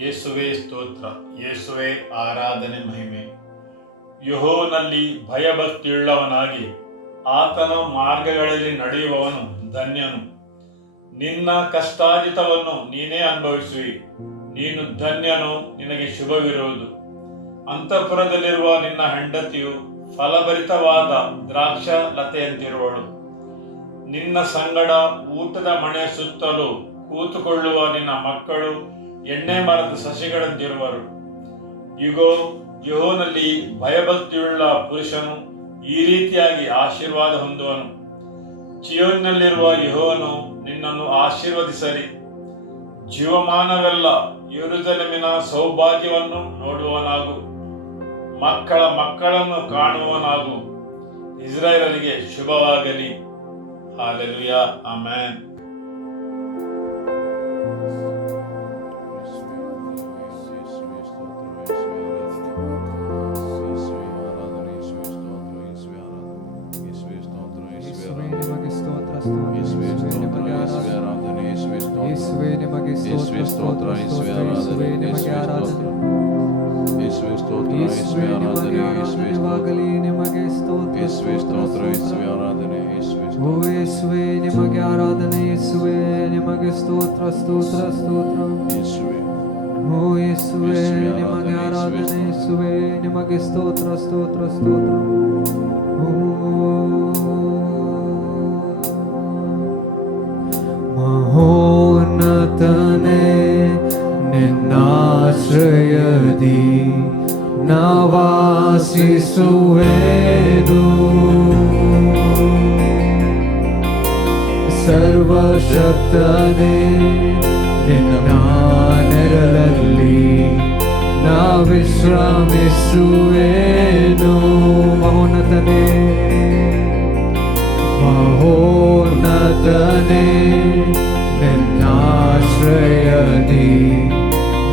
ಯೇಸುವೇ ಸ್ತೋತ್ರ, ಯೇಸುವೇ ಆರಾಧನೆ ಮಹಿಮೆ. ಯೆಹೋವನಲ್ಲಿ ಭಯಭಕ್ತಿಯುಳ್ಳವನಾಗಿ ಆತನ ಮಾರ್ಗಗಳಲ್ಲಿ ನಡೆಯುವವನು ಧನ್ಯನು. ನಿನ್ನ ಕಷ್ಟಾರ್ಜಿತವನ್ನು ನೀನೇ ಅನುಭವಿಸುವಿ, ನೀನು ಧನ್ಯನು, ನಿನಗೆ ಶುಭವಿರುವುದು. ಅಂತಃಪುರದಲ್ಲಿರುವ ನಿನ್ನ ಹೆಂಡತಿಯು ಫಲಭರಿತವಾದ ದ್ರಾಕ್ಷ ಲತೆಯಂತಿರುವಳು. ನಿನ್ನ ಸಂಗಡ ಊಟದ ಮಣೆ ಸುತ್ತಲೂ ಕೂತುಕೊಳ್ಳುವ ನಿನ್ನ ಮಕ್ಕಳು ಎಣ್ಣೆ ಮರದ ಸಸಿಗಳಂತಿರುವರು. ಇಗೋ, ಯೆಹೋವನಲ್ಲಿ ಭಯಭಕ್ತಿಯುಳ್ಳ ಪುರುಷನು ಈ ರೀತಿಯಾಗಿ ಆಶೀರ್ವಾದ ಹೊಂದುವನು. ಚೀಯೋನಿನಲ್ಲಿರುವ ಯೆಹೋವನು ನಿನ್ನನ್ನು ಆಶೀರ್ವದಿಸಲಿ. ಜೀವಮಾನವೆಲ್ಲ ಯೆರೂಸಲೇಮಿನ ಸೌಭಾಗ್ಯವನ್ನು ನೋಡುವವನಾಗು, ಮಕ್ಕಳ ಮಕ್ಕಳನ್ನು ಕಾಣುವವನಾಗು. ಇಸ್ರಾಯೇಲರಿಗೆ ಶುಭವಾಗಲಿ. Hallelujah, amen. ನಿಮಗೆ ಆರಾಧನೆ ಯೇಸುವೆ, ನಿಮಗೆ ಸ್ತೋತ್ರ ಸ್ತೋತ್ರ ಸ್ತೋತ್ರ. ಓ ಯೇಸುವೆ ನಿಮಗೆ ಆರಾಧನೆ ಯೇಸುವೆ, ನಿಮಗೆ ಸ್ತೋತ್ರ ಸ್ತೋತ್ರ ಸ್ತೋತ್ರ. ಮಹೋನ್ನತನೇ ನಿನ್ನಾಶ್ರಯದಿ ನಾವಾಸಿಸುವೆನು. ಸರ್ವಶಕ್ತನೇ ನಿನ್ನ ನೆರಳಲ್ಲಿ ನಾ ವಿಶ್ರಮಿಸುವೆನು. ಮಹೋನ್ನತನೇ ಮಹೋನ್ನತನೇ ನಿನ್ನಾಶ್ರಯದಿ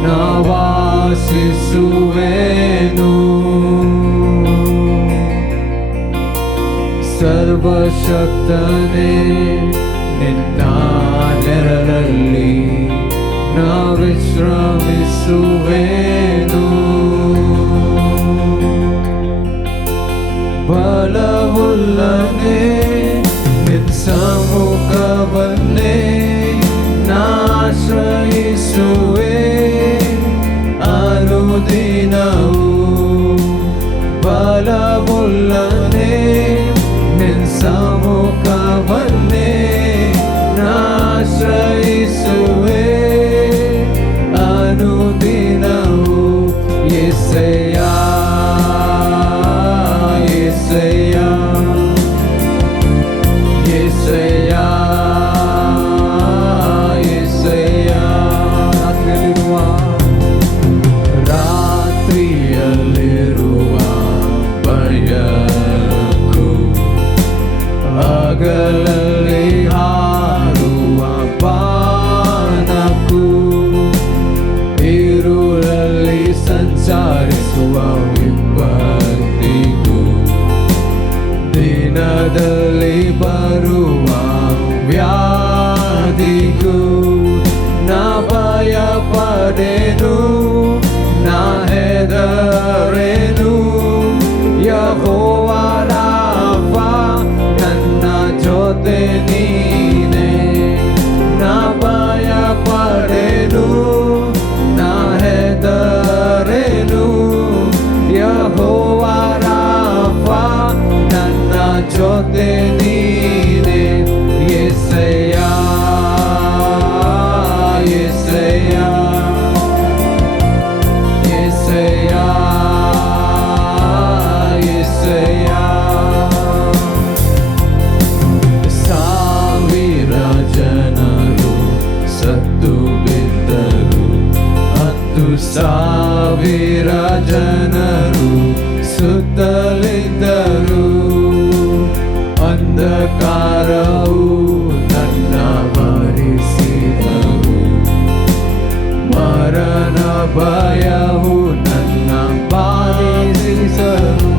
ನಾ ವಾಸಿಸುವೆನು. ಸರ್ವಶಕ್ತನೇ ನಿನ್ನ ನೆರಳಲ್ಲಿ ನಾ ವಿಶ್ರಮಿಸುವೆನು. ಬಲವುಳ್ಳನೆ ನಿನ್ನ ಸಮ್ಮುಖವನ್ನೇ ನಾಶ್ರಯಿಸುವೆ ಅನುದಿನವೂ. ಬಲವುಳ್ಳನೆ ನಿನ್ನ ಸಮ್ಮುಖವನ್ನೇ ನಾಶ್ರಯಿಸುವೆ ಅನುದಿನವೂ. ಯೆಸಯ್ಯ ಯೆಸಯ್ಯ ಯೆಸಯ್ಯ ಯೆಸಯ್ಯ. ರಾತ್ರಿಯಲ್ಲಿರುವ ಭಯಕ್ಕೂ ಹಗಲಲ್ಲಿ ಹಾರುವ ಬಾಣಕ್ಕೂ ಇರುಳಲ್ಲಿ ಸಂಚರಿಸುವ ವಿಪತ್ತಿಗೂ ದಿನದಲ್ಲಿ ಬರುವ ವ್ಯಾಧಿಗೂ ನಾ ಭಯಪಡೆನು, ನಾ ಹೆದರೆನು. ಯೆಹೋವ ರಾಫ ನನ್ನ ಜೊತೆ ನೀನೆ. ನಾ ಭಯಪಡೆನು, ನಾ ಹೆದರೆನು. ಯೆಹೋವ ರಾಫ ನನ್ನ ಜೊತೆ ನೀನೆ. ಯೆಸಯ್ಯ ಯೆಸಯ್ಯ ಯೆಸಯ್ಯ ಯೆಸಯ್ಯ. ಸಾವಿರ ಜನರು ಸತ್ತು ಬಿದ್ದರು, 10,000 ಜನರು ಸುತ್ತಲಿದ್ದರು. ಅಂಧಕಾರವು ನನ್ನ ಭರಿಸಿದವು, ಮರಣ ಭಯವು ನನ್ನ ಬಾಧಿಸಿದರು.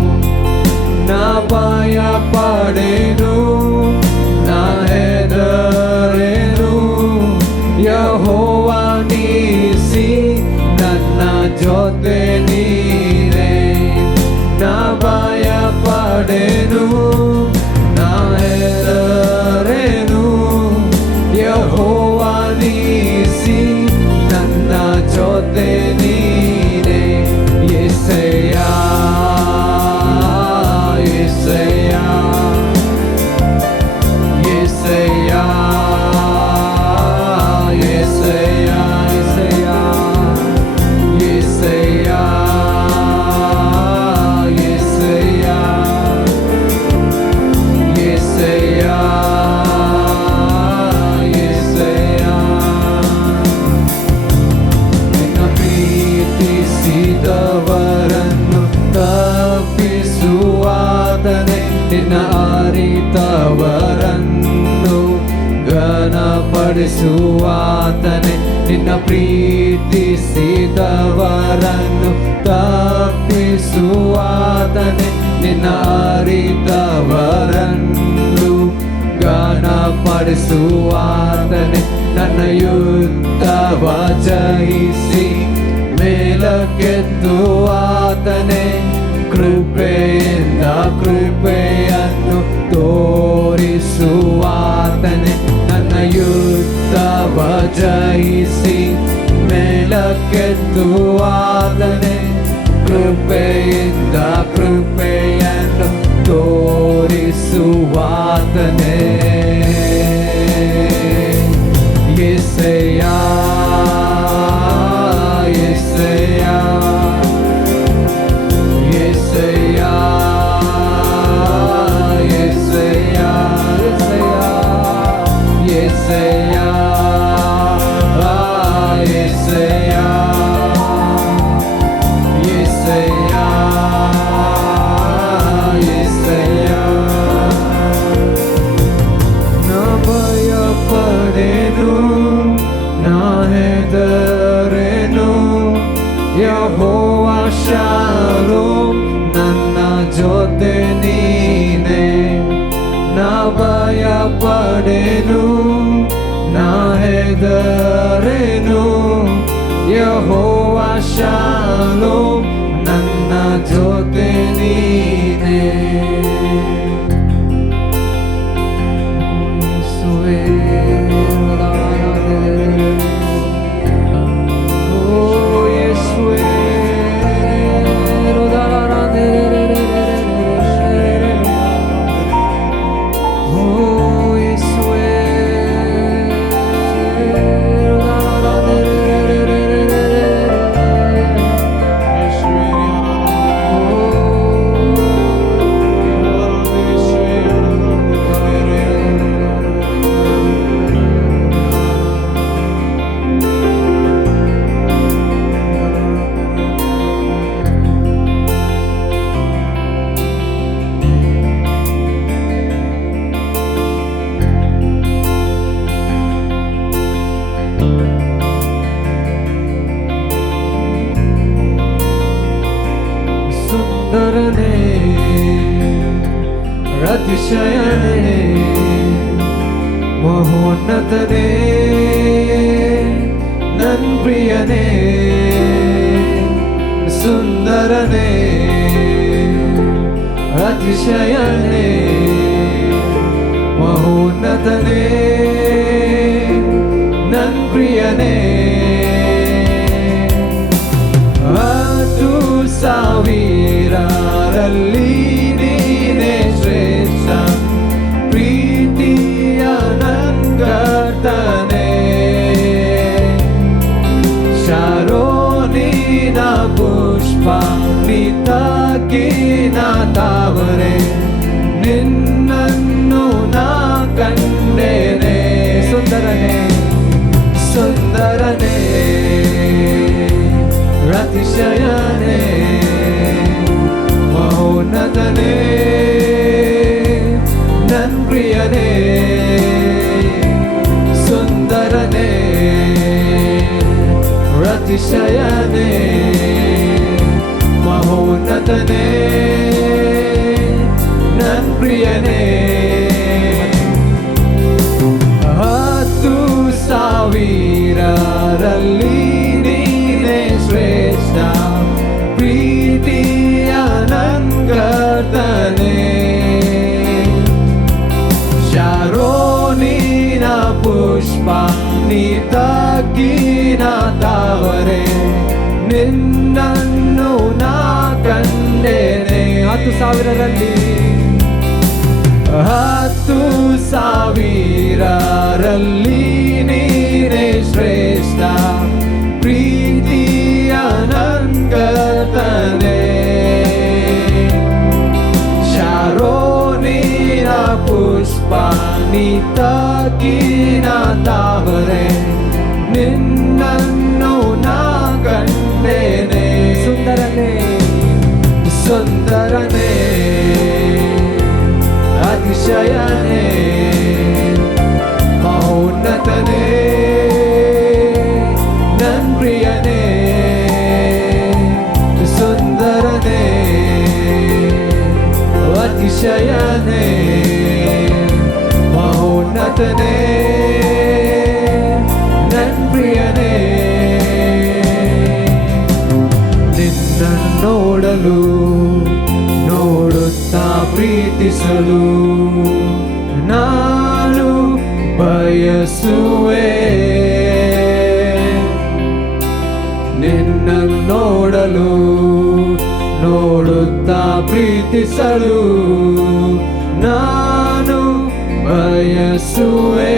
ನಾ ಭಯಪಡೆನು, ನಾ ಹೆದರೆನು. ಯೆಹೋವ ನೀಸಿ ನಡೆಸುವಾತನೆ ನಿನ್ನ ಪ್ರೀತಿಸಿದವರನ್ನು ತಪ್ಪಿಸುವಾತನೆ ನಿನ್ನ ಅರಿತವರನ್ನು ಘನಪಡಿಸುವಾತನೆ ನನ್ನ ಯುದ್ಧವ ಜಯಿಸಿ ಮೇಲಕ್ಕೆತ್ತುವಾತನೆ ಕೃಪೆಯಿಂದ ಕೃಪೆಯನ್ನು ತೋರಿಸುವಾತನೆ ನನ್ನ ಯುದ್ಧವ ಜಯಿಸಿ ಮೇಲಕ್ಕೆತ್ತುವಾತನೆ ಕೃಪೆಯಿಂದ ಕೃಪೆಯನ್ನು ತೋರಿಸುವಾತನೆ ಯೆಸಯ್ಯ ಯೆಸಯ್ಯ ಯೆಸಯ್ಯ ಯೆಸಯ್ಯ ಯೆಸಯ್ಯ ಯೆಸಯ್ಯ ಯೆಸಯ್ಯ ಯೆಸಯ್ಯ ನಾ ಭಯಪಡೆನು ನಾ ಹೆದರೆನು ಯೆಹೋವ ಶಾಲೋಮ್ ನನ್ನ ಜೊತೆ ನೀನೆ ನಾ ಭಯಪಡೆನು ನಾ ಹೆದರೆನು ಯೆಹೋವ ಶಾಲೋಮ್ ನನ್ನ ಜೊತೆ ನೀನೆ ಯೇಸುವೇ ಸುಂದರನೇ ಅತಿಶಯನೇ ಮಹೋನ್ನತನೇ ನನ್ ಪ್ರಿಯನೇ ಸುಂದರನೇ ಅತಿಶಯನೇ ಮಹೋನ್ನತನೇ ನನ್ ಪ್ರಿಯನೇ 10,000ರಲ್ಲಿ ನೀನೇ ಶ್ರೇಷ್ಠ ಪ್ರೀತಿಯ ನಂಗರ್ತನೆ ಶಾರೋನಿನ ಪುಷ್ಪ ನಿತಾಕಿನ ತಾವರೆ ನಿನ್ನನ್ನು ನಾ ಕಂಡೇನೆ ಸುಂದರನೇ ಸುಂದರನೇ ಅತಿಶಯನೇ ಮಹೋನ್ನತನೇ ನನ್ ಪ್ರಿಯನೇ ಸುಂದರನೇ ಅತಿಶಯನೇ ಮಹೋನ್ನತನೇ ನನ್ ಪ್ರಿಯನೇ 10,000ರಲ್ಲಿ ನೀನೇ ಶ್ರೇಷ್ಠ ಪ್ರೀತಿಯ ನಂಗರ್ತನೆ ಶಾರೋನಿನ ಪುಷ್ಪ ನಿತಾಕಿನ ತಾವರೆ ನಿನ್ನನ್ನು ನಾ ಕಂಡೇನೆ 10,000ರಲ್ಲಿ 10,000ರಲ್ಲಿ ನೀನೇ ಶ್ರೇಷ್ಠ ಪ್ರೀತಿಯ ನಂಗರ್ತನೆ ಶಾರೋನಿನ ಪುಷ್ಪ ನಿತಾಕಿನ ತಾವರೆ ನಿನ್ನನ್ನು ನಾ ಕಂಡೇನೆ ಸುಂದರನೇ ಸುಂದರನೇ ಅತಿಶಯನೇ ಮಹೋನ್ನತನೇ ಯೇಸುವೆ ನಿನ್ನನ್ನು ನೋಡಲು ನೋಡುತ್ತಾ ಪ್ರೀತಿಸಲು ನಾನು ಬಯಸುವೆ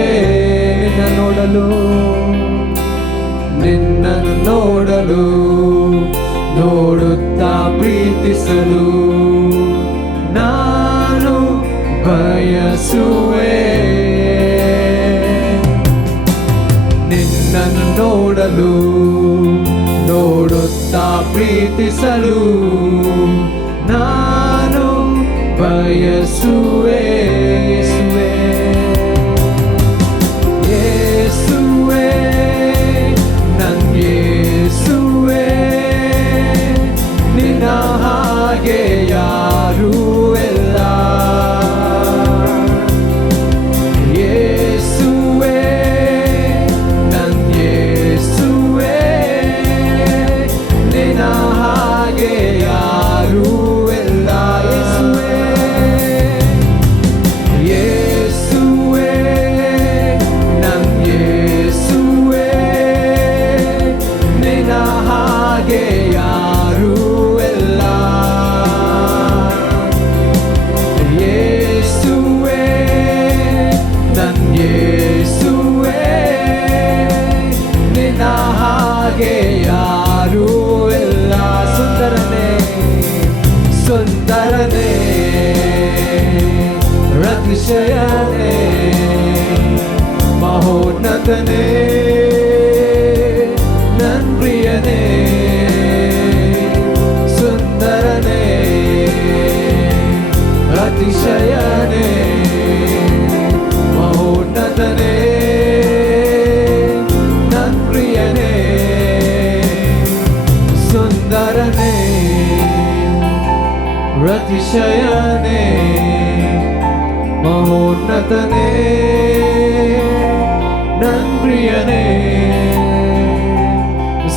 ನಿನ್ನನ್ನು ನೋಡಲು ನೋಡುತ್ತಾ ಪ್ರೀತಿಸಲು ನಾನು ಬಯಸುವೆ ನಿನ್ನನ್ನು ನೋಡಲು ನೋಡುತ್ತಾ ಪ್ರೀತಿಸಲು ನಾನು ಬಯಸುವೆ ಯೇಸುವೆ ನನ್ನ ಯೇಸುವೆ ನಿನ್ನ ಹಾಗೆ ಯಾರೂ ಇಲ್ಲ ಯೇಸುವೆ ನನ್ನ ಯೇಸುವೆ ನಿನ್ನ ಹಾಗೆ ಯಾರೂ ಇಲ್ಲ ಯೇಸುವೆ ನನ್ನ ಯೇಸುವೆ ನಿನ್ನ ಹಾಗೆ ಯಾರೂ ಇಲ್ಲ ಯೇಸುವೆ ನನ್ನ ಯೇಸುವೆ ನಿನ್ನ ಹಾಗೆ ಯಾರೂ ಇಲ್ಲ ಸುಂದರನೇ ಅತಿಶಯನೇ ಮಹೋನ್ನತನೇ ನನ್ ಪ್ರಿಯನೇ ಸುಂದರನೇ ಅತಿಶಯನೇ ಮಹೋನ್ನತನೇ ನನ್ ಪ್ರಿಯನೇ ಸುಂದರನೇ ಅತಿಶಯನೇ ಮಹೋನ್ನತನೇ ನನ್ ಪ್ರಿಯನೇ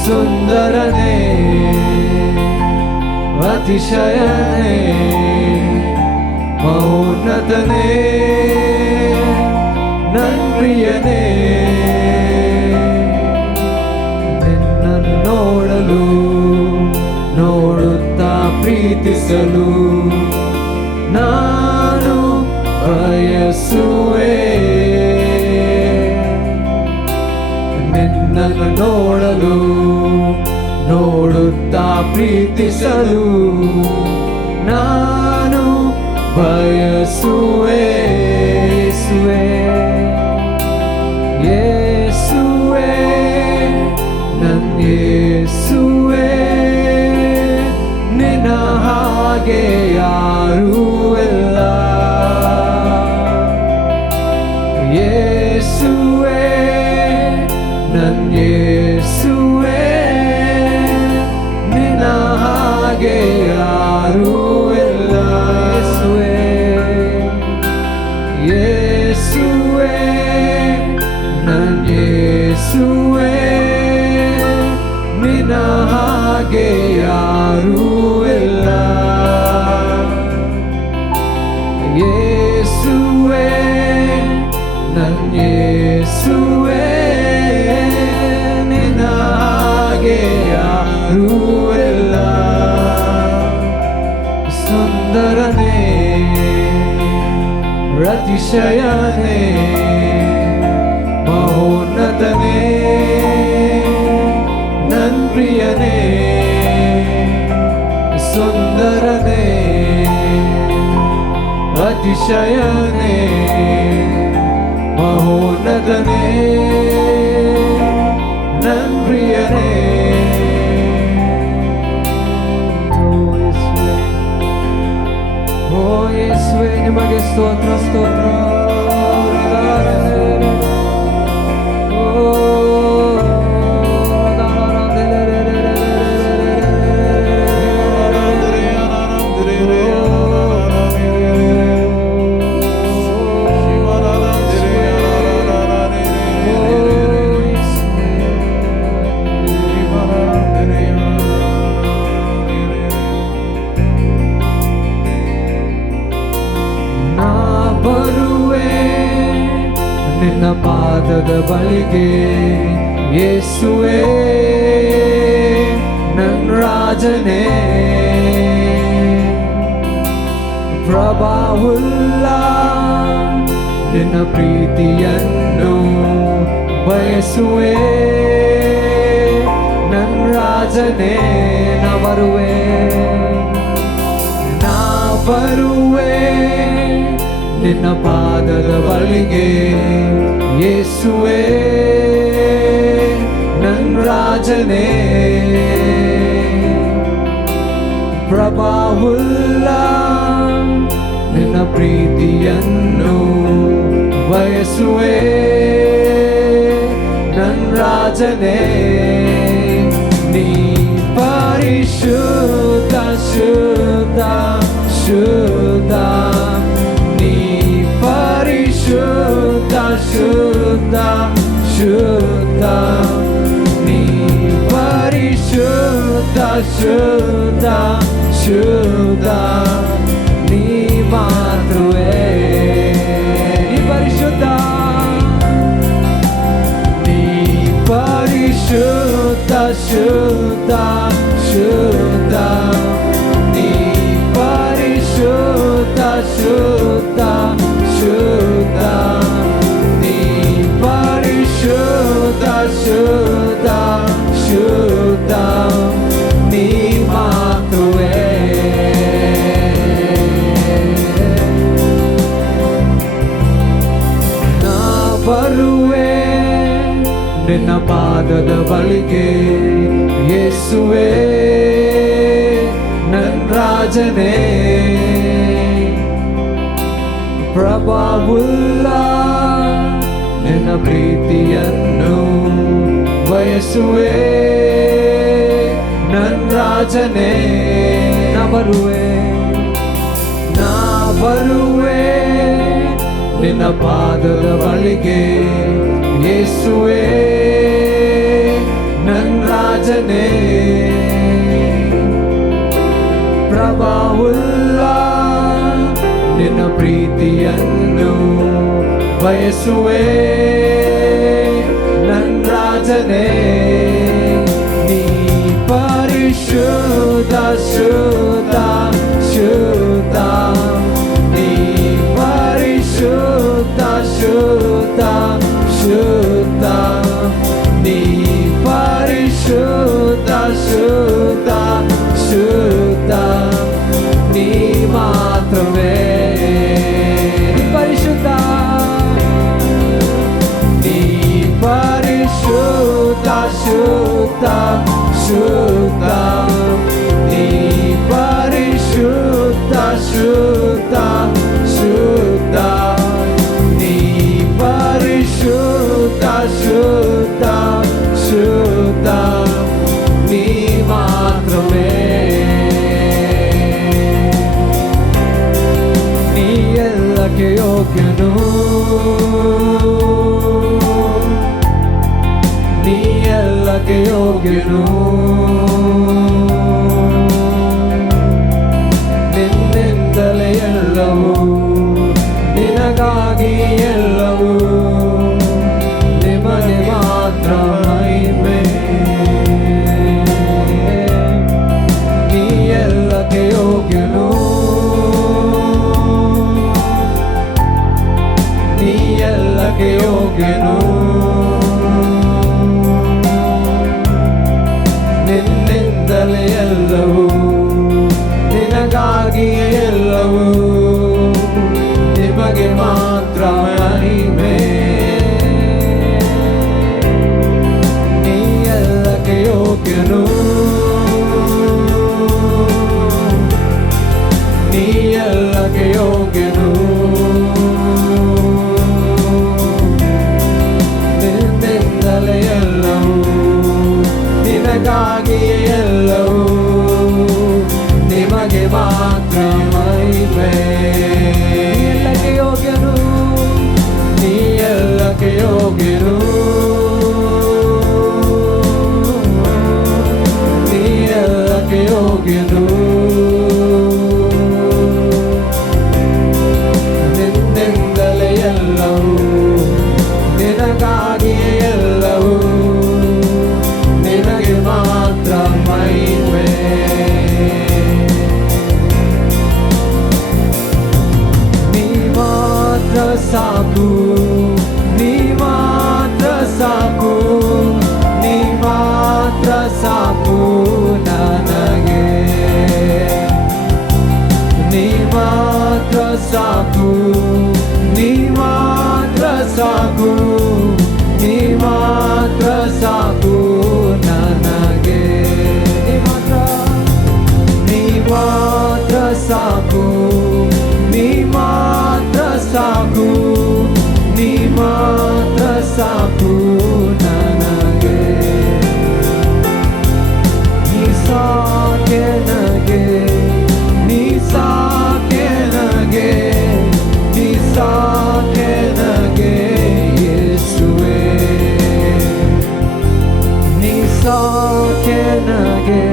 ಸುಂದರನೇ ಅತಿಶಯನೇ ಮಹೋನ್ನತನೇ ನನ್ ಪ್ರಿಯನೇ ನಿನ್ನನ್ನು ನೋಡಲು ನೋಡುತ್ತಾ ಪ್ರೀತಿಸಲು ನಾನು ಬಯಸುವೆ ನಿನ್ನನ್ನು ನೋಡಲು ನೋಡುತ್ತಾ ಪ್ರೀತಿಸಲು ನಾನು ಬಯಸುವೆ ಯೇಸುವೆ ನನ್ನ ಯೇಸುವೆ ನಿನ್ನ ಹಾಗೆ ಯಾರೂ ಇಲ್ಲ ಯೇಸುವೆ ನನ್ನ ಯೇಸುವೆ ನಿನ್ನ ಹಾಗೆ ಯಾರೂ ಇಲ್ಲ ಯೇಸುವೆ ನನ್ನ ಯೇಸುವೆ ನಿನ್ನ ಹಾಗೆ ಯಾರೂ ಇಲ್ಲ ಯೇಸುವೆ ನನ್ನ ಯೇಸುವೆ ನಿನ್ನ ಹಾಗೆ ಯಾರೂ ಇಲ್ಲ ಸುಂದರನೇ ಅತಿಶಯನೇ ಮಹೋನ್ನತನೇ ನನ್ ಪ್ರಿಯನೇ ಸುಂದರನೇ ಅತಿಶಯನೇ ಮಹೋನ್ನತನೇ ನನ್ ಪ್ರಿಯನೇ ಓ ಯೇಸುವೆ ನಿಮಗೆ ಸ್ತೋತ್ರ ಬಳಿಗೆ ಯೇಸುವೇ ನನ್ನ ರಾಜನೇ ಪ್ರಭಾವುಲ್ಲ ನಿನ್ನ ಪ್ರೀತಿಯನ್ನು ಬಯಸುವೆ ನನ್ನ ರಾಜನೇ ನಾ ಬರುವೆ ನಿನ್ನ ಪಾದದ ಬಳಿಗೆ ಯೇಸುವೇ ನನ್ನ ರಾಜನೇ ಪ್ರಭಾವುಲ್ಲ ನಿನ್ನ ಪ್ರೀತಿಯನ್ನು ಬಯಸುವೆ ನನ್ನ ರಾಜನೇ ನೀ ಪರಿಶುದ್ಧ ಶುದ್ಧ ಶುದ್ಧ ನೀ ಪರಿಶುದ್ಧ ಶುದ್ಧ ಶುದ್ಧ ನೀ ಪರಿಶುದ್ಧ ಶುದ್ಧ ಶುದ್ಧ ನೀ ಮಾತೃವೇ ನೀ ಪರಿಶುದ್ಧ ನೀ ಪರಿಶುದ್ಧ ಶುದ್ಧ ಶುದ್ಧ ನೀ ಪರಿಶುದ್ಧ ಶುದ್ಧ ಶುದ್ಧ ನೀ ಪರಿಶುದ್ಧ ಶುದ್ಧ ಶುದ್ಧ ನೀ ಮಾತೃವೇ ನಾ ಬರುವೆ ನಿನ್ನ ಪಾದದ ಬಳಿಗೆ ಯೇಸುವೇ ನನ್ನ ರಾಜನೇ ಪ್ರಭಾವುಲ್ಲ ನಿನ್ನ ಪ್ರೀತಿಯನ್ನು ಬಯಸುವೆ ನನ್ನ ರಾಜನೇ ನಾ ಬರುವೆ ನಿನ್ನ ಪಾದದ ಬಳಿಗೆ ಯೇಸುವೇ ನನ್ನ ರಾಜನೇ ಪ್ರಭಾವುಲ್ಲ ನಿನ್ನ ಪ್ರೀತಿಯನ್ನು ಬಯಸುವೆ ನನ್ನ ರಾಜನೇ ನೀ ಪರಿಶುದ್ಧ ಶುದ್ಧ ಶುದ್ಧ ನೀ ಪರಿಶುದ್ಧ ಶುದ್ಧ ಶುದ್ಧ ನೀ ಪರಿಶುದ್ಧ ಶುದ್ಧ ಶುದ್ಧ ನೀ ಮಾತ್ರವೇ ಪರಿಶುದ್ಧ ನೀ ಪರಿಶುದ್ಧ ಶುದ್ಧ ಶುದ್ಧ ನೀ ಪರಿಶುದ್ಧ ಶುದ್ಧ ಶುದ್ಧ ನೀ ಪರಿಶುದ್ಧ ಶುದ್ಧ ಶುದ್ಧ ನೀ ಮಾತ್ರವೇ ನೀ ಎಲ್ಲಕ್ಕೆ ಯೋಗ್ಯನು ನೀ ಎಲ್ಲಕ್ಕೆ ಯೋಗ್ಯನು ನಿನ್ನಿಂದಲೇ ಎಲ್ಲವೂ ನಿನಗಾಗಿ ಎಲ್ಲವೂ ನಿಮಗೆ ಮಾತ್ರ ಮಹಿಮೆ ನೀ ಎಲ್ಲಕ್ಕೆ ಯೋಗ್ಯನು ನೀ ಎಲ್ಲಕ್ಕೆ ಯೋಗ್ಯನು ನಿನ್ನಿಂದ ಸಾಕೆ ನಗೆ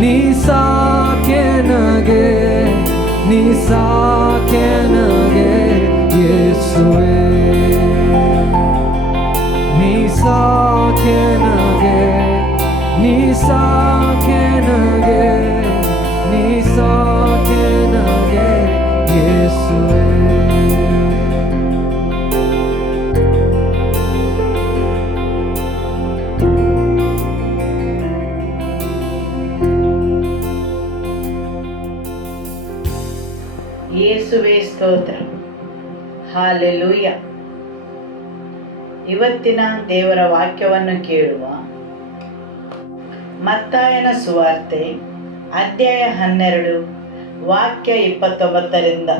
ನೀ ಸಾಕೆ ನಗೆ ನೀ ಸಾಕೆ ನಗೆ ಯೇಸುವೆ ನೀ ಸಾಕೆ ನಗೆ ನೀ ಸಾಕೆ ನಗೆ ನೀ ಸಾಕೆ ನಗೆ ಯೇಸುವೆ ಯೇಸುವೇ ಸ್ತೋತ್ರ. ಹಾಲೆಲೂಯ. ಇವತ್ತಿನ ದೇವರ ವಾಕ್ಯವನ್ನು ಕೇಳುವ ಮತ್ತಾಯನ ಸುವಾರ್ತೆ ಅಧ್ಯಾಯ 12 ವಾಕ್ಯ 29ರಿಂದ.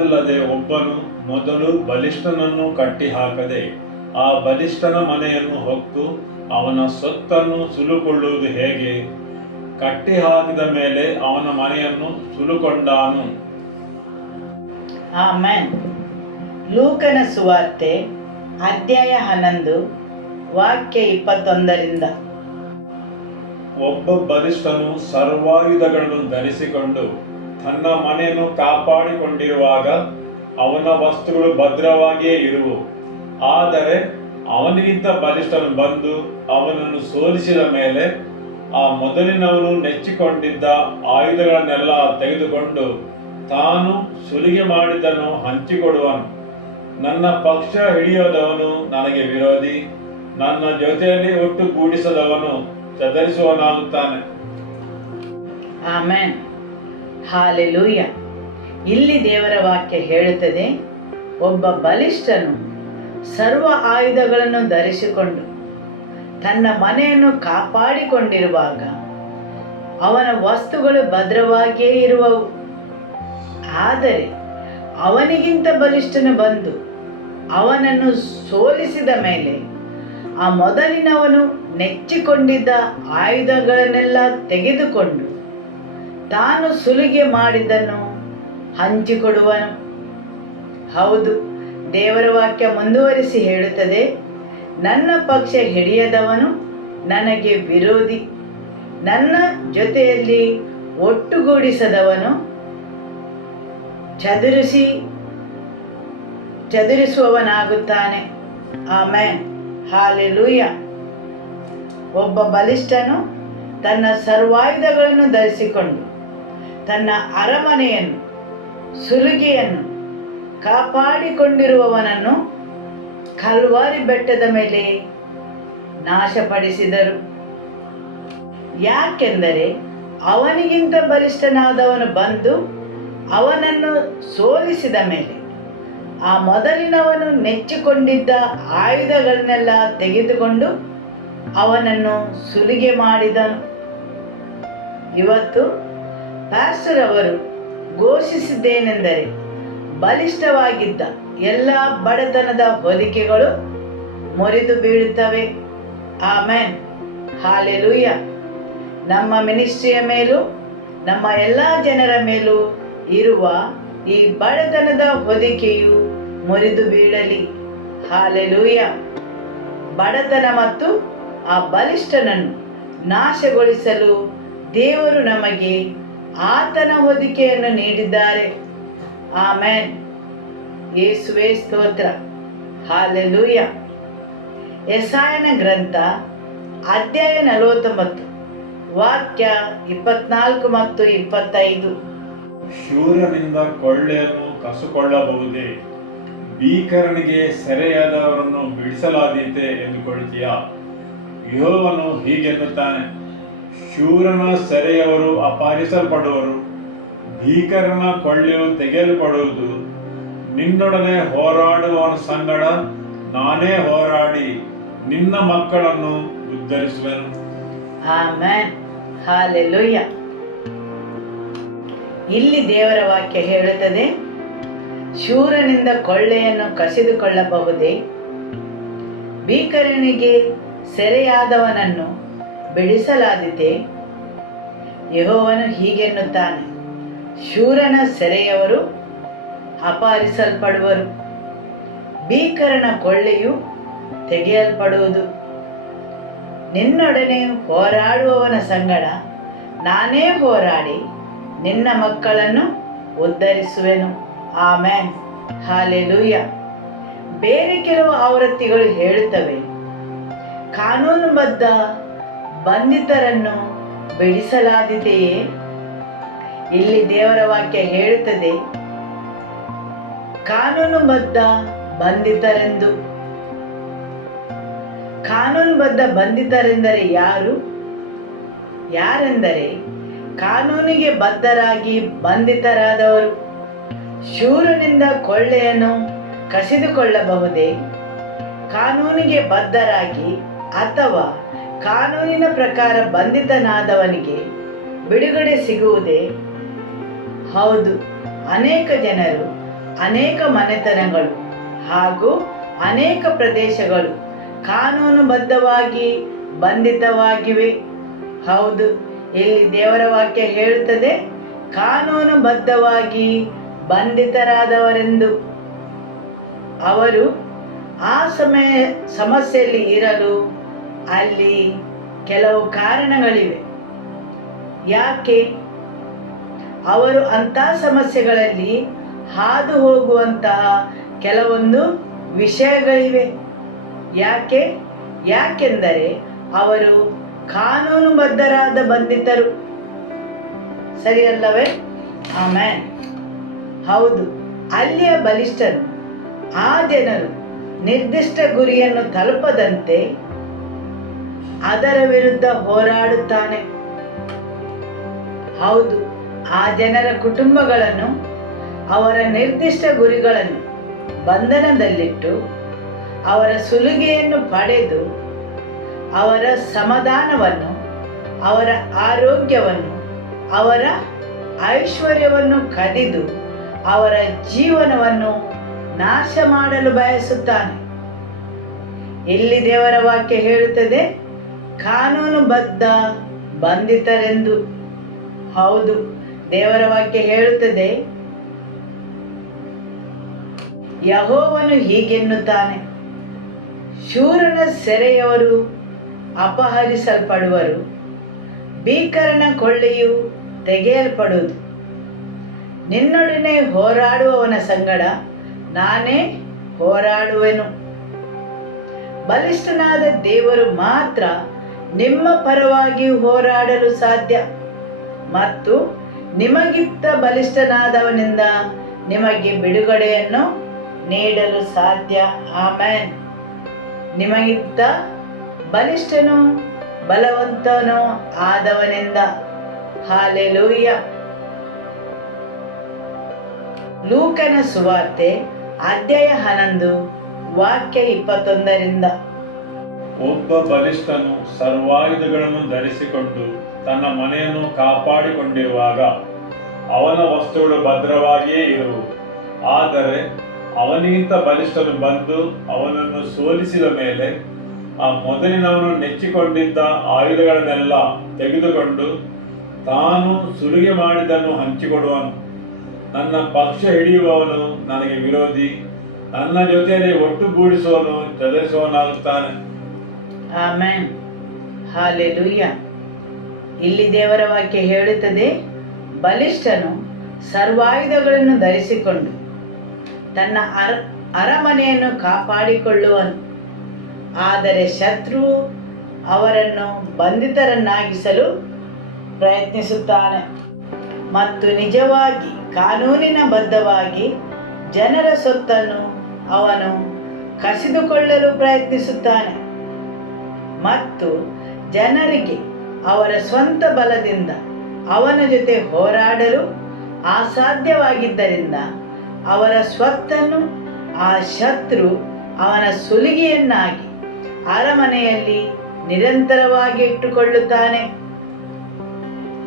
ಅಲ್ಲದೆ ಒಬ್ಬನು ಮೊದಲು ಬಲಿಷ್ಠನನ್ನು ಕಟ್ಟಿ ಹಾಕದೆ ಆ ಬಲಿಷ್ಠನ ಮನೆಯನ್ನು ಹೊತ್ತು ಅವನ ಸೊತ್ತನ್ನು ಸುಲುಕೊಳ್ಳುವುದು ಹೇಗೆ? ಕಟ್ಟಿ ಹಾಕಿದ ಮೇಲೆ ಅವನ ಮನೆಯನ್ನು ಸುಲುಕೊಂಡಾನು. ಆಮೆನ್. ಲೂಕನ ಸುವಾರ್ತೆ ಅಧ್ಯಾಯ 11 ವಾಕ್ಯ 21ರಿಂದ. ಒಬ್ಬ ಬಲಿಷ್ಠನು ಸರ್ವಾಯುಧಗಳನ್ನು ಧರಿಸಿಕೊಂಡು ತನ್ನ ಮನೆಯನ್ನು ಕಾಪಾಡಿಕೊಂಡಿರುವಾಗ ಅವನ ವಸ್ತುಗಳು ಭದ್ರವಾಗಿಯೇ ಇರುವು. ಆದರೆ ಅವನಿಗಿಂತ ಬಲಿಷ್ಠನು ಬಂದು ಅವನನ್ನು ಸೋಲಿಸಿದ ಮೇಲೆ ಆ ಮೊದಲಿನವನು ನೆಚ್ಚಿಕೊಂಡಿದ್ದ ಆಯುಧಗಳನ್ನೆಲ್ಲ ತೆಗೆದುಕೊಂಡು ತಾನು ಸುಲಿಗೆ ಮಾಡಿದ್ದನ್ನು ಹಂಚಿಕೊಡುವನು. ನನ್ನ ಪಕ್ಷ ಹಿಡಿಯದವನು ನನಗೆ ವಿರೋಧಿ, ನನ್ನ ಜೊತೆಯಲ್ಲಿ ಒಟ್ಟುಗೂಡಿಸದವನು ಚದರಿಸುವನಾಗುತ್ತಾನೆ. ಆಮೆನ್. ಹಾಲೆಲೂಯ. ಇಲ್ಲಿ ದೇವರ ವಾಕ್ಯ ಹೇಳುತ್ತದೆ, ಒಬ್ಬ ಬಲಿಷ್ಠನು ಸರ್ವ ಆಯುಧಗಳನ್ನು ಧರಿಸಿಕೊಂಡು ತನ್ನ ಮನೆಯನ್ನು ಕಾಪಾಡಿಕೊಂಡಿರುವಾಗ ಅವನ ವಸ್ತುಗಳು ಭದ್ರವಾಗಿಯೇ ಇರುವವು. ಆದರೆ ಅವನಿಗಿಂತ ಬಲಿಷ್ಠನು ಬಂದು ಅವನನ್ನು ಸೋಲಿಸಿದ ಮೇಲೆ ಆ ಮೊದಲಿನವನು ನೆಚ್ಚಿಕೊಂಡಿದ್ದ ಆಯುಧಗಳನ್ನೆಲ್ಲ ತೆಗೆದುಕೊಂಡು ತಾನು ಸುಲಿಗೆ ಮಾಡಿದ್ದನ್ನು ಹಂಚಿಕೊಡುವನು. ಹೌದು, ದೇವರ ವಾಕ್ಯ ಮುಂದುವರಿಸಿ ಹೇಳುತ್ತದೆ, ನನ್ನ ಪಕ್ಷ ಹಿಡಿಯದವನು ನನಗೆ ವಿರೋಧಿ, ನನ್ನ ಜೊತೆಯಲ್ಲಿ ಒಟ್ಟುಗೂಡಿಸದವನು ಚದುರಿಸುವವನಾಗುತ್ತಾನೆ. ಆಮೆನ್. ಹಾಲೆಲೂಯ. ಒಬ್ಬ ಬಲಿಷ್ಠನು ತನ್ನ ಸರ್ವಾಯುಧಗಳನ್ನು ಧರಿಸಿಕೊಂಡು ತನ್ನ ಅರಮನೆಯನ್ನು ಸುಲಿಗೆಯನ್ನು ಕಾಪಾಡಿಕೊಂಡಿರುವವನನ್ನು ಕಲ್ವಾರಿ ಬೆಟ್ಟದ ಮೇಲೆ ನಾಶಪಡಿಸಿದರು. ಯಾಕೆಂದರೆ ಅವನಿಗಿಂತ ಬಲಿಷ್ಠನಾದವನು ಬಂದು ಅವನನ್ನು ಸೋಲಿಸಿದ ಮೇಲೆ ಆ ಮೊದಲಿನವನು ನೆಚ್ಚಿಕೊಂಡಿದ್ದ ಆಯುಧಗಳನ್ನೆಲ್ಲ ತೆಗೆದುಕೊಂಡು ಅವನನ್ನು ಸುಲಿಗೆ ಮಾಡಿದನು. ಇವತ್ತು ಪ್ಯಾಸ್ಟರ್ ಅವರು ಘೋಷಿಸಿದ್ದೇನೆಂದರೆ, ಬಲಿಷ್ಠವಾಗಿದ್ದ ಎಲ್ಲ ಬಡತನದ ಹೊದಿಕೆಗಳು ಮುರಿದು ಬೀಳುತ್ತವೆ. ಆಮೆನ್. ಹಾಲೆಲೂಯ. ನಮ್ಮ ಮಿನಿಸ್ಟ್ರಿಯ ಮೇಲೂ ನಮ್ಮ ಎಲ್ಲ ಜನರ ಮೇಲೂ ಇರುವ ಈ ಬಡತನದ ಹೊದಿಕೆಯು ಮುರಿದು ಬೀಳಲಿ. ಹಾಲೆಲೂಯ. ಬಡತನ ಮತ್ತು ಆ ಬಲಿಷ್ಠನನ್ನು ನಾಶಗೊಳಿಸಲು ದೇವರು ನಮಗೆ ಆತನ ಹೊದಿಕೆಯನ್ನು ನೀಡಿದ್ದಾರೆ. ಆಮೆನ್. ಯೇಸುವೇ ಸ್ತೋತ್ರ. ಹಾಲೆಲೂಯ. ಯೆಶಾಯನ ಗ್ರಂಥ ಅಧ್ಯಾಯ 49 ವಾಕ್ಯ 24 ಮತ್ತು 25. ಶೂರನಿಂದ ಕೊಳ್ಳೆಯನ್ನು ಕಸುಕೊಳ್ಳಬಹುದೇ? ಭೀಕರನಿಗೆ ಸೆರೆಯಾದವರನ್ನು ಬಿಡಿಸಲಾದೀತೆ ಎಂದುಕೊಳ್ತೀಯಾ? ಯೆಹೋವನು ಹೀಗೆನ್ನುತ್ತಾನೆ, ಶೂರನ ಸೆರೆಯವರು ಅಪಹರಿಸಲ್ಪಡುವರು, ಭೀಕರನ ಕೊಳ್ಳೆಯು ತೆಗೆಯಲ್ಪಡುವುದು. ನಿನ್ನೊಡನೆ ಹೋರಾಡುವವನ ಸಂಗಡ ನಾನೇ ಹೋರಾಡಿ ನಿನ್ನ ಮಕ್ಕಳನ್ನು ಉದ್ಧರಿಸುವೆನು. ಆಮೆನ್. ಹಾಲೆಲೂಯ. ಇಲ್ಲಿ ದೇವರ ವಾಕ್ಯ ಹೇಳುತ್ತದೆ, ಶೂರನಿಂದ ಕೊಳ್ಳೆಯನ್ನು ಕಸಿದುಕೊಳ್ಳಬಹುದೇ? ಭೀಕರನಿಗೆ ಸೆರೆಯಾದವನನ್ನು ಬಿಡಿಸಲಾದೀತೆ? ಯೆಹೋವನು ಹೀಗೆನ್ನುತ್ತಾನೆ, ಶೂರನ ಸೆರೆಯವರು ಅಪಹರಿಸಲ್ಪಡುವರು, ಭೀಕರನ ಕೊಳ್ಳೆಯು ತೆಗೆಯಲ್ಪಡುವುದು. ನಿನ್ನೊಡನೆ ಹೋರಾಡುವವನ ಸಂಗಡ ನಾನೇ ಹೋರಾಡಿ ನಿನ್ನ ಮಕ್ಕಳನ್ನು ಉದ್ಧರಿಸುವೆನು. ಆಮೆನ್. ಹಾಲೆಲೂಯ. ಬೇರೆ ಕೆಲವು ಆವೃತ್ತಿಗಳು ಹೇಳುತ್ತವೆ, ಕಾನೂನುಬದ್ಧ ಬಂಧಿತರನ್ನು ಬಿಡಿಸಲಾದಿದೆಯೇ? ಇಲ್ಲಿ ದೇವರ ವಾಕ್ಯ ಹೇಳುತ್ತದೆ ಕಾನೂನುಬದ್ಧ ಬಂಧಿತರೆಂದು. ಕಾನೂನುಬದ್ಧ ಬಂಧಿತರೆಂದರೆ ಯಾರೆಂದರೆ ಕಾನೂನಿಗೆ ಬದ್ಧರಾಗಿ ಬಂಧಿತರಾದವರು. ಶೂರನಿಂದ ಕೊಳ್ಳೆಯನ್ನು ಕಸಿದುಕೊಳ್ಳಬಹುದೇ? ಕಾನೂನಿಗೆ ಬದ್ಧರಾಗಿ ಅಥವಾ ಕಾನೂನಿನ ಪ್ರಕಾರ ಬಂಧಿತನಾದವನಿಗೆ ಬಿಡುಗಡೆ ಸಿಗುವುದೇ? ಹೌದು. ಅನೇಕ ಜನರು, ಅನೇಕ ಮನೆತನಗಳು ಹಾಗೂ ಅನೇಕ ಪ್ರದೇಶಗಳು ಕಾನೂನುಬದ್ಧವಾಗಿ ಬಂಧಿತವಾಗಿವೆ. ಹೌದು, ಇಲ್ಲಿ ದೇವರ ವಾಕ್ಯ ಹೇಳುತ್ತದೆ ಕಾನೂನುಬದ್ಧವಾಗಿ ಬಂಧಿತರಾದವರೆಂದು. ಅವರು ಆ ಸಮಸ್ಯೆಯಲ್ಲಿ ಇರಲು ಅಲ್ಲಿ ಕೆಲವು ಕಾರಣಗಳಿವೆ. ಯಾಕೆ ಅವರು ಅಂಥ ಸಮಸ್ಯೆಗಳಲ್ಲಿ ಹಾದು ಹೋಗುವಂತಹ ಕೆಲವೊಂದು ವಿಷಯಗಳಿವೆ. ಯಾಕೆಂದರೆ ಅವರು ಕಾನೂನುಬದ್ಧರಾದ ಬಂಧಿತರು. ಸರಿಯಲ್ಲವೇ? ಆಮೆನ್. ಹೌದು, ಅಲ್ಲಿಯ ಬಲಿಷ್ಠನು ಆ ಜನರು ನಿರ್ದಿಷ್ಟ ಗುರಿಯನ್ನು ತಲುಪದಂತೆ ಅದರ ವಿರುದ್ಧ ಹೋರಾಡುತ್ತಾನೆ. ಹೌದು, ಆ ಜನರ ಕುಟುಂಬಗಳನ್ನು, ಅವರ ನಿರ್ದಿಷ್ಟ ಗುರಿಗಳನ್ನು ಬಂಧನದಲ್ಲಿಟ್ಟು ಅವರ ಸುಲಿಗೆಯನ್ನು ಪಡೆದು ಅವರ ಸಮಾಧಾನವನ್ನು, ಅವರ ಆರೋಗ್ಯವನ್ನು, ಅವರ ಐಶ್ವರ್ಯವನ್ನು ಕದಿದು ಅವರ ಜೀವನವನ್ನು ನಾಶ ಮಾಡಲು ಬಯಸುತ್ತಾನೆ. ಇಲ್ಲಿ ದೇವರ ವಾಕ್ಯ ಹೇಳುತ್ತದೆ ಕಾನೂನುಬದ್ಧ ಬಂಧಿತರೆಂದು. ಹೌದು, ದೇವರ ವಾಕ್ಯ ಹೇಳುತ್ತದೆ ಯೆಹೋವನು ಹೀಗೆನ್ನುತ್ತಾನೆ, ಶೂರನ ಸೆರೆಯವರು ಅಪಹರಿಸಲ್ಪಡುವರು, ಭೀಕರನ ಕೊಳ್ಳೆಯು ತೆಗೆಯಲ್ಪಡುವುದು. ನಿನ್ನೊಡನೆ ಹೋರಾಡುವವನ ಸಂಗಡ ನಾನೇ ಹೋರಾಡುವೆನು. ಬಲಿಷ್ಠನಾದ ದೇವರು ಮಾತ್ರ ನಿಮ್ಮ ಪರವಾಗಿ ಹೋರಾಡಲು ಸಾಧ್ಯ ಮತ್ತು ನಿಮಗಿಂತ ಬಲಿಷ್ಠನಾದವನಿಂದ ನಿಮಗೆ ಬಿಡುಗಡೆಯನ್ನು ನೀಡಲು ಸಾಧ್ಯ. ಆಮೆನ್. ನಿಮಗಿಂತ ಬಲಿಷ್ಠನು ಬಲವಂತನೂ ಆದವನಿಂದ. ಹಾಲೆಲೂಯ. ಲೂಕನ ಸುವಾರ್ತೆ ಅಧ್ಯಾಯ 11 ವಾಕ್ಯ 21. ಒಬ್ಬ ಬಲಿಷ್ಠನು ಸರ್ವಾಯುಧಗಳನ್ನು ಧರಿಸಿಕೊಂಡು ತನ್ನ ಮನೆಯನ್ನು ಕಾಪಾಡಿಕೊಂಡಿರುವಾಗ ಅವನ ವಸ್ತುಗಳು ಭದ್ರವಾಗಿಯೇ ಇರುವು. ಆದರೆ ಅವನಿಗಿಂತ ಬಲಿಷ್ಠನು ಬಂದು ಅವನನ್ನು ಸೋಲಿಸಿದ ಮೇಲೆ ಆ ಮೊದಲಿನವನು ನೆಚ್ಚಿಕೊಂಡಿದ್ದ ಆಯುಧಗಳನ್ನೆಲ್ಲ ತೆಗೆದುಕೊಂಡು ತಾನು ಸುಲಿಗೆ ಮಾಡಿದ್ದನ್ನು ಹಂಚಿಕೊಡುವನು. ನನ್ನ ಪಕ್ಷ ಹಿಡಿಯುವವನು ನನಗೆ ವಿರೋಧಿ, ನನ್ನ ಜೊತೆಯಲ್ಲಿ ಒಟ್ಟುಗೂಡಿಸುವವನು ಚದರಿಸುವವನಾಗುತ್ತಾನೆ. ಆಮೆನ್. ಹಾಲೆಲೂಯ. ಇಲ್ಲಿ ದೇವರ ವಾಕ್ಯ ಹೇಳುತ್ತದೆ ಬಲಿಷ್ಠನು ಸರ್ವಾಯುಧಗಳನ್ನು ಧರಿಸಿಕೊಂಡು ತನ್ನ ಅರಮನೆಯನ್ನು ಕಾಪಾಡಿಕೊಳ್ಳುವನು. ಆದರೆ ಶತ್ರು ಅವರನ್ನು ಬಂಧಿತರನ್ನಾಗಿಸಲು ಪ್ರಯತ್ನಿಸುತ್ತಾನೆ ಮತ್ತು ನಿಜವಾಗಿ ಕಾನೂನಿನ ಬದ್ಧವಾಗಿ ಜನರ ಸೊತ್ತನ್ನು ಅವನು ಕಸಿದುಕೊಳ್ಳಲು ಪ್ರಯತ್ನಿಸುತ್ತಾನೆ ಮತ್ತು ಜನರಿಗೆ ಅವರ ಸ್ವಂತ ಬಲದಿಂದ ಅವನ ಜೊತೆ ಹೋರಾಡಲು ಅಸಾಧ್ಯವಾಗಿದ್ದರಿಂದ ಅವರ ಸ್ವತ್ತನ್ನು ಆ ಶತ್ರು ಅವನ ಸುಲಿಗೆಯನ್ನಾಗಿ ಅರಮನೆಯಲ್ಲಿ ನಿರಂತರವಾಗಿ ಇಟ್ಟುಕೊಳ್ಳುತ್ತಾನೆ.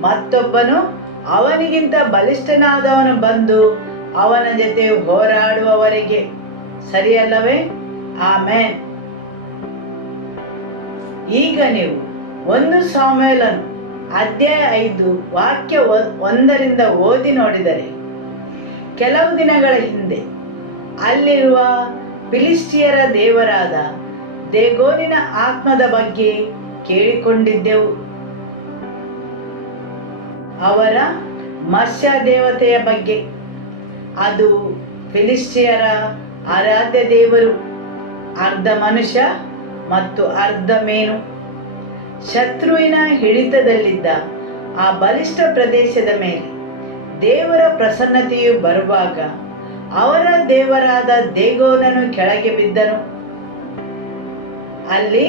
ಮತ್ತೊಬ್ಬನು ಅವನಿಗಿಂತ ಬಲಿಷ್ಠನಾದವನು ಬಂದು ಅವನ ಜೊತೆ ಹೋರಾಡುವವರೆಗೆ. ಸರಿಯಲ್ಲವೇ? ಆಮೆನ್. ಈಗ ನೀವು 1 ಸಾಮುವೇಲನು ಅಧ್ಯಾಯ 5 ವಾಕ್ಯ 1 ಓದಿ ನೋಡಿದರೆ, ಕೆಲವು ದಿನಗಳ ಹಿಂದೆ ಅಲ್ಲಿರುವ ಫಿಲಿಸ್ಟಿಯರ ದೇವರಾದ ದೇಗೋನಿನ ಆತ್ಮದ ಬಗ್ಗೆ ಕೇಳಿಕೊಂಡಿದ್ದೆವು. ಅವರ ಮತ್ಸ್ಯ ದೇವತೆಯ ಬಗ್ಗೆ, ಅದು ಫಿಲಿಸ್ಟಿಯರ ಆರಾಧ್ಯ ದೇವರು, ಅರ್ಧ ಮನುಷ್ಯ ಮತ್ತು ಅರ್ಧ ಮೀನು. ಶತ್ರುವಿನ ಹಿಡಿತದಲ್ಲಿದ್ದ ಆ ಬಲಿಷ್ಠ ಪ್ರದೇಶದ ಮೇಲೆ ದೇವರ ಪ್ರಸನ್ನತೆಯು ಬರುವಾಗ ಅವರ ದೇವರಾದ ದೇಗೋನನು ಕೆಳಗೆ ಬಿದ್ದನು. ಅಲ್ಲಿ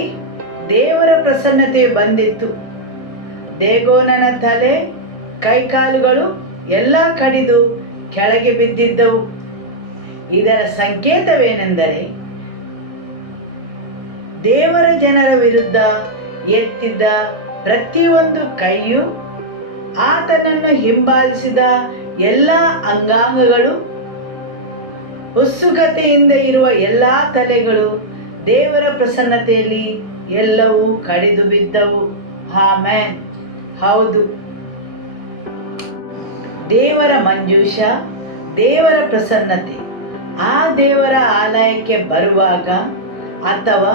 ದೇವರ ಪ್ರಸನ್ನತೆಯು ಬಂದಿತ್ತು. ದೇಗೋನನ ತಲೆ, ಕೈಕಾಲುಗಳು ಎಲ್ಲ ಕಡಿದು ಕೆಳಗೆ ಬಿದ್ದಿದ್ದವು. ಇದರ ಸಂಕೇತವೇನೆಂದರೆ, ದೇವರ ಜನರ ವಿರುದ್ಧ ಎತ್ತಿದ್ದ ಪ್ರತಿಯೊಂದು ಕೈಯು, ಆತನನ್ನು ಹಿಂಬಾಲಿಸಿದ ಎಲ್ಲ ಅಂಗಾಂಗಗಳು, ಉತ್ಸುಕತೆಯಿಂದ ಇರುವ ಎಲ್ಲ ತಲೆಗಳು ದೇವರ ಪ್ರಸನ್ನತೆಯಲ್ಲಿ ಎಲ್ಲವೂ ಕಡಿದು ಬಿದ್ದವು. ಆಮೆನ್. ಹೌದು, ದೇವರ ಮಂಜೂಷ, ದೇವರ ಪ್ರಸನ್ನತೆ ಆ ದೇವರ ಆಲಯಕ್ಕೆ ಬರುವಾಗ ಅಥವಾ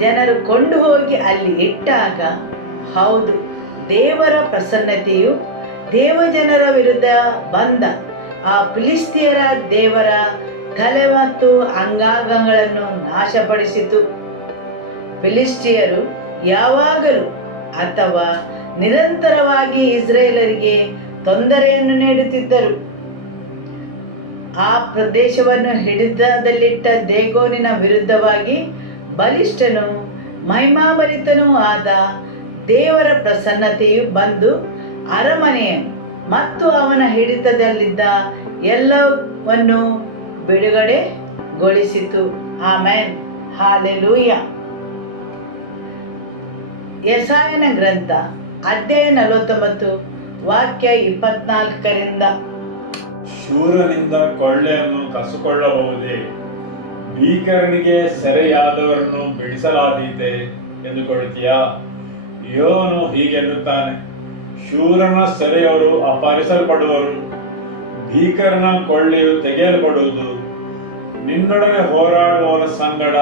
ಜನರು ಕೊಂಡು ಹೋಗಿ ಅಲ್ಲಿ ಇಟ್ಟಾಗ, ಹೌದು, ದೇವರ ಪ್ರಸನ್ನತೆಯು ದೇವಜನರ ವಿರುದ್ಧ ಬಂದ ಆ ಫಿಲಿಸ್ತಿಯರ ದೇವರ ತಲೆ ಮತ್ತು ಅಂಗಾಂಗಗಳನ್ನು ನಾಶಪಡಿಸಿತು. ಫಿಲಿಸ್ಟಿಯರು ಯಾವಾಗಲೂ ಅಥವಾ ನಿರಂತರವಾಗಿ ಇಸ್ರೇಲರಿಗೆ ತೊಂದರೆಯನ್ನು ನೀಡುತ್ತಿದ್ದರು. ಆ ಪ್ರದೇಶವನ್ನು ಹಿಡಿತದಲ್ಲಿಟ್ಟ ದೇಗೋನಿನ ವಿರುದ್ಧವಾಗಿ ಬಲಿಷ್ಠನೂ ಮಹಿಮಾಭರಿತನೂ ಆದ ದೇವರ ಪ್ರಸನ್ನತೆಯು ಬಂದು ಅರಮನೆಯನ್ನು ಮತ್ತು ಅವನ ಹಿಡಿತದಲ್ಲಿದ್ದ ಎಲ್ಲವನ್ನು ಬಿಡುಗಡೆಗೊಳಿಸಿತು. ಆಮೆನ್. ಹಾಲೆಲೂಯ. ಯೆಶಾಯನ ಗ್ರಂಥ ಅಧ್ಯಾಯ 49 ವಾಕ್ಯ 24. ಶೂರನಿಂದ ಕೊಳ್ಳೆಯನ್ನು ಕಸುಕೊಳ್ಳಬಹುದೇ? ಭೀಕರನಿಗೆ ಸೆರೆಯಾದವರನ್ನು ಬಿಡಿಸಲಾದೀತೆ ಎಂದುಕೊಳ್ಳುತ್ತೀಯಾ? ಯೋನು ಹೀಗೆನ್ನುತ್ತಾನೆ, ಶೂರನ ಸೆರೆಯವರು ಅಪಹರಿಸಲ್ಪಡುವರು, ಭೀಕರನ ಕೊಳ್ಳೆಯು ತೆಗೆಯಲ್ಪಡುವುದು. ನಿನ್ನೊಡನೆ ಹೋರಾಡುವವರ ಸಂಗಡ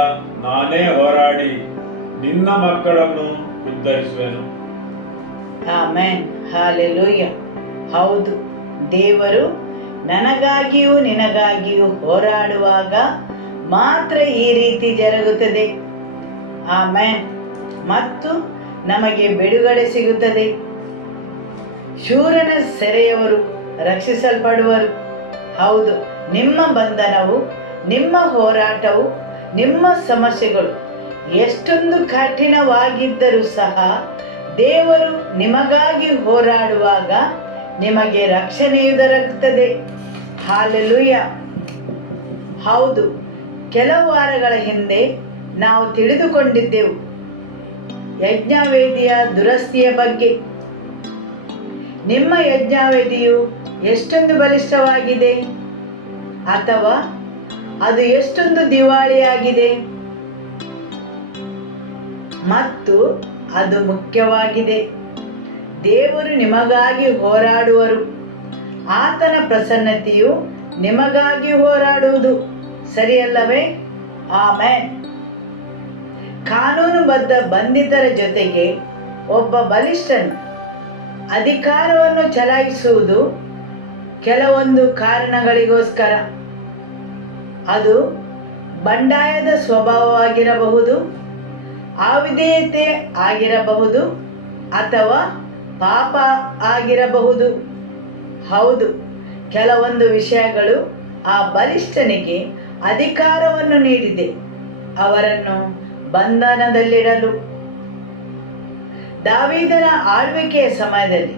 ನಾನೇ ಹೋರಾಡಿ ನಿನ್ನ ಮಕ್ಕಳನ್ನು ಉದ್ಧರಿಸುವೆನು. ಆಮೆನ್. ಹಾಲೆಲೂಯ. ಹೌದು, ದೇವರು ನನಗಾಗಿಯೂ ನಿನಗಾಗಿಯೂ ಹೋರಾಡುವಾಗ ಮಾತ್ರ ಈ ರೀತಿ ಜರುಗುತ್ತದೆ. ಆಮೆನ್. ಮತ್ತು ನಮಗೆ ಬಿಡುಗಡೆ ಸಿಗುತ್ತದೆ. ಶೂರನ ಸೆರೆಯವರು ರಕ್ಷಿಸಲ್ಪಡುವರು. ಹೌದು, ನಿಮ್ಮ ಬಂಧನವು, ನಿಮ್ಮ ಹೋರಾಟವು, ನಿಮ್ಮ ಸಮಸ್ಯೆಗಳು ಎಷ್ಟೊಂದು ಕಠಿಣವಾಗಿದ್ದರೂ ಸಹ ದೇವರು ನಿಮಗಾಗಿ ಹೋರಾಡುವಾಗ ನಿಮಗೆ ರಕ್ಷಣೆಯು ದೊರಕುತ್ತದೆ. ಹಾಲೆಲೂಯ. ಹೌದು, ಕೆಲವು ವಾರಗಳ ಹಿಂದೆ ನಾವು ತಿಳಿದುಕೊಂಡಿದ್ದೆವು ಯಜ್ಞವೇದಿಯ ದುರಸ್ತಿಯ ಬಗ್ಗೆ. ನಿಮ್ಮ ಯಜ್ಞವೇದಿಯು ಎಷ್ಟೊಂದು ಬಲಿಷ್ಠವಾಗಿದೆ ಅಥವಾ ಅದು ಎಷ್ಟೊಂದು ದಿವಾಳಿಯಾಗಿದೆ ಮತ್ತು ಅದು ಮುಖ್ಯವಾಗಿದೆ. ದೇವರು ನಿಮಗಾಗಿ ಹೋರಾಡುವರು. ಆತನ ಪ್ರಸನ್ನತೆಯು ನಿಮಗಾಗಿ ಹೋರಾಡುವುದು, ಸರಿಯಲ್ಲವೇ? ಆಮೆನ್. ಕಾನೂನುಬದ್ಧ ಬಂಧಿತರ ಜೊತೆಗೆ ಒಬ್ಬ ಬಲಿಷ್ಠನು ಅಧಿಕಾರವನ್ನು ಚಲಾಯಿಸುವುದು ಕೆಲವೊಂದು ಕಾರಣಗಳಿಗೋಸ್ಕರ. ಅದು ಬಂಡಾಯದ ಸ್ವಭಾವವಾಗಿರಬಹುದು, ಅವಿಧೇಯತೆ ಆಗಿರಬಹುದು, ಅಥವಾ ಪಾಪ ಆಗಿರಬಹುದು. ಹೌದು, ಕೆಲವೊಂದು ವಿಷಯಗಳು ಆ ಬಲಿಷ್ಠನಿಗೆ ಅಧಿಕಾರವನ್ನು ನೀಡಿದೆ ಅವರನ್ನು ಬಂಧನದಲ್ಲಿಡಲು. ದಾವೀದನ ಆಳ್ವಿಕೆಯ ಸಮಯದಲ್ಲಿ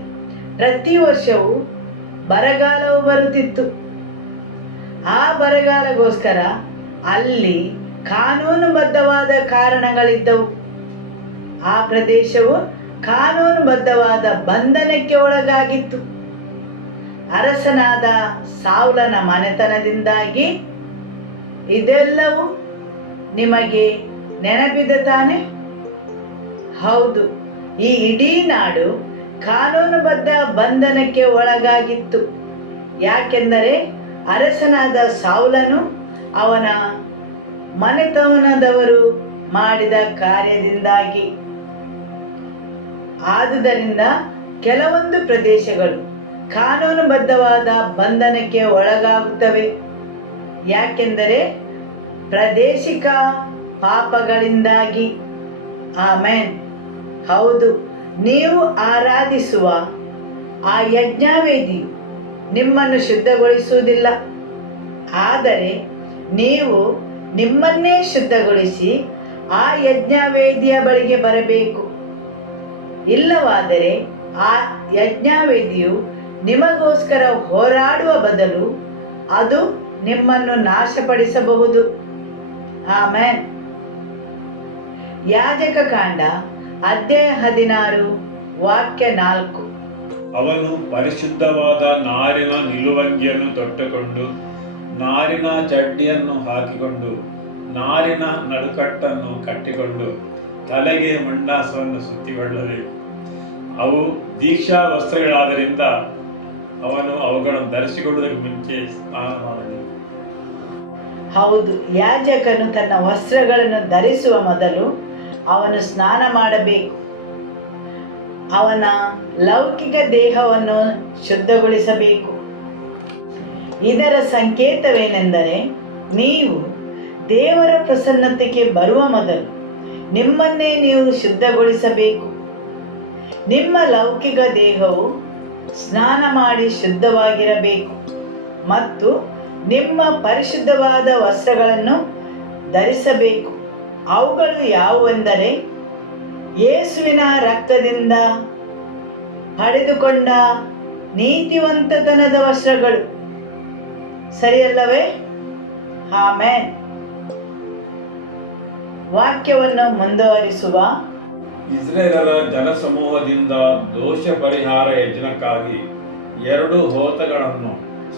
ಪ್ರತಿ ವರ್ಷವೂ ಬರಗಾಲವು ಬರುತ್ತಿತ್ತು. ಆ ಬರಗಾಲಗೋಸ್ಕರ ಅಲ್ಲಿ ಕಾನೂನುಬದ್ಧವಾದ ಕಾರಣಗಳಿದ್ದವು. ಆ ಪ್ರದೇಶವು ಕಾನೂನುಬದ್ಧವಾದ ಬಂಧನಕ್ಕೆ ಒಳಗಾಗಿತ್ತು. ಅರಸನಾದ ಸೌಲನ ಮನೆತನದಿಂದಾಗಿ ಇದೆಲ್ಲವೂ ನಿಮಗೆ ನೆನಪಿದೆ ತಾನೆ? ಹೌದು, ಈ ಇಡೀ ನಾಡು ಕಾನೂನುಬದ್ಧ ಬಂಧನಕ್ಕೆ ಒಳಗಾಗಿತ್ತು. ಯಾಕೆಂದರೆ ಅರಸನಾದ ಸೌಲನು ಅವನ ಮನೆತನದವರು ಮಾಡಿದ ಕಾರ್ಯದಿಂದಾಗಿ. ಆದುದರಿಂದ ಕೆಲವೊಂದು ಪ್ರದೇಶಗಳು ಕಾನೂನುಬದ್ಧವಾದ ಬಂಧನಕ್ಕೆ ಒಳಗಾಗುತ್ತವೆ. ಯಾಕೆಂದರೆ ಪ್ರಾದೇಶಿಕ ಪಾಪಗಳಿಂದಾಗಿ. ಆಮೆನ್. ಹೌದು, ನೀವು ಆರಾಧಿಸುವ ಆ ಯಜ್ಞವೇದಿಯು ನಿಮ್ಮನ್ನು ಶುದ್ಧಗೊಳಿಸುವುದಿಲ್ಲ. ಆದರೆ ನೀವು ನಿಮ್ಮನ್ನೇ ಶುದ್ಧಗೊಳಿಸಿ ಆ ಯಜ್ಞವೇದಿಯ ಬಳಿಗೆ ಬರಬೇಕು. ಇಲ್ಲವಾದರೆ ಆ ಯಜ್ಞವೇದಿಯು ನಿಮಗೋಸ್ಕರ ಹೋರಾಡುವ ಬದಲು ಅದು ನಿಮ್ಮನ್ನು ನಾಶಪಡಿಸಬಹುದು. ಆಮೆನ್. ಯಾಜಕ ಕಾಂಡ ಅಧ್ಯಾಯ 16 ವಾಕ್ಯ 4. ಅವನು ಪರಿಶುದ್ಧವಾದ ನಾರಿನ ನಿಲುವಂಗಿಯನ್ನು ತೊಟ್ಟುಕೊಂಡು ನಾರಿನ ಚಡ್ಡಿಯನ್ನು ಹಾಕಿಕೊಂಡು ನಾರಿನ ನಡುಕಟ್ಟನ್ನು ಕಟ್ಟಿಕೊಂಡು ತಲೆಗೆ ಮಂಡಾಸವನ್ನು ಸುತ್ತಿಕೊಳ್ಳಬೇಕು. ಅವು ದೀಕ್ಷಾ ವಸ್ತ್ರಗಳಾದ್ದರಿಂದ ಅವನು ಅವುಗಳನ್ನು ಧರಿಸಿಕೊಳ್ಳುವುದಕ್ಕೆ ಮುಂಚೆ ಸ್ನಾನ ಮಾಡಬೇಕು. ಹೌದು, ಯಾಜಕನು ತನ್ನ ವಸ್ತ್ರಗಳನ್ನು ಧರಿಸುವ ಮೊದಲು ಅವನು ಸ್ನಾನ ಮಾಡಬೇಕು. ಅವನ ಲೌಕಿಕ ದೇಹವನ್ನು ಶುದ್ಧಗೊಳಿಸಬೇಕು. ಇದರ ಸಂಕೇತವೇನೆಂದರೆ, ನೀವು ದೇವರ ಪ್ರಸನ್ನತೆಗೆ ಬರುವ ಮೊದಲು ನಿಮ್ಮನ್ನೇ ನೀವು ಶುದ್ಧಗೊಳಿಸಬೇಕು. ನಿಮ್ಮ ಲೌಕಿಕ ದೇಹವು ಸ್ನಾನ ಮಾಡಿ ಶುದ್ಧವಾಗಿರಬೇಕು ಮತ್ತು ನಿಮ್ಮ ಪರಿಶುದ್ಧವಾದ ವಸ್ತ್ರಗಳನ್ನು ಧರಿಸಬೇಕು. ಅವುಗಳು ಯಾವುವೆಂದರೆ, ಯೇಸುವಿನ ರಕ್ತದಿಂದ ಪಡೆದುಕೊಂಡ ನೀತಿವಂತತನದ ವಸ್ತ್ರಗಳು. ಸರಿಯಲ್ಲವೇ? ಆಮೆನ್. ವಾಕ್ಯವನ್ನು ಮುಂದುವರಿಸುವ. ಇಸ್ರೇಲರ ಜನಸಮೂಹದಿಂದ ದೋಷ ಪರಿಹಾರ ಯಜ್ಞಕ್ಕಾಗಿ 2 ಹೋತಗಳನ್ನು,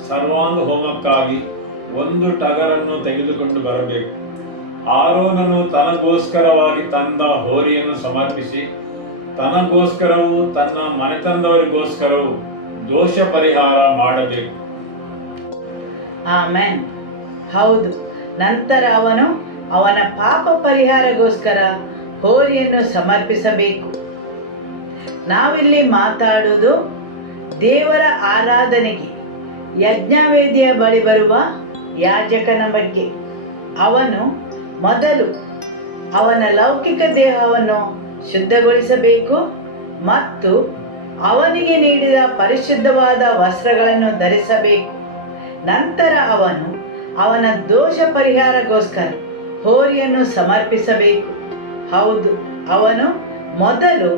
ಸರ್ವಾಂಗ ಹೋಮಕ್ಕಾಗಿ 1 ಟಗರನ್ನು ತೆಗೆದುಕೊಂಡು ಬರಬೇಕು. ಆರೋನನು ತನಗೋಸ್ಕರವಾಗಿ ತಂದ ಹೋರಿಯನ್ನು ಸಮರ್ಪಿಸಿ ತನಗೋಸ್ಕರವೂ ತನ್ನ ಮನೆತನದವರಿಗೋಸ್ಕರವೂ ದೋಷ ಪರಿಹಾರ ಮಾಡಬೇಕು. ಆಮೆನ್. ಹೌದು, ನಂತರ ಅವನು ಅವನ ಪಾಪ ಪರಿಹಾರಗೋಸ್ಕರ ಹೋರಿಯನ್ನು ಸಮರ್ಪಿಸಬೇಕು. ನಾವಿಲ್ಲಿ ಮಾತಾಡುವುದು ದೇವರ ಆರಾಧನೆಗೆ ಯಜ್ಞವೇದಿಯ ಬಳಿ ಬರುವ ಯಾಜಕನ ಬಗ್ಗೆ. ಅವನು ಮೊದಲು ಅವನ ಲೌಕಿಕ ದೇಹವನ್ನು ಶುದ್ಧಗೊಳಿಸಬೇಕು ಮತ್ತು ಅವನಿಗೆ ನೀಡಿದ ಪರಿಶುದ್ಧವಾದ ವಸ್ತ್ರಗಳನ್ನು ಧರಿಸಬೇಕು. ನಂತರ ಅವನು ಅವನ ದೋಷ ಪರಿಹಾರಗೋಸ್ಕರ ಹೋರಿಯನ್ನು ಸಮರ್ಪಿಸಬೇಕು. ಹೌದು, ಅವನು ಮೊದಲು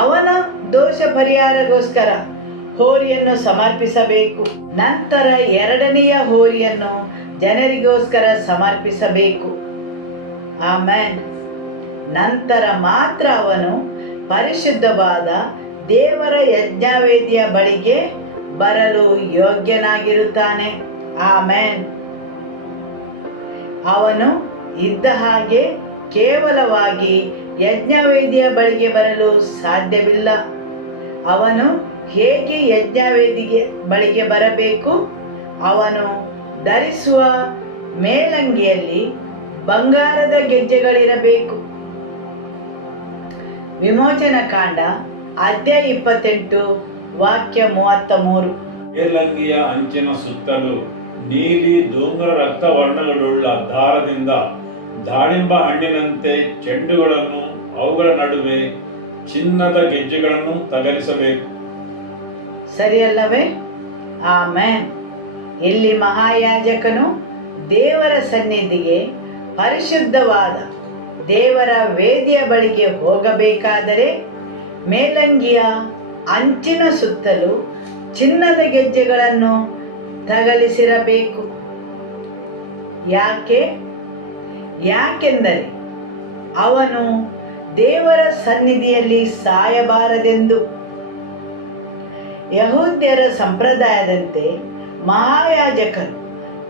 ಅವನ ದೋಷ ಪರಿಹಾರಗೋಸ್ಕರ ಹೋರಿಯನ್ನು ಸಮರ್ಪಿಸಬೇಕು. ನಂತರ 2ನೆಯ ಹೋರಿಯನ್ನು ಜನರಿಗೋಸ್ಕರ ಸಮರ್ಪಿಸಬೇಕು. ಆಮೆನ್. ನಂತರ ಮಾತ್ರ ಅವನು ಪರಿಶುದ್ಧವಾದ ದೇವರ ಯಜ್ಞವೇದಿಯ ಬಳಿಗೆ ಬರಲು ಯೋಗ್ಯನಾಗಿರುತ್ತಾನೆ. ಆಮೆನ್. ಅವನು ಇದ್ದ ಹಾಗೆ ಕೇವಲವಾಗಿ ಯಜ್ಞವೇದಿಯ ಬಳಿಗೆ ಬರಲು ಸಾಧ್ಯವಿಲ್ಲ. ಅವನು ಹೇಗೆ ಯಜ್ಞವೇದಿಗೆ ಬಳಿಗೆ ಬರಬೇಕು? ಅವನು ಧರಿಸುವ ಮೇಲಂಗಿಯಲ್ಲಿ ಬಂಗಾರದ ಗೆಜ್ಜೆಗಳಿರಬೇಕು. ವಿಮೋಚನಾ ಕಾಂಡ ಅಧ್ಯಾಯ 28 ವಾಕ್ಯ 33. ಮೇಲಂಗಿಯ ಅಂಚಿನ ಸುತ್ತಲೂ ನೀಲಿ ಧೂಮ್ರ ರಕ್ತವರ್ಣಗಳುಳ್ಳ ದಾರದಿಂದ ದಾಳಿಂಬ ಹಣ್ಣಿನಂತೆ ಚೆಂಡುಗಳನ್ನು, ಅವುಗಳ ನಡುವೆ ಚಿನ್ನದ ಗೆಜ್ಜೆಗಳನ್ನು ತಗಲಿಸಬೇಕು. ಸರಿಯಲ್ಲವೇ? ಆಮೆನ್. ಇಲ್ಲಿ ಮಹಾಯಾಜಕನು ದೇವರ ಸನ್ನಿಧಿಗೆ ಪರಿಶುದ್ಧವಾದ ದೇವರ ವೇದಿಯ ಬಳಿಗೆ ಹೋಗಬೇಕಾದರೆ ಮೇಲಂಗಿಯ ಅಂಚಿನ ಸುತ್ತಲೂ ಚಿನ್ನದ ಗೆಜ್ಜೆಗಳನ್ನು ತಗಲಿಸಿರಬೇಕು. ಯಾಕೆಂದರೆ ಅವನು ದೇವರ ಸನ್ನಿಧಿಯಲ್ಲಿ ಸಾಯಬಾರದೆಂದು. ಯಹೂದ್ಯರ ಸಂಪ್ರದಾಯದಂತೆ ಮಹಾಯಾಜಕನು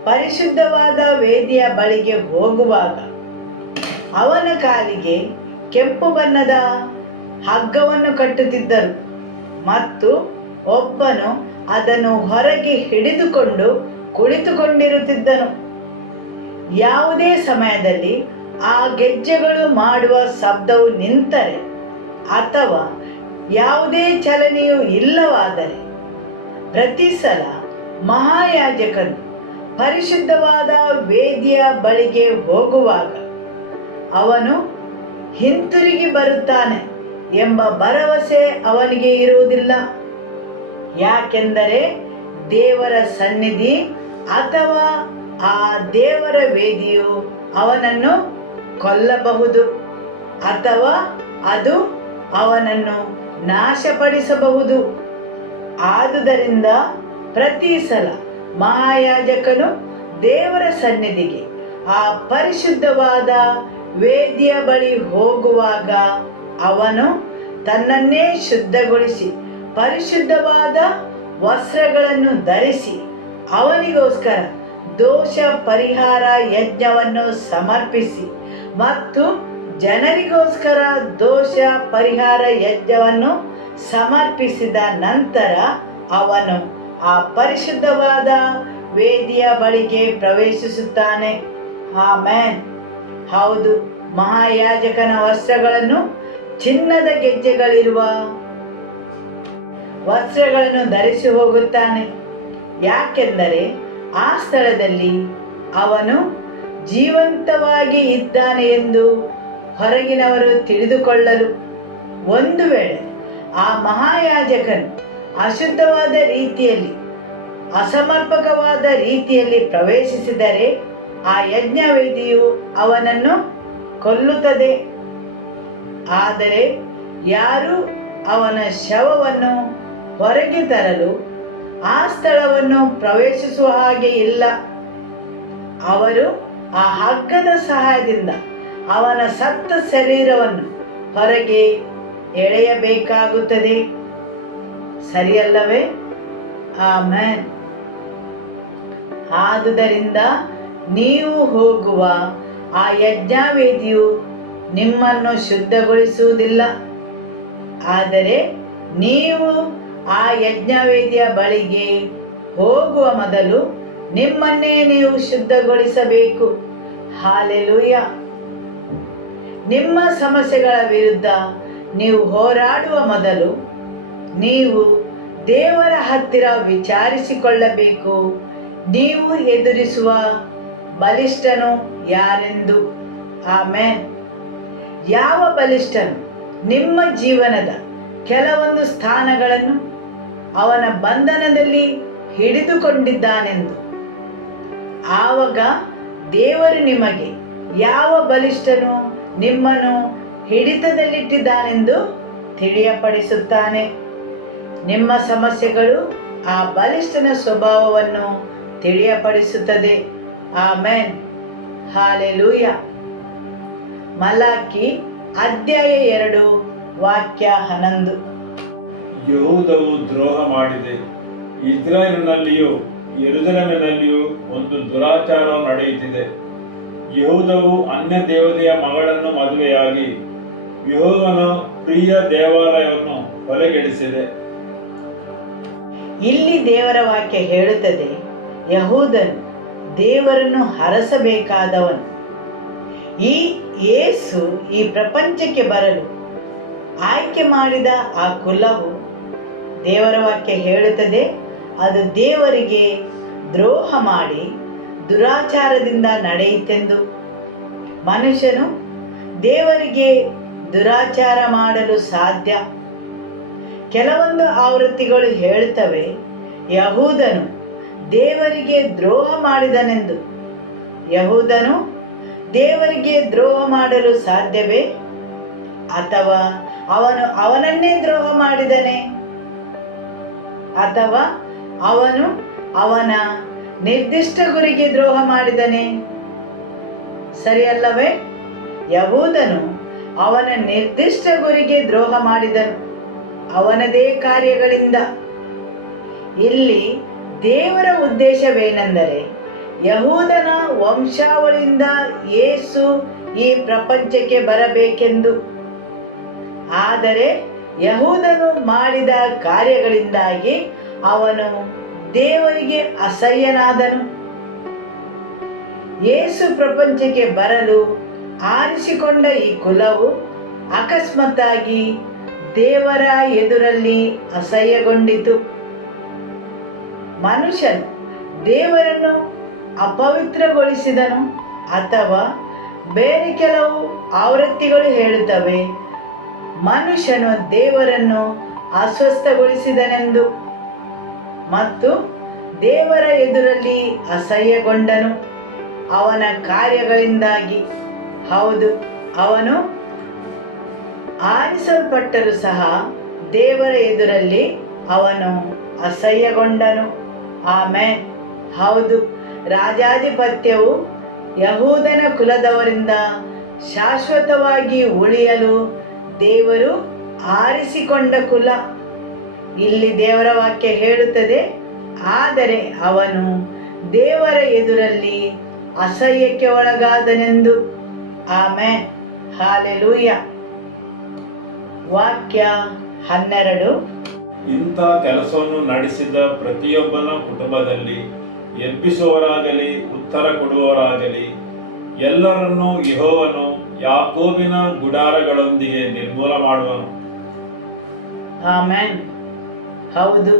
ಪರಿಶುದ್ಧವಾದ ವೇದಿಯ ಬಳಿಗೆ ಹೋಗುವಾಗ ಅವನ ಕಾಲಿಗೆ ಕೆಂಪು ಬಣ್ಣದ ಹಗ್ಗವನ್ನು ಕಟ್ಟುತ್ತಿದ್ದರು ಮತ್ತು ಒಬ್ಬನು ಅದನ್ನು ಹೊರಗೆ ಹಿಡಿದುಕೊಂಡು ಕುಳಿತುಕೊಂಡಿರುತ್ತಿದ್ದನು. ಯಾವುದೇ ಸಮಯದಲ್ಲಿ ಆ ಗೆಜ್ಜೆಗಳು ಮಾಡುವ ಶಬ್ದವು ನಿಂತರೆ ಅಥವಾ ಯಾವುದೇ ಚಲನೆಯೂ ಇಲ್ಲವಾದರೆ ಪ್ರತಿ ಸಲ ಮಹಾಯಾಜಕನು ಪರಿಶುದ್ಧವಾದ ವೇದಿಯ ಬಳಿಗೆ ಹೋಗುವಾಗ ಅವನು ಹಿಂತಿರುಗಿ ಬರುತ್ತಾನೆ ಎಂಬ ಭರವಸೆ ಅವನಿಗೆ ಇರುವುದಿಲ್ಲ. ಯಾಕೆಂದರೆ ದೇವರ ಸನ್ನಿಧಿ ಅಥವಾ ಆ ದೇವರ ವೇದಿಯು ಅವನನ್ನು ಕೊಲ್ಲಬಹುದು ಅಥವಾ ಅದು ಅವನನ್ನು ನಾಶಪಡಿಸಬಹುದು. ಆದುದರಿಂದ ಪ್ರತಿ ಸಲ ಮಹಾಯಾಜಕನು ದೇವರ ಸನ್ನಿಧಿಗೆ ಆ ಪರಿಶುದ್ಧವಾದ ವೇದಿಯ ಬಳಿ ಹೋಗುವಾಗ ಅವನು ತನ್ನನ್ನೇ ಶುದ್ಧಗೊಳಿಸಿ ಪರಿಶುದ್ಧವಾದ ವಸ್ತ್ರಗಳನ್ನು ಧರಿಸಿ ಅವನಿಗೋಸ್ಕರ ದೋಷ ಪರಿಹಾರ ಯಜ್ಞವನ್ನು ಸಮರ್ಪಿಸಿ ಮತ್ತು ಜನರಿಗೋಸ್ಕರ ದೋಷ ಪರಿಹಾರ ಯಜ್ಞವನ್ನು ಸಮರ್ಪಿಸಿದ ನಂತರ ಅವನು ಆ ಪರಿಶುದ್ಧವಾದ ವೇದಿಯ ಬಳಿಗೆ ಪ್ರವೇಶಿಸುತ್ತಾನೆ. ಆಮೆನ್. ಹೌದು, ಮಹಾಯಾಜಕನ ವಸ್ತ್ರಗಳನ್ನು ಚಿನ್ನದ ಗೆಜ್ಜೆಗಳಿರುವ ವಸ್ತ್ರಗಳನ್ನು ಧರಿಸಿ ಹೋಗುತ್ತಾನೆ. ಯಾಕೆಂದರೆ ಆ ಸ್ಥಳದಲ್ಲಿ ಅವನು ಜೀವಂತವಾಗಿ ಇದ್ದಾನೆ ಎಂದು ಹೊರಗಿನವರು ತಿಳಿದುಕೊಳ್ಳಲು. ಒಂದು ವೇಳೆ ಆ ಮಹಾಯಾಜಕನು ಅಶುದ್ಧವಾದ ರೀತಿಯಲ್ಲಿ ಅಸಮರ್ಪಕವಾದ ರೀತಿಯಲ್ಲಿ ಪ್ರವೇಶಿಸಿದರೆ ಆ ಯಜ್ಞವೇದಿಯು ಅವನನ್ನು ಕೊಲ್ಲುತ್ತದೆ. ಆದರೆ ಯಾರು ಅವನ ಶವವನ್ನು ಹೊರಗೆ ತರಲು ಆ ಸ್ಥಳವನ್ನು ಪ್ರವೇಶಿಸುವ ಹಾಗೆ ಇಲ್ಲ. ಅವರು ಆ ಹಗ್ಗದ ಸಹಾಯದಿಂದ ಅವನ ಸತ್ತ ಶರೀರವನ್ನು ಹೊರಗೆ ಎಳೆಯಬೇಕಾಗುತ್ತದೆ. ಸರಿಯಲ್ಲವೇ? ಆಮೆನ್. ಆದುದರಿಂದ ನೀವು ಹೋಗುವ ಆ ಯಜ್ಞವೇದಿಯು ನಿಮ್ಮನ್ನು ಶುದ್ಧಗೊಳಿಸುವುದಿಲ್ಲ. ಆದರೆ ನೀವು ಆ ಯಜ್ಞವೇದಿಯ ಬಳಿಗೆ ಹೋಗುವ ಮೊದಲು ನಿಮ್ಮನ್ನೇ ನೀವು ಶುದ್ಧಗೊಳಿಸಬೇಕು. ಹಾಲೆಲೂಯ. ನಿಮ್ಮ ಸಮಸ್ಯೆಗಳ ವಿರುದ್ಧ ನೀವು ಹೋರಾಡುವ ಮೊದಲು ನೀವು ದೇವರ ಹತ್ತಿರ ವಿಚಾರಿಸಿಕೊಳ್ಳಬೇಕು, ನೀವು ಎದುರಿಸುವ ಬಲಿಷ್ಠನು ಯಾರೆಂದು. ಆಮೆನ್. ಯಾವ ಬಲಿಷ್ಠನು ನಿಮ್ಮ ಜೀವನದ ಕೆಲವೊಂದು ಸ್ಥಾನಗಳನ್ನು ಅವನ ಬಂಧನದಲ್ಲಿ ಹಿಡಿದುಕೊಂಡಿದ್ದಾನೆಂದು, ಆವಾಗ ದೇವರು ನಿಮಗೆ ಯಾವ ಬಲಿಷ್ಠನು ನಿಮ್ಮನ್ನು ಹಿಡಿತದಲ್ಲಿಟ್ಟಿದ್ದಾನೆಂದು ತಿಳಿಯಪಡಿಸುತ್ತಾನೆ. ನಿಮ್ಮ ಸಮಸ್ಯೆಗಳು ಆ ಬಲಿಷ್ಠನ ಸ್ವಭಾವವನ್ನು ತಿಳಿಯಪಡಿಸುತ್ತದೆ. ಆಮೆನ್. ಹಾಲೆಲೂಯ. ಮಲಾಕಿ ಅಧ್ಯಾಯ 2 ವಾಕ್ಯ 11. ಯೆಹೂದವು ದ್ರೋಹ ಮಾಡಿದೆ, ಇಸ್ರಾಯೇಲಿನಲ್ಲಿಯೂ ಯೆರೂಸಲೇಮಿನಲ್ಲಿಯೂ ಒಂದು ದುರಾಚಾರವು ನಡೆಯುತ್ತಿದೆ. ಯೆಹೂದವು ಅನ್ಯ ದೇವತೆಯ ಮಗಳನ್ನು ಮದುವೆಯಾಗಿ ಯೆಹೋವನ ಪ್ರಿಯ ದೇವಾಲಯವನ್ನು ಹೊರಗೆಡಿಸಿದೆ. ಇಲ್ಲಿ ದೇವರ ವಾಕ್ಯ ಹೇಳುತ್ತದೆ, ಯೆಹೂದನು ದೇವರನ್ನು ಹರಸಬೇಕಾದವನು. ಈ ಯೇಸು ಈ ಪ್ರಪಂಚಕ್ಕೆ ಬರಲು ಆಯ್ಕೆ ಮಾಡಿದ ಆ ಕುಲವು, ದೇವರ ವಾಕ್ಯ ಹೇಳುತ್ತದೆ, ಅದು ದೇವರಿಗೆ ದ್ರೋಹ ಮಾಡಿ ದುರಾಚಾರದಿಂದ ನಡೆಯಿತೆಂದು. ಮನುಷ್ಯನು ದೇವರಿಗೆ ದುರಾಚಾರ ಮಾಡಲು ಸಾಧ್ಯ. ಕೆಲವೊಂದು ಆವೃತ್ತಿಗಳು ಹೇಳುತ್ತವೆ, ಯಹೂದನು ದೇವರಿಗೆ ದ್ರೋಹ ಮಾಡಿದನೆಂದು. ಯಹೂದನು ದೇವರಿಗೆ ದ್ರೋಹ ಮಾಡಲು ಸಾಧ್ಯವೇ? ಅಥವಾ ಅವನು ಅವನನ್ನೇ ದ್ರೋಹ ಮಾಡಿದನೆ? ಅಥವಾ ಅವನು ಅವನ ನಿರ್ದಿಷ್ಟ ಗುರಿಗೆ ದ್ರೋಹ ಮಾಡಿದನೆ? ಸರಿಯಲ್ಲವೇ? ಯಹೂದನು ಅವನ ನಿರ್ದಿಷ್ಟ ಗುರಿಗೆ ದ್ರೋಹ ಮಾಡಿದನು, ಅವನದೇ ಕಾರ್ಯಗಳಿಂದ. ಇಲ್ಲಿ ದೇವರ ಉದ್ದೇಶವೇನೆಂದರೆ, ಯಹೂದನ ವಂಶಾವಳಿಯಿಂದ ಯೇಸು ಈ ಪ್ರಪಂಚಕ್ಕೆ ಬರಬೇಕೆಂದು. ಆದರೆ ಯಹೂದನು ಮಾಡಿದ ಕಾರ್ಯಗಳಿಂದಾಗಿ ಅವನು ದೇವರಿಗೆ ಅಸಹ್ಯನಾದನು. ಯೇಸು ಪ್ರಪಂಚಕ್ಕೆ ಬರಲು ಆರಿಸಿಕೊಂಡ ಈ ಕುಲವು ಅಕಸ್ಮಾತ್ತಾಗಿ ದೇವರ ಎದುರಲ್ಲಿ ಅಸಹ್ಯಗೊಂಡಿತು. ಮನುಷ್ಯನು ದೇವರನ್ನು ಅಪವಿತ್ರಗೊಳಿಸಿದನು, ಅಥವಾ ಬೇರೆ ಕೆಲವು ಆವೃತ್ತಿಗಳು ಹೇಳುತ್ತವೆ ಮನುಷ್ಯನು ದೇವರನ್ನು ಅಸ್ವಸ್ಥಗೊಳಿಸಿದನೆಂದು, ಮತ್ತು ದೇವರ ಎದುರಲ್ಲಿ ಅಸಹ್ಯಗೊಂಡನು ಅವನ ಕಾರ್ಯಗಳಿಂದಾಗಿ. ಹೌದು, ಅವನು ಆರಿಸಲ್ಪಟ್ಟರೂ ಸಹ ದೇವರ ಎದುರಲ್ಲಿ ಅವನು ಅಸಹ್ಯಗೊಂಡನು. ಆಮೆನ್. ಹೌದು, ರಾಜಾಧಿಪತ್ಯವು ಯಹೂದನ ಕುಲದವರಿಂದ ಶಾಶ್ವತವಾಗಿ ಉಳಿಯಲು ದೇವರು ಆರಿಸಿಕೊಂಡ ಕುಲ. ಇಲ್ಲಿ ದೇವರ ವಾಕ್ಯ ಹೇಳುತ್ತದೆ, ಆದರೆ ಅವನು ದೇವರ ಎದುರಲ್ಲಿ ಅಸಹ್ಯಕ್ಕೆ ಒಳಗಾದನೆಂದು. ಆಮೆನ್. ಹಾಲೆಲೂಯ. ವಾಕ್ಯ 12. ಇಂಥ ಕೆಲಸವನ್ನು ನಡೆಸಿದ ಪ್ರತಿಯೊಬ್ಬನ ಕುಟುಂಬದಲ್ಲಿ ಎಬ್ಬಿಸುವವರಾಗಲಿ ಉತ್ತರ ಕೊಡುವವರಾಗಲಿ ಎಲ್ಲರನ್ನೂ ಯೆಹೋವನು ಯಾಕೋಬಿನ ಗುಡಾರಗಳೊಂದಿಗೆ ನಿರ್ಮೂಲ ಮಾಡುವನು. ಆಮೆನ್. ಹೌದು,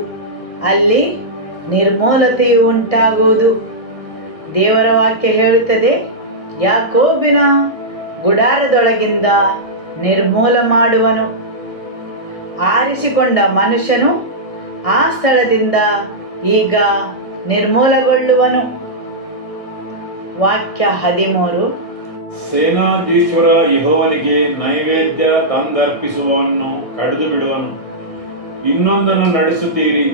ಅಲ್ಲಿ ನಿರ್ಮೂಲತೆಯು ಉಂಟಾಗುವುದು. ದೇವರ ವಾಕ್ಯ ಹೇಳುತ್ತದೆ, ಯಾಕೋಬಿನ ಗುಡಾರದೊಳಗಿಂದ ನಿರ್ಮೂಲ ಮಾಡುವನು. ಆರಿಸಿಕೊಂಡ ಮನುಷ್ಯನು ಆ ಸ್ಥಳದಿಂದ ಈಗ ನಿರ್ಮೂಲಗೊಳ್ಳುವನು. ವಾಕ್ಯ 13. ಸೇನಾಧೀಶ್ವರ ಯೆಹೋವನಿಗೆ ನೈವೇದ್ಯ ತಂದರ್ಪಿಸುವವನ್ನು ಕಡಿದು ಬಿಡುವನು. ಇನ್ನೊಂದನ್ನು ನಡೆಸುತ್ತೀರಿ,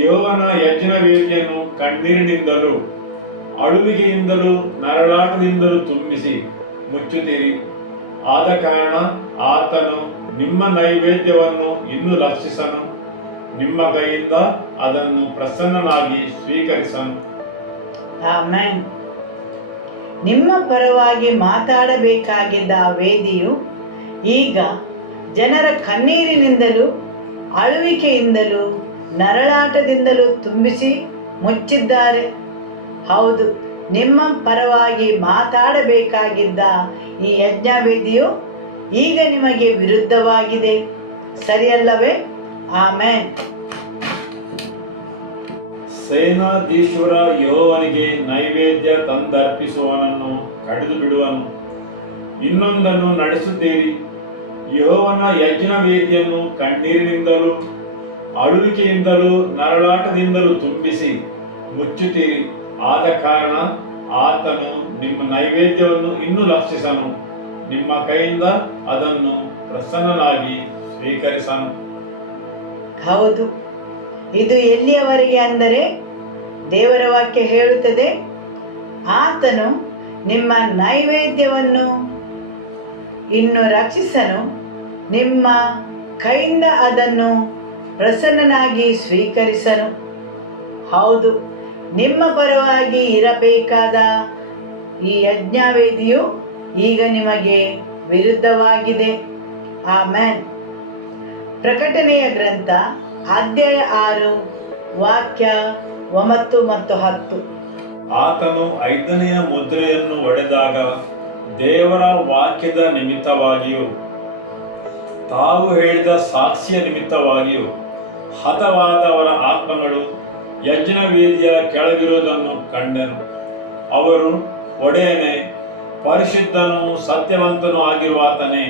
ಯೆಹೋವನ ಯಜ್ಞವೇದಿಯನ್ನು ಕಣ್ಣೀರಿನಿಂದಲೂ ಅಳುವಿಕೆಯಿಂದಲೂ ನರಳಾಟದಿಂದಲೂ ತುಂಬಿಸಿ ಮುಚ್ಚುತ್ತೀರಿ. ಆದ ಕಾರಣ ಆತನು ನಿಮ್ಮ ನೈವೇದ್ಯವನ್ನು ಇನ್ನೂ ಲಕ್ಷಿಸನು, ನಿಮ್ಮ ಕೈಯಿಂದ ಅದನ್ನು ಪ್ರಸನ್ನನಾಗಿ ಸ್ವೀಕರಿಸನು. ಆಮೆನ್. ನಿಮ್ಮ ಪರವಾಗಿ ಮಾತಾಡಬೇಕಾಗಿದ್ದ ಆ ವೇದಿಯು ಈಗ ಜನರ ಕಣ್ಣೀರಿನಿಂದಲೂ ಅಳುವಿಕೆಯಿಂದಲೂ ನರಳಾಟದಿಂದಲೂ ತುಂಬಿಸಿ ಮುಚ್ಚಿದ್ದಾರೆ. ಹೌದು, ನಿಮ್ಮ ಪರವಾಗಿ ಮಾತಾಡಬೇಕಾಗಿದ್ದ ಈ ಯಜ್ಞವೇದಿಯು ಈಗ ನಿಮಗೆ ವಿರುದ್ಧವಾಗಿದೆ. ಸರಿಯಲ್ಲವೇ? ಆಮೆನ್. ಸೇನಾಧೀಶ್ವರ ಯೆಹೋವನಿಗೆ ನೈವೇದ್ಯ ತಂದರ್ಪಿಸುವವನನ್ನು ಕಡಿದು ಬಿಡುವನು. ಇನ್ನೊಂದನ್ನು ನಡೆಸುತ್ತೀರಿ, ಯೆಹೋವನ ಯಜ್ಞವೇದಿಯನ್ನು ಕಣ್ಣೀರಿನಿಂದಲೂ ಅಳುವಿಕೆಯಿಂದಲೂ ನರಳಾಟದಿಂದಲೂ ತುಂಬಿಸಿ ಮುಚ್ಚುತ್ತೀರಿ. ಆದ ಕಾರಣ ಆತನು ನಿಮ್ಮ ನೈವೇದ್ಯವನ್ನು ಇನ್ನೂ ಲಕ್ಷಿಸನು, ನಿಮ್ಮ ಕೈಯಿಂದ ಅದನ್ನು ಪ್ರಸನ್ನನಾಗಿ ಸ್ವೀಕರಿಸನು. ಹೌದು, ಇದು ಎಲ್ಲಿಯವರೆಗೆ ಅಂದರೆ ದೇವರ ವಾಕ್ಯ ಹೇಳುತ್ತದೆ, ಆತನು ನಿಮ್ಮ ನೈವೇದ್ಯವನ್ನು ಇನ್ನು ರಕ್ಷಿಸನು, ನಿಮ್ಮ ಕೈಯಿಂದ ಅದನ್ನು ಪ್ರಸನ್ನನಾಗಿ ಸ್ವೀಕರಿಸನು. ಹೌದು, ನಿಮ್ಮ ಪರವಾಗಿ ಇರಬೇಕಾದ ಈ ಯಜ್ಞವೇದಿಯು ಈಗ ನಿಮಗೆ ವಿರುದ್ಧವಾಗಿದೆ. ಆಮೆನ್. ಪ್ರಕಟಣೆಯ ಗ್ರಂಥ ಅಧ್ಯಾಯ 6 ವಾಕ್ಯ 9 ಮತ್ತು 10. ಆತನು 5ನೆಯ ಮುದ್ರೆಯನ್ನು ಒಡೆದಾಗ ದೇವರ ವಾಕ್ಯದ ನಿಮಿತ್ತವಾಗಿಯೂ ತಾವು ಹೇಳಿದ ಸಾಕ್ಷಿಯ ನಿಮಿತ್ತವಾಗಿಯೂ ಹತವಾದವರ ಆತ್ಮಗಳು ಯಜ್ಞವೇದಿಯ ಕೆಳಗಿರುವುದನ್ನು ಕಂಡನು. ಅವರು, ಒಡೆಯನೇ, ಪರಿಶುದ್ಧನೂ ಸತ್ಯವಂತನೂ ಆಗಿರುವಾತನೇ,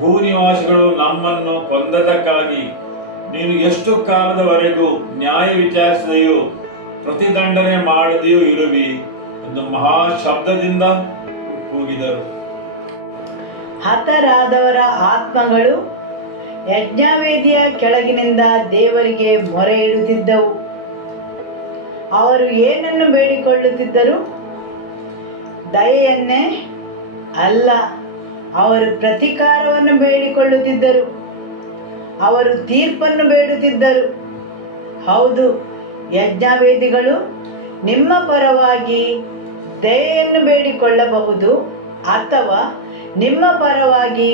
ಭೂನಿವಾಸಿಗಳು ನಮ್ಮನ್ನು ಕೊಂದದಕ್ಕಾಗಿ ನೀನು ಎಷ್ಟು ಕಾಲದವರೆಗೂ ನ್ಯಾಯ ವಿಚಾರಿಸದೆಯೂ ಪ್ರತಿದಂಡನೆ ಮಾಡದೆಯೂ ಇರುವಿ ಎಂದು ಮಹಾ ಶಬ್ದದಿಂದ ಕೂಗಿದರು. ಹತರಾದವರ ಆತ್ಮಗಳು ಯಜ್ಞವೇದಿಯ ಕೆಳಗಿನಿಂದ ದೇವರಿಗೆ ಮೊರೆ ಇಡುತ್ತಿದ್ದವು. ಅವರು ಏನನ್ನು ಬೇಡಿಕೊಳ್ಳುತ್ತಿದ್ದರು? ದಯೆಯನ್ನೇ ಅಲ್ಲ, ಅವರು ಪ್ರತೀಕಾರವನ್ನು ಬೇಡಿಕೊಳ್ಳುತ್ತಿದ್ದರು. ಅವರು ತೀರ್ಪನ್ನು ಬೇಡುತ್ತಿದ್ದರು. ಹೌದು, ಯಜ್ಞವೇದಿಗಳು ನಿಮ್ಮ ಪರವಾಗಿ ದಯೆಯನ್ನು ಬೇಡಿಕೊಳ್ಳಬಹುದು ಅಥವಾ ನಿಮ್ಮ ಪರವಾಗಿ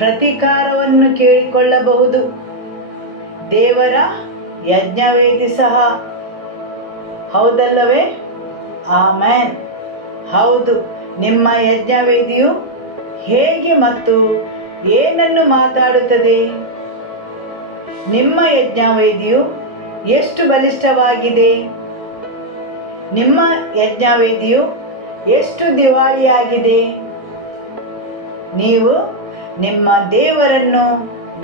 ಪ್ರತೀಕಾರವನ್ನು ಕೇಳಿಕೊಳ್ಳಬಹುದು. ದೇವರ ಯಜ್ಞವೇದಿ ಸಹ ಹೌದಲ್ಲವೇ? ಆಮೆನ್. ಹೌದು, ನಿಮ್ಮ ಯಜ್ಞವೇದಿಯು ಹೇಗೆ ಮತ್ತು ಏನನ್ನು ಮಾತಾಡುತ್ತದೆ? ನಿಮ್ಮ ಯಜ್ಞವೇದಿಯು ಎಷ್ಟು ಬಲಿಷ್ಠವಾಗಿದೆ? ನಿಮ್ಮ ಯಜ್ಞವೇದಿಯು ಎಷ್ಟು ದಿವಾಳಿಯಾಗಿದೆ? ನೀವು ನಿಮ್ಮ ದೇವರನ್ನು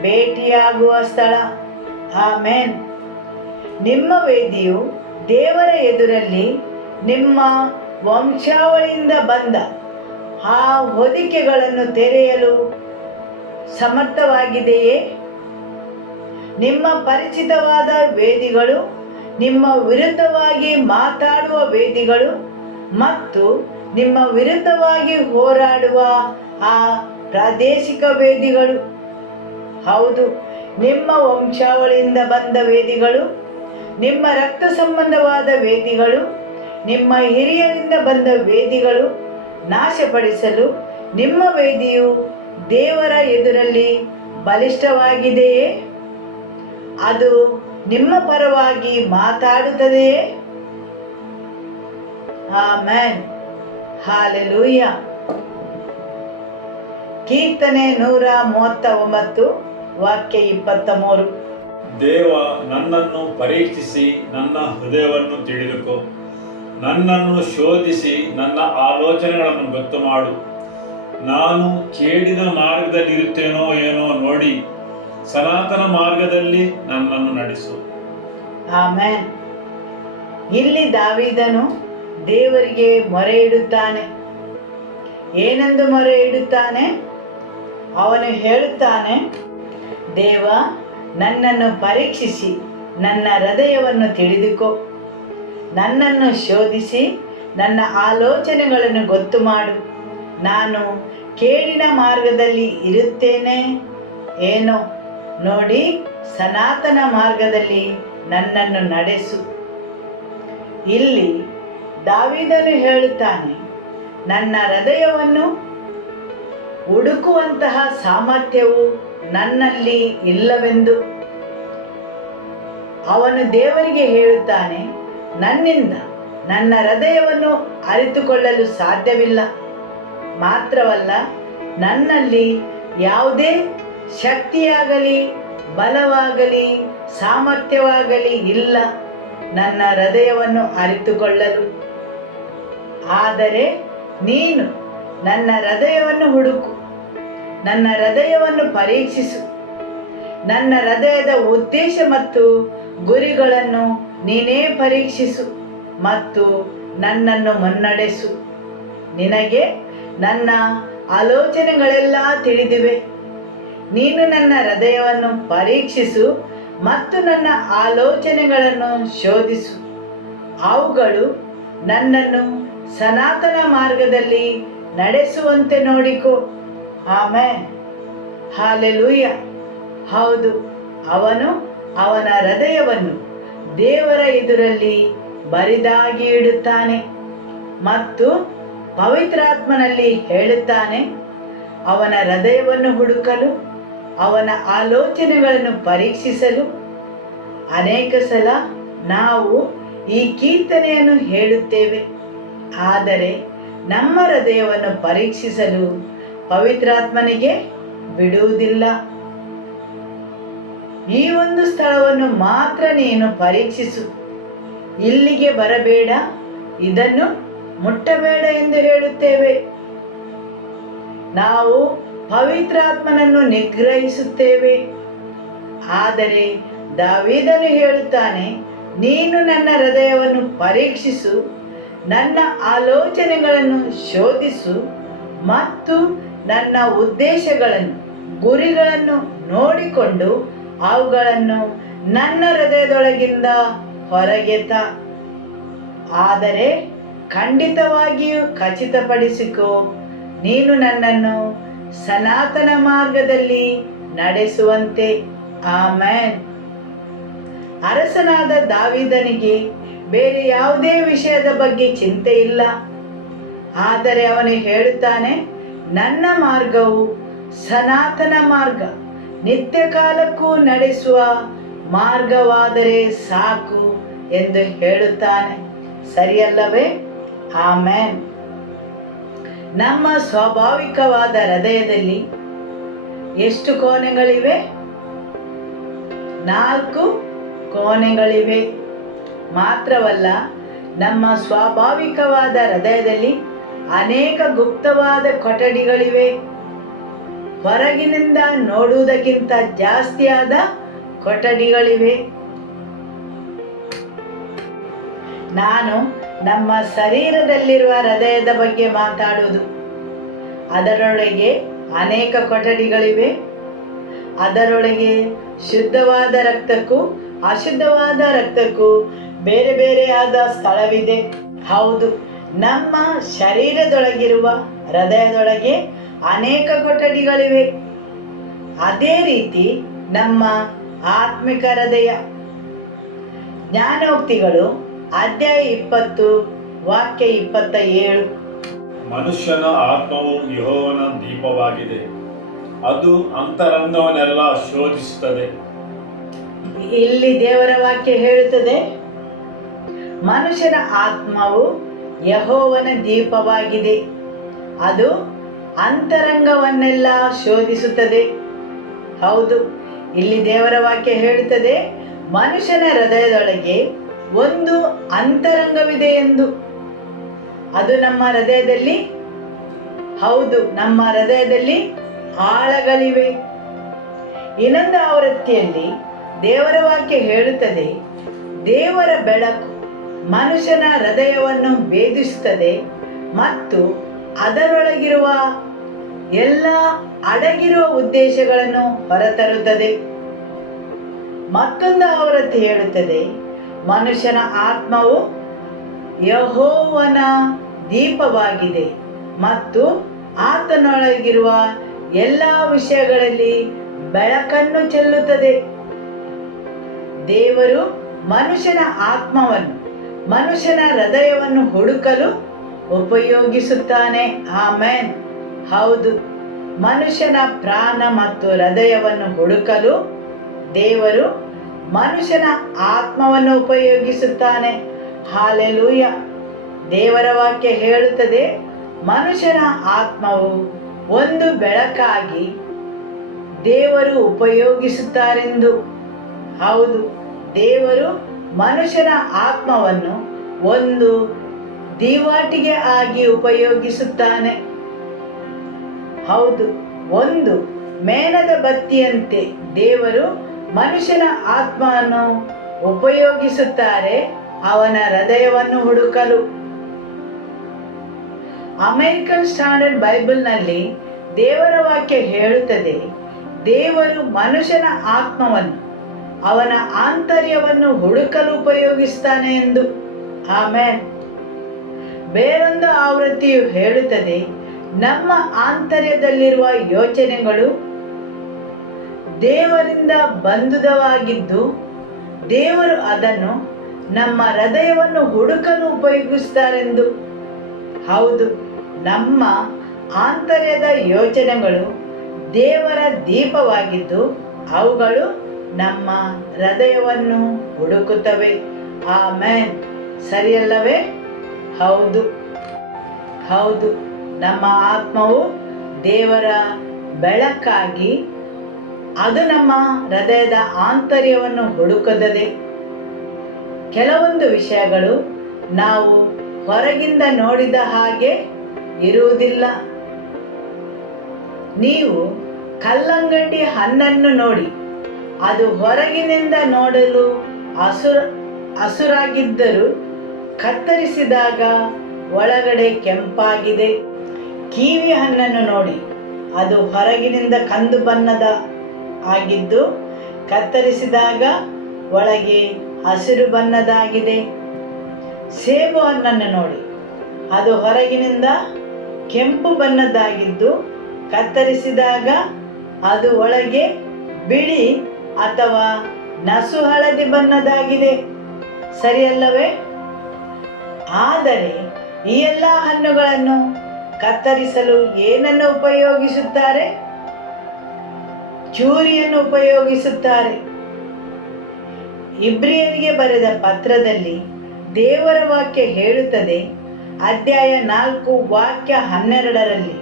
ಭೇಟಿಯಾಗುವ ಸ್ಥಳ. ಆಮೆನ್. ನಿಮ್ಮ ವೇದಿಯು ದೇವರ ಎದುರಲ್ಲಿ ನಿಮ್ಮ ವಂಶಾವಳಿಯಿಂದ ಬಂದ ಆ ಹೊದಿಕೆಗಳನ್ನು ತೆರೆಯಲು ಸಮರ್ಥವಾಗಿದೆಯೇ? ನಿಮ್ಮ ಪರಿಚಿತವಾದ ವೇದಿಗಳು, ನಿಮ್ಮ ವಿರುದ್ಧವಾಗಿ ಮಾತಾಡುವ ವೇದಿಗಳು ಮತ್ತು ನಿಮ್ಮ ವಿರುದ್ಧವಾಗಿ ಹೋರಾಡುವ ಆ ಪ್ರಾದೇಶಿಕ ವೇದಿಗಳು. ಹೌದು, ನಿಮ್ಮ ವಂಶಾವಳಿಯಿಂದ ಬಂದ ವೇದಿಗಳು, ನಿಮ್ಮ ರಕ್ತ ಸಂಬಂಧವಾದ ವೇದಿಗಳು, ನಿಮ್ಮ ಹಿರಿಯರಿಂದ ಬಂದ ವೇದಿಗಳು ನಾಶಪಡಿಸಲು ನಿಮ್ಮ ವೇದಿಯು ದೇವರ ಎದುರಲ್ಲಿ ಬಲಿಷ್ಠವಾಗಿದೆಯೇ? ಅದು ನಿಮ್ಮ ಪರವಾಗಿ ಮಾತಾಡುತ್ತದೆಯೇ? ಆಮೆನ್. ಹಾಲೆಲೂಯ. ಕೀರ್ತನೆ 139 ವಾಕ್ಯ 23. ದೇವ, ನನ್ನನ್ನು ಪರೀಕ್ಷಿಸಿ ನನ್ನ ಹೃದಯವನ್ನು ತಿಳಿದುಕೋ. ನನ್ನನ್ನು ಶೋಧಿಸಿ ನನ್ನ ಆಲೋಚನೆಗಳನ್ನು ಗೊತ್ತು ಮಾಡು. ನಾನು ಕೇಡಿನ ಮಾರ್ಗದಲ್ಲಿರುತ್ತೇನೋ ಏನೋ ನೋಡಿ ಸನಾತನ ಮಾರ್ಗದಲ್ಲಿ ನನ್ನನ್ನು ನಡೆಸು. ಆಮೆನ್. ಇಲ್ಲಿ ದಾವೀದನು ದೇವರಿಗೆ ಮೊರೆ ಇಡುತ್ತಾನೆ. ಏನೆಂದು ಮೊರೆ ಇಡುತ್ತಾನೆ? ಅವನು ಹೇಳುತ್ತಾನೆ, ದೇವ, ನನ್ನನ್ನು ಪರೀಕ್ಷಿಸಿ ನನ್ನ ಹೃದಯವನ್ನು ತಿಳಿದುಕೋ. ನನ್ನನ್ನು ಶೋಧಿಸಿ ನನ್ನ ಆಲೋಚನೆಗಳನ್ನು ಗೊತ್ತು ಮಾಡು. ನಾನು ಕೇಡಿನ ಮಾರ್ಗದಲ್ಲಿ ಇರುತ್ತೇನೆ ಏನೋ ನೋಡಿ ಸನಾತನ ಮಾರ್ಗದಲ್ಲಿ ನನ್ನನ್ನು ನಡೆಸು. ಇಲ್ಲಿ ದಾವೀದನು ಹೇಳುತ್ತಾನೆ, ನನ್ನ ಹೃದಯವನ್ನು ಹುಡುಕುವಂತಹ ಸಾಮರ್ಥ್ಯವು ನನ್ನಲ್ಲಿ ಇಲ್ಲವೆಂದು. ಅವನು ದೇವರಿಗೆ ಹೇಳುತ್ತಾನೆ, ನನ್ನಿಂದ ನನ್ನ ಹೃದಯವನ್ನು ಅರಿತುಕೊಳ್ಳಲು ಸಾಧ್ಯವಿಲ್ಲ. ಮಾತ್ರವಲ್ಲ, ನನ್ನಲ್ಲಿ ಯಾವುದೇ ಶಕ್ತಿಯಾಗಲಿ ಬಲವಾಗಲಿ ಸಾಮರ್ಥ್ಯವಾಗಲಿ ಇಲ್ಲ ನನ್ನ ಹೃದಯವನ್ನು ಅರಿತುಕೊಳ್ಳಲು. ಆದರೆ ನೀನು ನನ್ನ ಹೃದಯವನ್ನು ಹುಡುಕು, ನನ್ನ ಹೃದಯವನ್ನು ಪರೀಕ್ಷಿಸು. ನನ್ನ ಹೃದಯದ ಉದ್ದೇಶ ಮತ್ತು ಗುರಿಗಳನ್ನು ನೀನೇ ಪರೀಕ್ಷಿಸು ಮತ್ತು ನನ್ನನ್ನು ಮುನ್ನಡೆಸು. ನಿನಗೆ ನನ್ನ ಆಲೋಚನೆಗಳೆಲ್ಲ ತಿಳಿದಿವೆ. ನೀನು ನನ್ನ ಹೃದಯವನ್ನು ಪರೀಕ್ಷಿಸು ಮತ್ತು ನನ್ನ ಆಲೋಚನೆಗಳನ್ನು ಶೋಧಿಸು. ಅವುಗಳು ನನ್ನನ್ನು ಸನಾತನ ಮಾರ್ಗದಲ್ಲಿ ನಡೆಸುವಂತೆ ನೋಡಿಕೋ. ಆಮೆನ್. ಹಾಲೆಲೂಯ. ಹೌದು, ಅವನು ಅವನ ಹೃದಯವನ್ನು ದೇವರ ಎದುರಲ್ಲಿ ಬರಿದಾಗಿ ಇಡುತ್ತಾನೆ ಮತ್ತು ಪವಿತ್ರಾತ್ಮನಲ್ಲಿ ಹೇಳುತ್ತಾನೆ, ಅವನ ಹೃದಯವನ್ನು ಹುಡುಕಲು, ಅವನ ಆಲೋಚನೆಗಳನ್ನು ಪರೀಕ್ಷಿಸಲು. ಅನೇಕ ಸಲ ನಾವು ಈ ಕೀರ್ತನೆಯನ್ನು ಹೇಳುತ್ತೇವೆ, ಆದರೆ ನಮ್ಮ ಹೃದಯವನ್ನು ಪರೀಕ್ಷಿಸಲು ಪವಿತ್ರಾತ್ಮನಿಗೆ ಬಿಡುವುದಿಲ್ಲ. ಈ ಒಂದು ಸ್ಥಳವನ್ನು ಮಾತ್ರ ನೀನು ಪರೀಕ್ಷಿಸು, ಇಲ್ಲಿಗೆ ಬರಬೇಡ, ಇದನ್ನು ಮುಟ್ಟಬೇಡ ಎಂದು ಹೇಳುತ್ತೇವೆ. ನಾವು ಪವಿತ್ರಾತ್ಮನನ್ನು ನಿಗ್ರಹಿಸುತ್ತೇವೆ. ಆದರೆ ದಾವೀದನು ಹೇಳುತ್ತಾನೆ, ನೀನು ನನ್ನ ಹೃದಯವನ್ನು ಪರೀಕ್ಷಿಸು, ನನ್ನ ಆಲೋಚನೆಗಳನ್ನು ಶೋಧಿಸು ಮತ್ತು ನನ್ನ ಉದ್ದೇಶಗಳನ್ನು ಗುರಿಗಳನ್ನು ನೋಡಿಕೊಂಡು ಅವುಗಳನ್ನು ನನ್ನ ಹೃದಯದೊಳಗಿಂದ ಹೊರಗೆತ. ಆದರೆ ಖಂಡಿತವಾಗಿಯೂ ಖಚಿತಪಡಿಸಿಕೋ, ನೀನು ನನ್ನನ್ನು ಸನಾತನ ಮಾರ್ಗದಲ್ಲಿ ನಡೆಸುವಂತೆ. ಆಮೆನ್. ಅರಸನಾದ ದಾವೀದನಿಗೆ ಬೇರೆ ಯಾವುದೇ ವಿಷಯದ ಬಗ್ಗೆ ಚಿಂತೆ ಇಲ್ಲ. ಆದರೆ ಅವನು ಹೇಳುತ್ತಾನೆ, ನನ್ನ ಮಾರ್ಗವು ಸನಾತನ ಮಾರ್ಗ, ನಿತ್ಯ ಕಾಲಕ್ಕೂ ನಡೆಸುವ ಮಾರ್ಗವಾದರೆ ಸಾಕು ಎಂದು ಹೇಳುತ್ತಾನೆ. ಸರಿಯಲ್ಲವೇ? ಆಮೆನ್. ನಮ್ಮ ಸ್ವಾಭಾವಿಕವಾದ ಹೃದಯದಲ್ಲಿ ಎಷ್ಟು ಕೋಣೆಗಳಿವೆ? 4 ಕೋಣೆಗಳಿವೆ. ಮಾತ್ರವಲ್ಲ, ನಮ್ಮ ಸ್ವಾಭಾವಿಕವಾದ ಹೃದಯದಲ್ಲಿ ಅನೇಕ ಗುಪ್ತವಾದ ಕೊಠಡಿಗಳಿವೆ. ಹೊರಗಿನಿಂದ ನೋಡುವುದಕ್ಕಿಂತ ಜಾಸ್ತಿಯಾದ ಕೊಠಡಿಗಳಿವೆ. ನಾನು ನಮ್ಮ ಶರೀರದಲ್ಲಿರುವ ಹೃದಯದ ಬಗ್ಗೆ ಮಾತಾಡುವುದು. ಅದರೊಳಗೆ ಅನೇಕ ಕೊಠಡಿಗಳಿವೆ. ಅದರೊಳಗೆ ಶುದ್ಧವಾದ ರಕ್ತಕ್ಕೂ ಅಶುದ್ಧವಾದ ರಕ್ತಕ್ಕೂ ಬೇರೆ ಬೇರೆಯಾದ ಸ್ಥಳವಿದೆ. ಹೌದು, ನಮ್ಮ ಶರೀರದೊಳಗಿರುವ ಹೃದಯದೊಳಗೆ ಅನೇಕ ಕೊಠಡಿಗಳಿವೆ. ಅದೇ ರೀತಿ ನಮ್ಮ ಆತ್ಮಿಕ ಹೃದಯ. ಜ್ಞಾನೋಕ್ತಿಗಳು ಅಧ್ಯಾಯ 20 ವಾಕ್ಯ 27. ಮನುಷ್ಯನ ಆತ್ಮವು ಯೆಹೋವನ ದೀಪವಾಗಿದೆ, ಅದು ಅಂತರಂಗವನ್ನೆಲ್ಲ ಶೋಧಿಸುತ್ತದೆ. ಇಲ್ಲಿ ದೇವರ ವಾಕ್ಯ ಹೇಳುತ್ತದೆ, ಮನುಷ್ಯನ ಆತ್ಮವು ಯೆಹೋವನ ದೀಪವಾಗಿದೆ, ಅದು ಅಂತರಂಗವನ್ನೆಲ್ಲ ಶೋಧಿಸುತ್ತದೆ. ಹೌದು, ಇಲ್ಲಿ ದೇವರ ವಾಕ್ಯ ಹೇಳುತ್ತದೆ, ಮನುಷ್ಯನ ಹೃದಯದೊಳಗೆ ಒಂದು ಅಂತರಂಗವಿದೆ ಎಂದು. ಅದು ನಮ್ಮ ಹೃದಯದಲ್ಲಿ, ಹೌದು, ನಮ್ಮ ಹೃದಯದಲ್ಲಿ ಆಳಗಳಿವೆ. ಇನ್ನೊಂದು ಆವೃತ್ತಿಯಲ್ಲಿ ದೇವರ ವಾಕ್ಯ ಹೇಳುತ್ತದೆ, ದೇವರ ಬೆಳಕು ಮನುಷ್ಯನ ಹೃದಯವನ್ನು ಭೇದಿಸುತ್ತದೆ ಮತ್ತು ಅದರೊಳಗಿರುವ ಎಲ್ಲ ಅಡಗಿರುವ ಉದ್ದೇಶಗಳನ್ನು ಹೊರತರುತ್ತದೆ. ಮತ್ತೊಂದು ಆವೃತ್ತಿ ಹೇಳುತ್ತದೆ, ಮನುಷ್ಯನ ಆತ್ಮವು ಯೆಹೋವನ ದೀಪವಾಗಿದೆ ಮತ್ತು ಆತನೊಳಗಿರುವ ಎಲ್ಲ ವಿಷಯಗಳಲ್ಲಿ ಬೆಳಕನ್ನು ಚೆಲ್ಲುತ್ತದೆ. ದೇವರು ಮನುಷ್ಯನ ಆತ್ಮವನ್ನು, ಮನುಷ್ಯನ ಹೃದಯವನ್ನು ಹುಡುಕಲು ಉಪಯೋಗಿಸುತ್ತಾನೆ. ಆಮೆನ್. ಹೌದು, ಮನುಷ್ಯನ ಪ್ರಾಣ ಮತ್ತು ಹೃದಯವನ್ನು ಹುಡುಕಲು ದೇವರು ಮನುಷ್ಯನ ಆತ್ಮವನ್ನು ಉಪಯೋಗಿಸುತ್ತಾನೆ. ಹಾಲೆಲೂಯ. ದೇವರ ವಾಕ್ಯ ಹೇಳುತ್ತದೆ, ಮನುಷ್ಯನ ಆತ್ಮವು ಒಂದು ಬೆಳಕಾಗಿ ದೇವರು ಉಪಯೋಗಿಸುತ್ತಾರೆಂದು. ಹೌದು, ದೇವರು ಮನುಷ್ಯನ ಆತ್ಮವನ್ನು ಒಂದು ದೀವಾಟಿಗೆ ಆಗಿ ಉಪಯೋಗಿಸುತ್ತಾನೆ. ಹೌದು, ಒಂದು ಮೇಣದ ಬತ್ತಿಯಂತೆ ದೇವರು ಮನುಷ್ಯನ ಆತ್ಮವನ್ನು ಉಪಯೋಗಿಸುತ್ತಾರೆ ಅವನ ಹೃದಯವನ್ನು ಹುಡುಕಲು. ಅಮೆರಿಕನ್ ಸ್ಟ್ಯಾಂಡರ್ಡ್ ಬೈಬಲ್ನಲ್ಲಿ ದೇವರ ವಾಕ್ಯ ಹೇಳುತ್ತದೆ, ದೇವರು ಮನುಷ್ಯನ ಆತ್ಮವನ್ನು ಅವನ ಆಂತರ್ಯವನ್ನು ಹುಡುಕಲು ಉಪಯೋಗಿಸ್ತಾನೆ ಎಂದು. ಆಮೆನ್. ಬೇರೊಂದು ಆವೃತ್ತಿಯು ಹೇಳುತ್ತದೆ, ನಮ್ಮ ಆಂತರ್ಯದಲ್ಲಿರುವ ಯೋಚನೆಗಳು ದೇವರಿಂದ ಬಂದುದವಾಗಿದ್ದು ದೇವರು ಅದನ್ನು ನಮ್ಮ ಹೃದಯವನ್ನು ಹುಡುಕಲು ಉಪಯೋಗಿಸುತ್ತಾರೆಂದು. ಹೌದು, ನಮ್ಮ ಆಂತರ್ಯದ ಯೋಚನೆಗಳು ದೇವರ ದೀಪವಾಗಿದ್ದು ಅವುಗಳು ನಮ್ಮ ಹೃದಯವನ್ನು ಹುಡುಕುತ್ತವೆ. ಆಮೆನ್. ಸರಿಯಲ್ಲವೇ? ಹೌದು, ಹೌದು, ನಮ್ಮ ಆತ್ಮವು ದೇವರ ಬೆಳಕಾಗಿ ಅದು ನಮ್ಮ ಹೃದಯದ ಆಂತರ್ಯವನ್ನು ಹುಡುಕುತ್ತದೆ. ಕೆಲವೊಂದು ವಿಷಯಗಳು ನಾವು ಹೊರಗಿಂದ ನೋಡಿದ ಹಾಗೆ ಇರುವುದಿಲ್ಲ. ನೀವು ಕಲ್ಲಂಗಡಿ ಹಣ್ಣನ್ನು ನೋಡಿ, ಅದು ಹೊರಗಿನಿಂದ ನೋಡಲು ಹಸುರಾಗಿದ್ದರೂ ಕತ್ತರಿಸಿದಾಗ ಒಳಗಡೆ ಕೆಂಪಾಗಿದೆ. ಕೀವಿ ಹಣ್ಣನ್ನು ನೋಡಿ, ಅದು ಹೊರಗಿನಿಂದ ಕಂದು ಬಣ್ಣದ ಆಗಿದ್ದು ಕತ್ತರಿಸಿದಾಗ ಒಳಗೆ ಹಸಿರು ಬಣ್ಣದಾಗಿದೆ. ಸೇಬು ಹಣ್ಣನ್ನು ನೋಡಿ, ಅದು ಹೊರಗಿನಿಂದ ಕೆಂಪು ಬಣ್ಣದ್ದಾಗಿದ್ದು ಕತ್ತರಿಸಿದಾಗ ಅದು ಒಳಗೆ ಬಿಳಿ ಅಥವಾ ನಸು ಹಳದಿ ಬಣ್ಣದಾಗಿದೆ. ಸರಿಯಲ್ಲವೇ? ಆದರೆ ಈ ಎಲ್ಲ ಹಣ್ಣುಗಳನ್ನು ಕತ್ತರಿಸಲು ಏನನ್ನು ಉಪಯೋಗಿಸುತ್ತಾರೆ? ಚೂರಿಯನ್ನು ಉಪಯೋಗಿಸುತ್ತಾರೆ. ಇಬ್ರಿಯರಿಗೆ ಬರೆದ ಪತ್ರದಲ್ಲಿ ದೇವರ ವಾಕ್ಯ ಹೇಳುತ್ತದೆ, ಅಧ್ಯಾಯ 4 ವಾಕ್ಯ 12ರಲ್ಲಿ,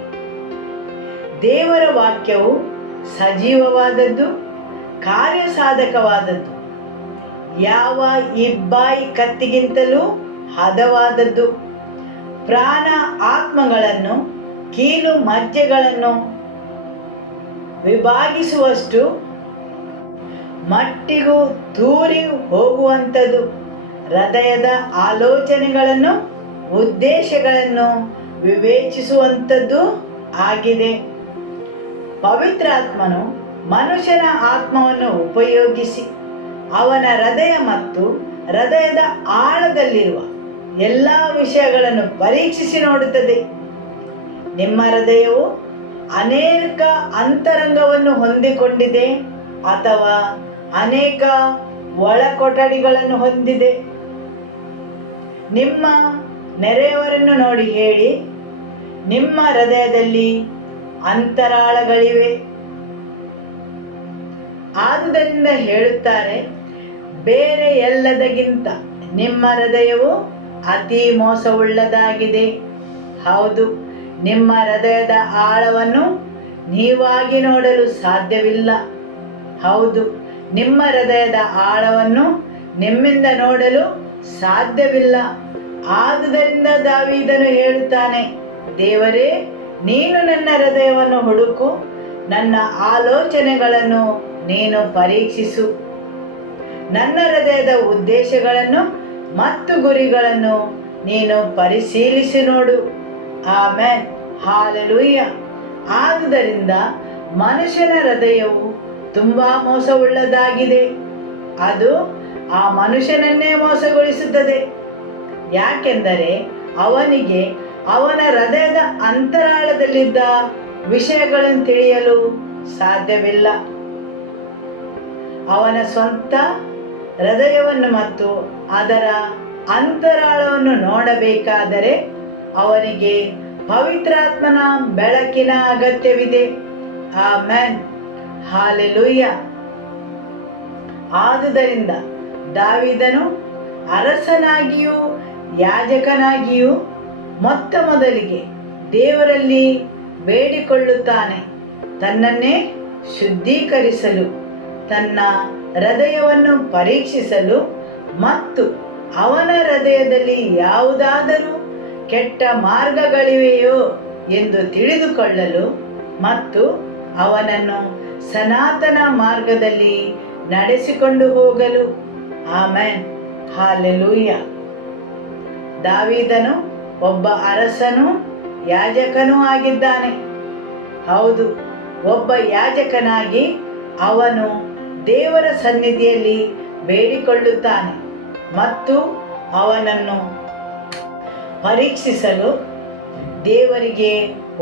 ದೇವರ ವಾಕ್ಯವು ಸಜೀವವಾದದ್ದು, ಕಾರ್ಯಸಾಧಕವಾದದ್ದು, ಯಾವ ಇಬ್ಬಾಯಿ ಕತ್ತಿಗಿಂತಲೂ ಹದವಾದದ್ದು, ಪ್ರಾಣ ಆತ್ಮಗಳನ್ನು ಕೀಲು ಮಜ್ಜೆಗಳನ್ನು ವಿಭಾಗಿಸುವಷ್ಟು ಮಟ್ಟಿಗೂ ತೂರಿ ಹೋಗುವಂಥದ್ದು, ಹೃದಯದ ಆಲೋಚನೆಗಳನ್ನು ಉದ್ದೇಶಗಳನ್ನು ವಿವೇಚಿಸುವಂಥದ್ದು ಆಗಿದೆ. ಪವಿತ್ರಾತ್ಮನು ಮನುಷ್ಯನ ಆತ್ಮವನ್ನು ಉಪಯೋಗಿಸಿ ಅವನ ಹೃದಯ ಮತ್ತು ಹೃದಯದ ಆಳದಲ್ಲಿರುವ ಎಲ್ಲ ವಿಷಯಗಳನ್ನು ಪರೀಕ್ಷಿಸಿ ನೋಡುತ್ತದೆ. ನಿಮ್ಮ ಹೃದಯವು ಅನೇಕ ಅಂತರಂಗವನ್ನು ಹೊಂದಿಕೊಂಡಿದೆ ಅಥವಾ ಅನೇಕ ಒಳಕೊಠಡಿಗಳನ್ನು ಹೊಂದಿದೆ. ನಿಮ್ಮ ನೆರೆಯವರನ್ನು ನೋಡಿ ಹೇಳಿ, ನಿಮ್ಮ ಹೃದಯದಲ್ಲಿ ಅಂತರಾಳಗಳಿವೆ. ಆದುದರಿಂದ ಹೇಳುತ್ತಾರೆ, ಬೇರೆ ಎಲ್ಲದಕ್ಕಿಂತ ನಿಮ್ಮ ಹೃದಯವು ಅತಿ ಮೋಸವುಳ್ಳದಾಗಿದೆ. ಹೌದು, ನಿಮ್ಮ ಹೃದಯದ ಆಳವನ್ನು ನೀವಾಗಿ ನೋಡಲು ಸಾಧ್ಯವಿಲ್ಲ. ಹೌದು, ನಿಮ್ಮ ಹೃದಯದ ಆಳವನ್ನು ನಿಮ್ಮಿಂದ ನೋಡಲು ಸಾಧ್ಯವಿಲ್ಲ. ಆದುದರಿಂದ ದಾವೀದನು ಹೇಳುತ್ತಾನೆ, ದೇವರೇ, ನೀನು ನನ್ನ ಹೃದಯವನ್ನು ಹುಡುಕು, ನನ್ನ ಆಲೋಚನೆಗಳನ್ನು ನೀನು ಪರೀಕ್ಷಿಸು, ನನ್ನ ಹೃದಯದ ಉದ್ದೇಶಗಳನ್ನು ಮತ್ತು ಗುರಿಗಳನ್ನು ನೀನು ಪರಿಶೀಲಿಸಿ ನೋಡು. Amen, hallelujah. ಆದುದರಿಂದ ಮನುಷ್ಯನ ಹೃದಯವು ತುಂಬ ಮೋಸವುಳ್ಳದಾಗಿದೆ. ಅದು ಆ ಮನುಷ್ಯನನ್ನೇ ಮೋಸಗೊಳಿಸುತ್ತದೆ. ಯಾಕೆಂದರೆ ಅವನಿಗೆ ಅವನ ಹೃದಯದ ಅಂತರಾಳದಲ್ಲಿದ್ದ ವಿಷಯಗಳನ್ನು ತಿಳಿಯಲು ಸಾಧ್ಯವಿಲ್ಲ. ಅವನ ಸ್ವಂತ ಹೃದಯವನ್ನು ಮತ್ತು ಅದರ ಅಂತರಾಳವನ್ನು ನೋಡಬೇಕಾದರೆ ಅವನಿಗೆ ಪವಿತ್ರಾತ್ಮನ ಬೆಳಕಿನ ಅಗತ್ಯವಿದೆ. Amen, hallelujah. ಆದುದರಿಂದ ದಾವೀದನು ಅರಸನಾಗಿಯೂ ಯಾಜಕನಾಗಿಯೂ ಮೊತ್ತ ಮೊದಲಿಗೆ ದೇವರಲ್ಲಿ ಬೇಡಿಕೊಳ್ಳುತ್ತಾನೆ, ತನ್ನನ್ನೇ ಶುದ್ಧೀಕರಿಸಲು, ತನ್ನ ಹೃದಯವನ್ನು ಪರೀಕ್ಷಿಸಲು ಮತ್ತು ಅವನ ಹೃದಯದಲ್ಲಿ ಯಾವುದಾದರೂ ಕೆಟ್ಟ ಮಾರ್ಗಗಳಿವೆಯೋ ಎಂದು ತಿಳಿದುಕೊಳ್ಳಲು ಮತ್ತು ಅವನನ್ನು ಸನಾತನ ಮಾರ್ಗದಲ್ಲಿ ನಡೆಸಿಕೊಂಡು ಹೋಗಲು. Amen, hallelujah. ದಾವೀದನು ಒಬ್ಬ ಅರಸನೂ ಯಾಜಕನೂ ಆಗಿದ್ದಾನೆ. ಹೌದು, ಒಬ್ಬ ಯಾಜಕನಾಗಿ ಅವನು ದೇವರ ಸನ್ನಿಧಿಯಲ್ಲಿ ಬೇಡಿಕೊಳ್ಳುತ್ತಾನೆ ಮತ್ತು ಅವನನ್ನು ಪರೀಕ್ಷಿಸಲು ದೇವರಿಗೆ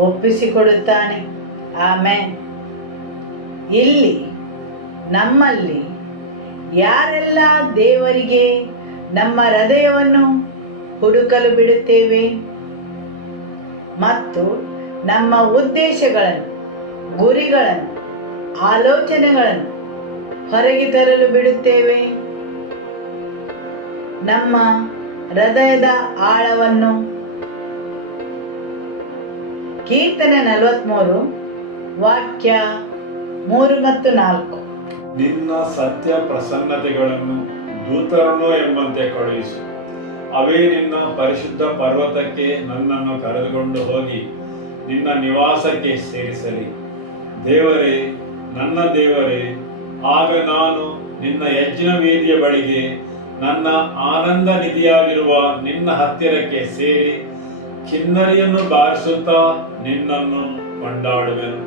ಒಪ್ಪಿಸಿಕೊಡುತ್ತಾನೆ. ಆಮೆನ್. ಇಲ್ಲಿ ನಮ್ಮಲ್ಲಿ ಯಾರೆಲ್ಲ ದೇವರಿಗೆ ನಮ್ಮ ಹೃದಯವನ್ನು ಹುಡುಕಲು ಬಿಡುತ್ತೇವೆ ಮತ್ತು ನಮ್ಮ ಉದ್ದೇಶಗಳನ್ನು, ಗುರಿಗಳನ್ನು, ಆಲೋಚನೆಗಳನ್ನು ಹೊರಗೆ ತರಲು ಬಿಡುತ್ತೇವೆ? ನಮ್ಮ ಹೃದಯದ ಆಳವನ್ನು ಕೀರ್ತನೆ 43 ವಾಕ್ಯ 3 ಮತ್ತು 4. ನಿನ್ನ ಸತ್ಯ ಪ್ರಸನ್ನತೆಗಳನ್ನು ದೂತರನ್ನು ಎಂಬಂತೆ ಕಳುಹಿಸು. ಅವೇ ನಿನ್ನ ಪರಿಶುದ್ಧ ಪರ್ವತಕ್ಕೆ ನನ್ನನ್ನು ಕರೆದುಕೊಂಡು ಹೋಗಿ ನಿನ್ನ ನಿವಾಸಕ್ಕೆ ಸೇರಿಸಲಿ. ದೇವರೇ, ನನ್ನ ದೇವರೇ, ಆಗ ನಾನು ನಿನ್ನ ಯಜ್ಞ ವೇದಿಯ ಬಳಿಗೆ, ನನ್ನ ಆನಂದ ನಿಧಿಯಾಗಿರುವ ನಿನ್ನ ಹತ್ತಿರಕ್ಕೆ ಸೇರಿ ಕಿನ್ನರಿಯನ್ನು ಬಾರಿಸುತ್ತಾ ನಿನ್ನನ್ನು ಕೊಂಡಾಡುವೆನು.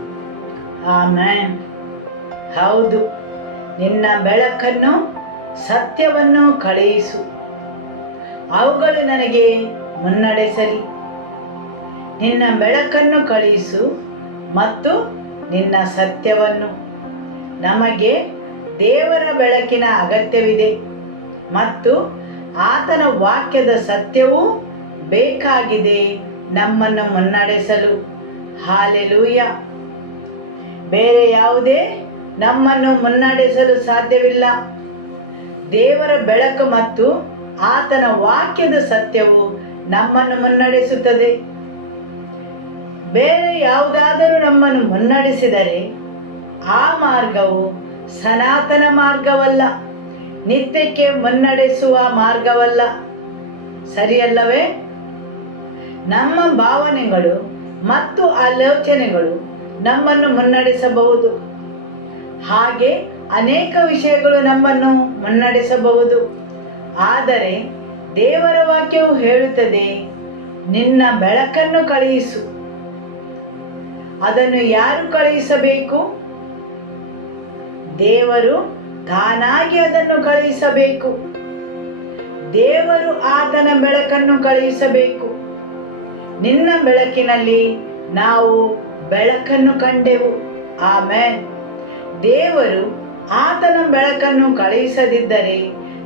ಆಮೆನ್. ಹೌದು, ನಿನ್ನ ಬೆಳಕನ್ನು, ಸತ್ಯವನ್ನು ಕಳುಹಿಸು, ಅವುಗಳು ನನಗೆ ಮುನ್ನಡೆಸಲಿ. ನಿನ್ನ ಬೆಳಕನ್ನು ಕಳುಹಿಸು ಮತ್ತು ನಿನ್ನ ಸತ್ಯವನ್ನು. ನಮಗೆ ದೇವರ ಬೆಳಕಿನ ಅಗತ್ಯವಿದೆ ಮತ್ತು ಆತನ ವಾಕ್ಯದ ಸತ್ಯವೂ ಬೇಕಾಗಿದೆ ನಮ್ಮನ್ನು ಮುನ್ನಡೆಸಲು. ಹಾಲೆಲೂಯ. ಬೇರೆ ಯಾವುದೇ ನಮ್ಮನ್ನು ಮುನ್ನಡೆಸಲು ಸಾಧ್ಯವಿಲ್ಲ. ದೇವರ ಬೆಳಕು ಮತ್ತು ಆತನ ವಾಕ್ಯದ ಸತ್ಯವು ನಮ್ಮನ್ನು ಮುನ್ನಡೆಸುತ್ತದೆ. ಬೇರೆ ಯಾವುದಾದರೂ ನಮ್ಮನ್ನು ಮುನ್ನಡೆಸಿದರೆ ಆ ಮಾರ್ಗವು ಸನಾತನ ಮಾರ್ಗವಲ್ಲ, ನಿತ್ಯಕ್ಕೆ ಮುನ್ನಡೆಸುವ ಮಾರ್ಗವಲ್ಲ. ಸರಿಯಲ್ಲವೇ? ನಮ್ಮ ಭಾವನೆಗಳು ಮತ್ತು ಆಲೋಚನೆಗಳು ನಮ್ಮನ್ನು ಮುನ್ನಡೆಸಬಹುದು. ಹಾಗೆ ಅನೇಕ ವಿಷಯಗಳು ನಮ್ಮನ್ನು ಮುನ್ನಡೆಸಬಹುದು. ಆದರೆ ದೇವರ ವಾಕ್ಯವು ಹೇಳುತ್ತದೆ, ನಿನ್ನ ಬೆಳಕನ್ನು ಕಳುಹಿಸು. ಅದನ್ನು ಯಾರು ಕಳುಹಿಸಬೇಕು? ದೇವರು ತಾನಾಗಿ ಅದನ್ನು ಕಳುಹಿಸಬೇಕು. ದೇವರು ಆತನ ಬೆಳಕನ್ನು ಕಳುಹಿಸಬೇಕು. ನಿನ್ನ ಬೆಳಕಿನಲ್ಲಿ ನಾವು ಬೆಳಕನ್ನು ಕಂಡೆವು. ಆಮೆನ್. ದೇವರು ಆತನ ಬೆಳಕನ್ನು ಕಳುಹಿಸದಿದ್ದರೆ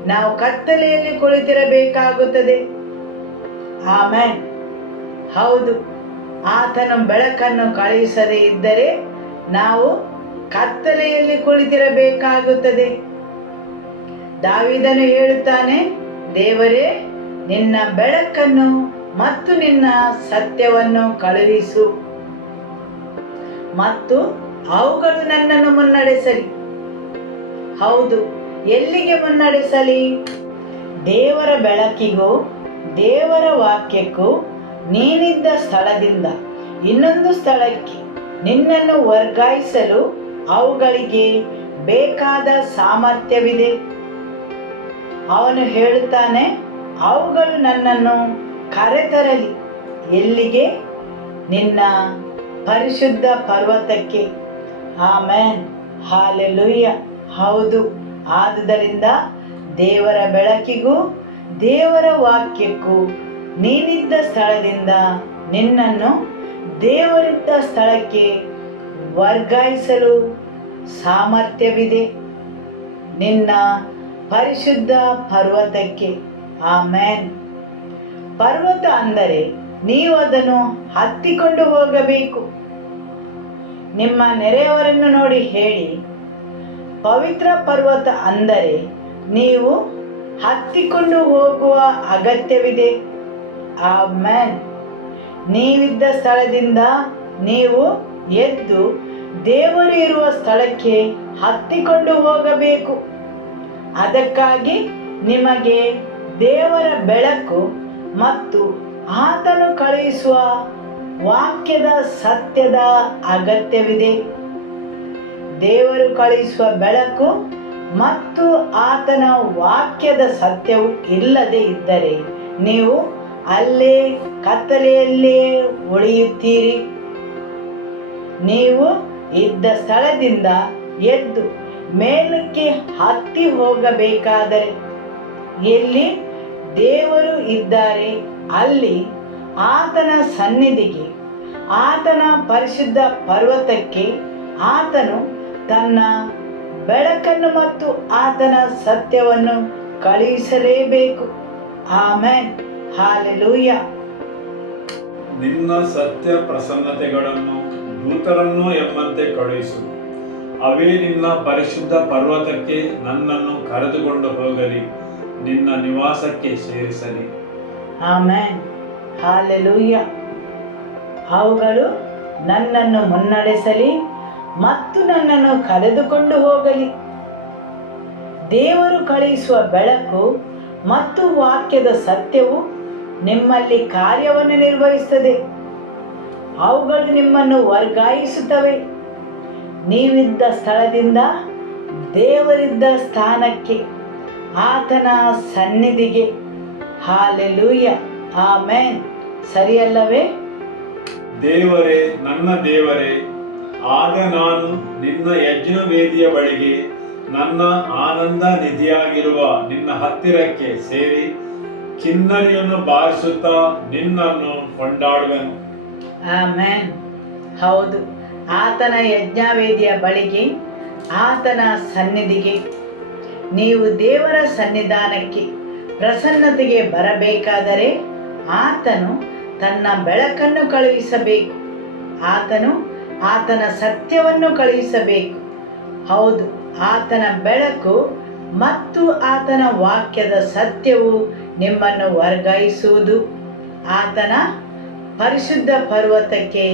ನಾವು ಕತ್ತಲೆಯಲ್ಲಿ ಕುಳಿತಿರಬೇಕಾಗುತ್ತದೆ. ಆಮೆನ್. ಹೌದು, ಆತನ ಬೆಳಕನ್ನು ಕಳುಹಿಸದೇ ಇದ್ದರೆ ನಾವು ಕತ್ತಲೆಯಲ್ಲಿ ಕುಳಿತಿರಬೇಕಾಗುತ್ತದೆ. ದಾವೀದನು ಹೇಳುತ್ತಾನೆ, ದೇವರೇ, ನಿನ್ನ ಬೆಳಕನ್ನು ಮತ್ತು ನಿನ್ನ ಸತ್ಯವನ್ನು ಕಳುಹಿಸು, ಮತ್ತು ಅವುಗಳು ನನ್ನನ್ನು ಮುನ್ನಡೆಸಲಿ. ಹೌದು, ಎಲ್ಲಿಗೆ ಮುನ್ನಡೆಸಲಿ? ದೇವರ ಬೆಳಕಿಗೂ ದೇವರ ವಾಕ್ಯಕ್ಕೂ ನೀನಿದ್ದ ಸ್ಥಳದಿಂದ ಇನ್ನೊಂದು ಸ್ಥಳಕ್ಕೆ ನಿನ್ನನ್ನು ವರ್ಗಾಯಿಸಲು ಅವುಗಳಿಗೆ ಬೇಕಾದ ಸಾಮರ್ಥ್ಯವಿದೆ. ಅವನು ಹೇಳುತ್ತಾನೆ, ಅವುಗಳು ನನ್ನನ್ನು ಕರೆತರಲಿ. ಎಲ್ಲಿಗೆ? ನಿನ್ನ ಪರಿಶುದ್ಧ ಪರ್ವತಕ್ಕೆ. ಆಮೆನ್. ಹಾಲೆಲೂಯ. ಹೌದು, ಆದುದರಿಂದ ದೇವರ ಬೆಳಕಿಗೂ ದೇವರ ವಾಕ್ಯಕ್ಕೂ ನೀನಿದ್ದ ಸ್ಥಳದಿಂದ ನಿನ್ನನ್ನು ದೇವರಿದ್ದ ಸ್ಥಳಕ್ಕೆ ವರ್ಗಾಯಿಸಲು ಸಾಮರ್ಥ್ಯವಿದೆ. ನಿನ್ನ ಪರಿಶುದ್ಧ ಪರ್ವತಕ್ಕೆ. ಆಮೆನ್. ಪರ್ವತ ಅಂದರೆ ನೀವು ಅದನ್ನು ಹತ್ತಿಕೊಂಡು ಹೋಗಬೇಕು. ನಿಮ್ಮ ನೆರೆಯವರನ್ನು ನೋಡಿ ಹೇಳಿ, ಪವಿತ್ರ ಪರ್ವತ ಅಂದರೆ ನೀವು ಹತ್ತಿಕೊಂಡು ಹೋಗುವ ಅಗತ್ಯವಿದೆ. ಆಮೆನ್. ನೀವಿದ್ದ ಸ್ಥಳದಿಂದ ನೀವು ಎದ್ದು ದೇವರು ಇರುವ ಸ್ಥಳಕ್ಕೆ ಹತ್ತಿಕೊಂಡು ಹೋಗಬೇಕು. ಅದಕ್ಕಾಗಿ ನಿಮಗೆ ದೇವರ ಬೆಳಕು ಮತ್ತು ಆತನು ಕಳುಹಿಸುವ ವಾಕ್ಯದ ಸತ್ಯದ ಅಗತ್ಯವಿದೆ. ದೇವರು ಕಳುಹಿಸುವ ಬೆಳಕು ಮತ್ತು ಆತನ ವಾಕ್ಯದ ಸತ್ಯವು ಇಲ್ಲದೆ ಇದ್ದರೆ ನೀವು ಅಲ್ಲೇ ಕತ್ತಲೆಯಲ್ಲೇ ಉಳಿಯುತ್ತೀರಿ. ನೀವು ಇದ್ದ ಸ್ಥಳದಿಂದ ಎದ್ದು ಮೇಲಕ್ಕೆ ಹತ್ತಿ ಹೋಗಬೇಕಾದರೆ ಎಲ್ಲಿ ದೇವರು ಇದ್ದಾರೆ ಅಲ್ಲಿ ಆತನ ಸನ್ನಿಧಿಗೆ, ಆತನ ಪರಿಶುದ್ಧ ಪರ್ವತಕ್ಕೆ ಆತನು ತನ್ನ ಬೆಳಕನ್ನು ಮತ್ತು ಆತನ ಸತ್ಯವನ್ನು ಕಳುಹಿಸಲೇಬೇಕು. ಆಮೆನ್. ಹಾಲೆಲೂಯ. ನಿನ್ನ ಸತ್ಯ ಪ್ರಸನ್ನತೆಗಳನ್ನು ದೂತರನ್ನು ಎಂಬಂತೆ ಕಳುಹಿಸು. ಅವೇ ನಿನ್ನ ಪರಿಶುದ್ಧ ಪರ್ವತಕ್ಕೆ ನನ್ನನ್ನು ಕರೆದುಕೊಂಡು ಹೋಗಲಿ, ನಿನ್ನ ನಿವಾಸಕ್ಕೆ ಸೇರಿಸಲಿ. ಆಮೆನ್. ಹಾಲೆಲೂಯ. ಅವುಗಳು ನನ್ನನ್ನು ಮುನ್ನಡೆಸಲಿ ಮತ್ತು ನನ್ನನ್ನು ಕರೆದುಕೊಂಡು ಹೋಗಲಿ. ದೇವರು ಕಳುಹಿಸುವ ಬೆಳಕು ಮತ್ತು ವಾಕ್ಯದ ಸತ್ಯವು ನಿಮ್ಮಲ್ಲಿ ಕಾರ್ಯವನ್ನು ನಿರ್ವಹಿಸುತ್ತದೆ. ಅವುಗಳು ನಿಮ್ಮನ್ನು ವರ್ಗಾಯಿಸುತ್ತವೆ. ನೀವಿದ್ದ ಸ್ಥಳದಿಂದ ದೇವರಿದ್ದ ಸ್ಥಾನಕ್ಕೆ, ಆತನ ಸನ್ನಿಧಿಗೆ. ಹಾಲೆಲೂಯ. ಆಮೆನ್. ಸರಿಯಲ್ಲವೇ? ದೇವರೇ, ನನ್ನ ದೇವರೇ, ಆಗ ನಾನು ನಿನ್ನ ಯಜ್ಞವೇದಿಯ ಬಳಿಗೆ, ನನ್ನ ಆನಂದ ನಿಧಿಯಾಗಿರುವ ನಿನ್ನ ಹತ್ತಿರಕ್ಕೆ ಸೇರಿ ಕಿನ್ನರಿಯನ್ನು ಬಾರಿಸುತ್ತಾ ನಿನ್ನನ್ನು ಕೊಂಡಾಡುವೆನು. ಆಮೆನ್. ಹೌದು, ಆತನ ಯಜ್ಞವೇದಿಯ ಬಳಿಗೆ, ಆತನ ಸನ್ನಿಧಿಗೆ. ನೀವು ದೇವರ ಸನ್ನಿಧಾನಕ್ಕೆ ಪ್ರಸನ್ನತೆಗೆ ಬರಬೇಕಾದರೆ ಆತನು ತನ್ನ ಬೆಳಕನ್ನು ಕಳುಹಿಸಬೇಕು. ಆತನು ಆತನ ಸತ್ಯವನ್ನು ಕಳುಹಿಸಬೇಕು. ಹೌದು, ಆತನ ಬೆಳಕು ಮತ್ತು ಆತನ ವಾಕ್ಯದ ಸತ್ಯವು ನಿಮ್ಮನ್ನು ವರ್ಗಾಯಿಸುವುದು. ಆತನ ಪರಿಶುದ್ಧ ಪರ್ವತಕ್ಕೆ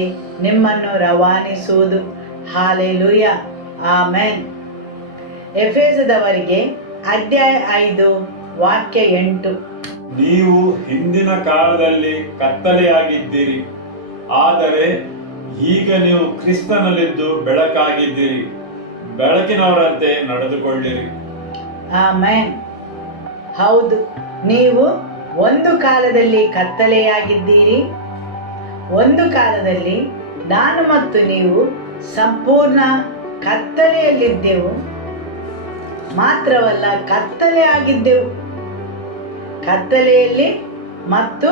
ನಿಮ್ಮನ್ನು ರವಾನಿಸುವುದು. ಹಾಲೆಲೂಯ. ಆಮೆನ್. ಎಫೆಸದವರಿಗೆ ಅಧ್ಯಾಯ 5 ವಾಕ್ಯ 8. ನೀವು ಹಿಂದಿನ ಕಾಲದಲ್ಲಿ ಕತ್ತಲೆಯಾಗಿದ್ದೀರಿ, ಆದರೆ ಈಗ ನೀವು ಕ್ರಿಸ್ತನಲ್ಲಿದ್ದು ಬೆಳಕಾಗಿದ್ದೀರಿ. ಬೆಳಕಿನವರಂತೆ ನಡೆದುಕೊಳ್ಳಿರಿ. ಆಮೆನ್. ಹೌದು, ನೀವು ಒಂದು ಕಾಲದಲ್ಲಿ ಕತ್ತಲೆಯಾಗಿದ್ದೀರಿ. ಒಂದು ಕಾಲದಲ್ಲಿ ನಾನು ಮತ್ತು ನೀವು ಸಂಪೂರ್ಣ ಕತ್ತಲೆಯಲ್ಲಿದ್ದೆವು. ಮಾತ್ರವಲ್ಲ, ಕತ್ತಲೆ ಆಗಿದ್ದೆವು. ಕತ್ತಲೆಯಲ್ಲಿ ಮತ್ತು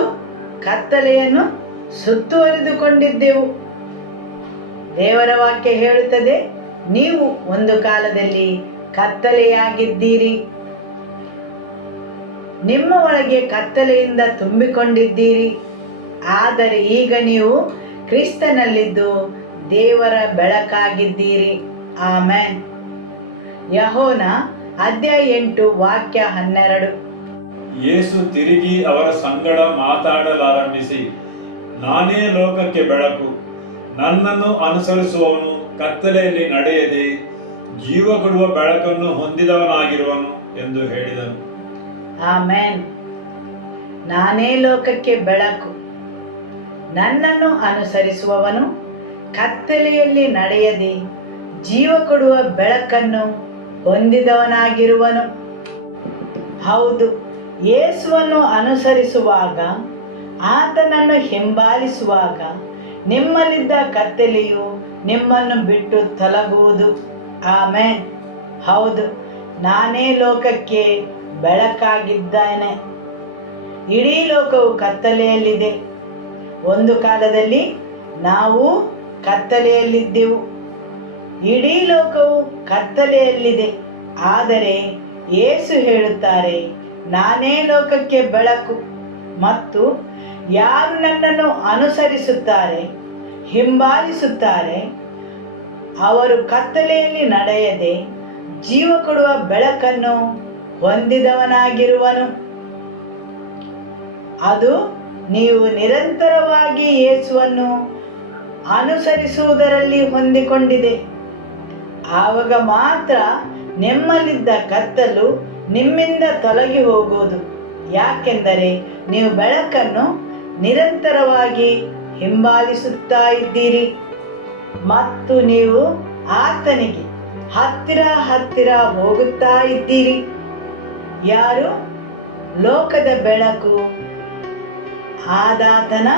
ಕತ್ತಲೆಯನ್ನು ಸುತ್ತುವರಿದುಕೊಂಡಿದ್ದೆವು. ದೇವರ ವಾಕ್ಯ ಹೇಳುತ್ತದೆ, ನೀವು ಒಂದು ಕಾಲದಲ್ಲಿ ಕತ್ತಲೆಯಾಗಿದ್ದೀರಿ. ನಿಮ್ಮ ಒಳಗೆ ಕತ್ತಲೆಯಿಂದ ತುಂಬಿಕೊಂಡಿದ್ದೀರಿ. ಆದರೆ ಈಗ ನೀವು ಕ್ರಿಸ್ತನಲ್ಲಿದ್ದು ದೇವರ ಬೆಳಕಾಗಿದ್ದೀರಿ. ಆಮೆನ್. ಯೆಹೋವನ ಅಧ್ಯಾಯ 8 ವಾಕ್ಯ 12. ಯೇಸು ತಿರುಗಿ ಅವರ ಸಂಗಡ ಮಾತಾಡಲಾರಂಭಿಸಿ, ನಾನೇ ಲೋಕಕ್ಕೆ ಬೆಳಕು. ನನ್ನನ್ನು ಅನುಸರಿಸುವವನು ಕತ್ತಲೆಯಲ್ಲಿ ನಡೆಯದೆ ಜೀವ ಕೊಡುವ ಬೆಳಕನ್ನು ಹೊಂದಿದವನಾಗಿರುವನು ಎಂದು ಹೇಳಿದನು. ಆಮೆನ್. ನಾನೇ ಲೋಕಕ್ಕೆ ಬೆಳಕು. ನನ್ನನ್ನು ಅನುಸರಿಸುವವನು ಕತ್ತಲೆಯಲ್ಲಿ ನಡೆಯದೆ ಜೀವ ಕೊಡುವ ಬೆಳಕನ್ನು ಹೊಂದಿದವನಾಗಿರುವನು. ಹೌದು, ಯೇಸುವನ್ನು ಅನುಸರಿಸುವಾಗ, ಆತನನ್ನು ಹಿಂಬಾಲಿಸುವಾಗ ನಿಮ್ಮಲ್ಲಿದ್ದ ಕತ್ತಲೆಯು ನಿಮ್ಮನ್ನು ಬಿಟ್ಟು ತೊಲಗುವುದು. ಆಮೆನ್. ಹೌದು, ನಾನೇ ಲೋಕಕ್ಕೆ ಬೆಳಕಾಗಿದ್ದೇನೆ. ಇಡೀ ಲೋಕವು ಕತ್ತಲೆಯಲ್ಲಿದೆ. ಒಂದು ಕಾಲದಲ್ಲಿ ನಾವು ಕತ್ತಲೆಯಲ್ಲಿದ್ದೆವು. ಇಡೀ ಲೋಕವು ಕತ್ತಲೆಯಲ್ಲಿದೆ. ಆದರೆ ಯೇಸು ಹೇಳುತ್ತಾರೆ, ನಾನೇ ಲೋಕಕ್ಕೆ ಬೆಳಕು. ಮತ್ತು ಯಾರು ನನ್ನನ್ನು ಅನುಸರಿಸುತ್ತಾರೆ, ಹಿಂಬಾಲಿಸುತ್ತಾರೆ, ಅವರು ಕತ್ತಲೆಯಲ್ಲಿ ನಡೆಯದೆ ಜೀವ ಕೊಡುವ ಬೆಳಕನ್ನು ಹೊಂದಿದವನಾಗಿರುವನು. ಅದು ನೀವು ನಿರಂತರವಾಗಿ ಯೇಸುವನ್ನು ಅನುಸರಿಸುವುದರಲ್ಲಿ ಹೊಂದಿಕೊಂಡಿದೆ. ಆವಾಗ ಮಾತ್ರ ನಿಮ್ಮಲ್ಲಿದ್ದ ಕತ್ತಲು ನಿಮ್ಮಿಂದ ತೊಲಗಿ ಹೋಗುವುದು. ಯಾಕೆಂದರೆ ನೀವು ಬೆಳಕನ್ನು ನಿರಂತರವಾಗಿ ಹಿಂಬಾಲಿಸುತ್ತಾ ಇದ್ದೀರಿ ಮತ್ತು ನೀವು ಆತನಿಗೆ ಹತ್ತಿರ ಹೋಗುತ್ತಾ ಇದ್ದೀರಿ. ಯಾರು? ಲೋಕದ ಬೆಳಕು ಆದಾತನ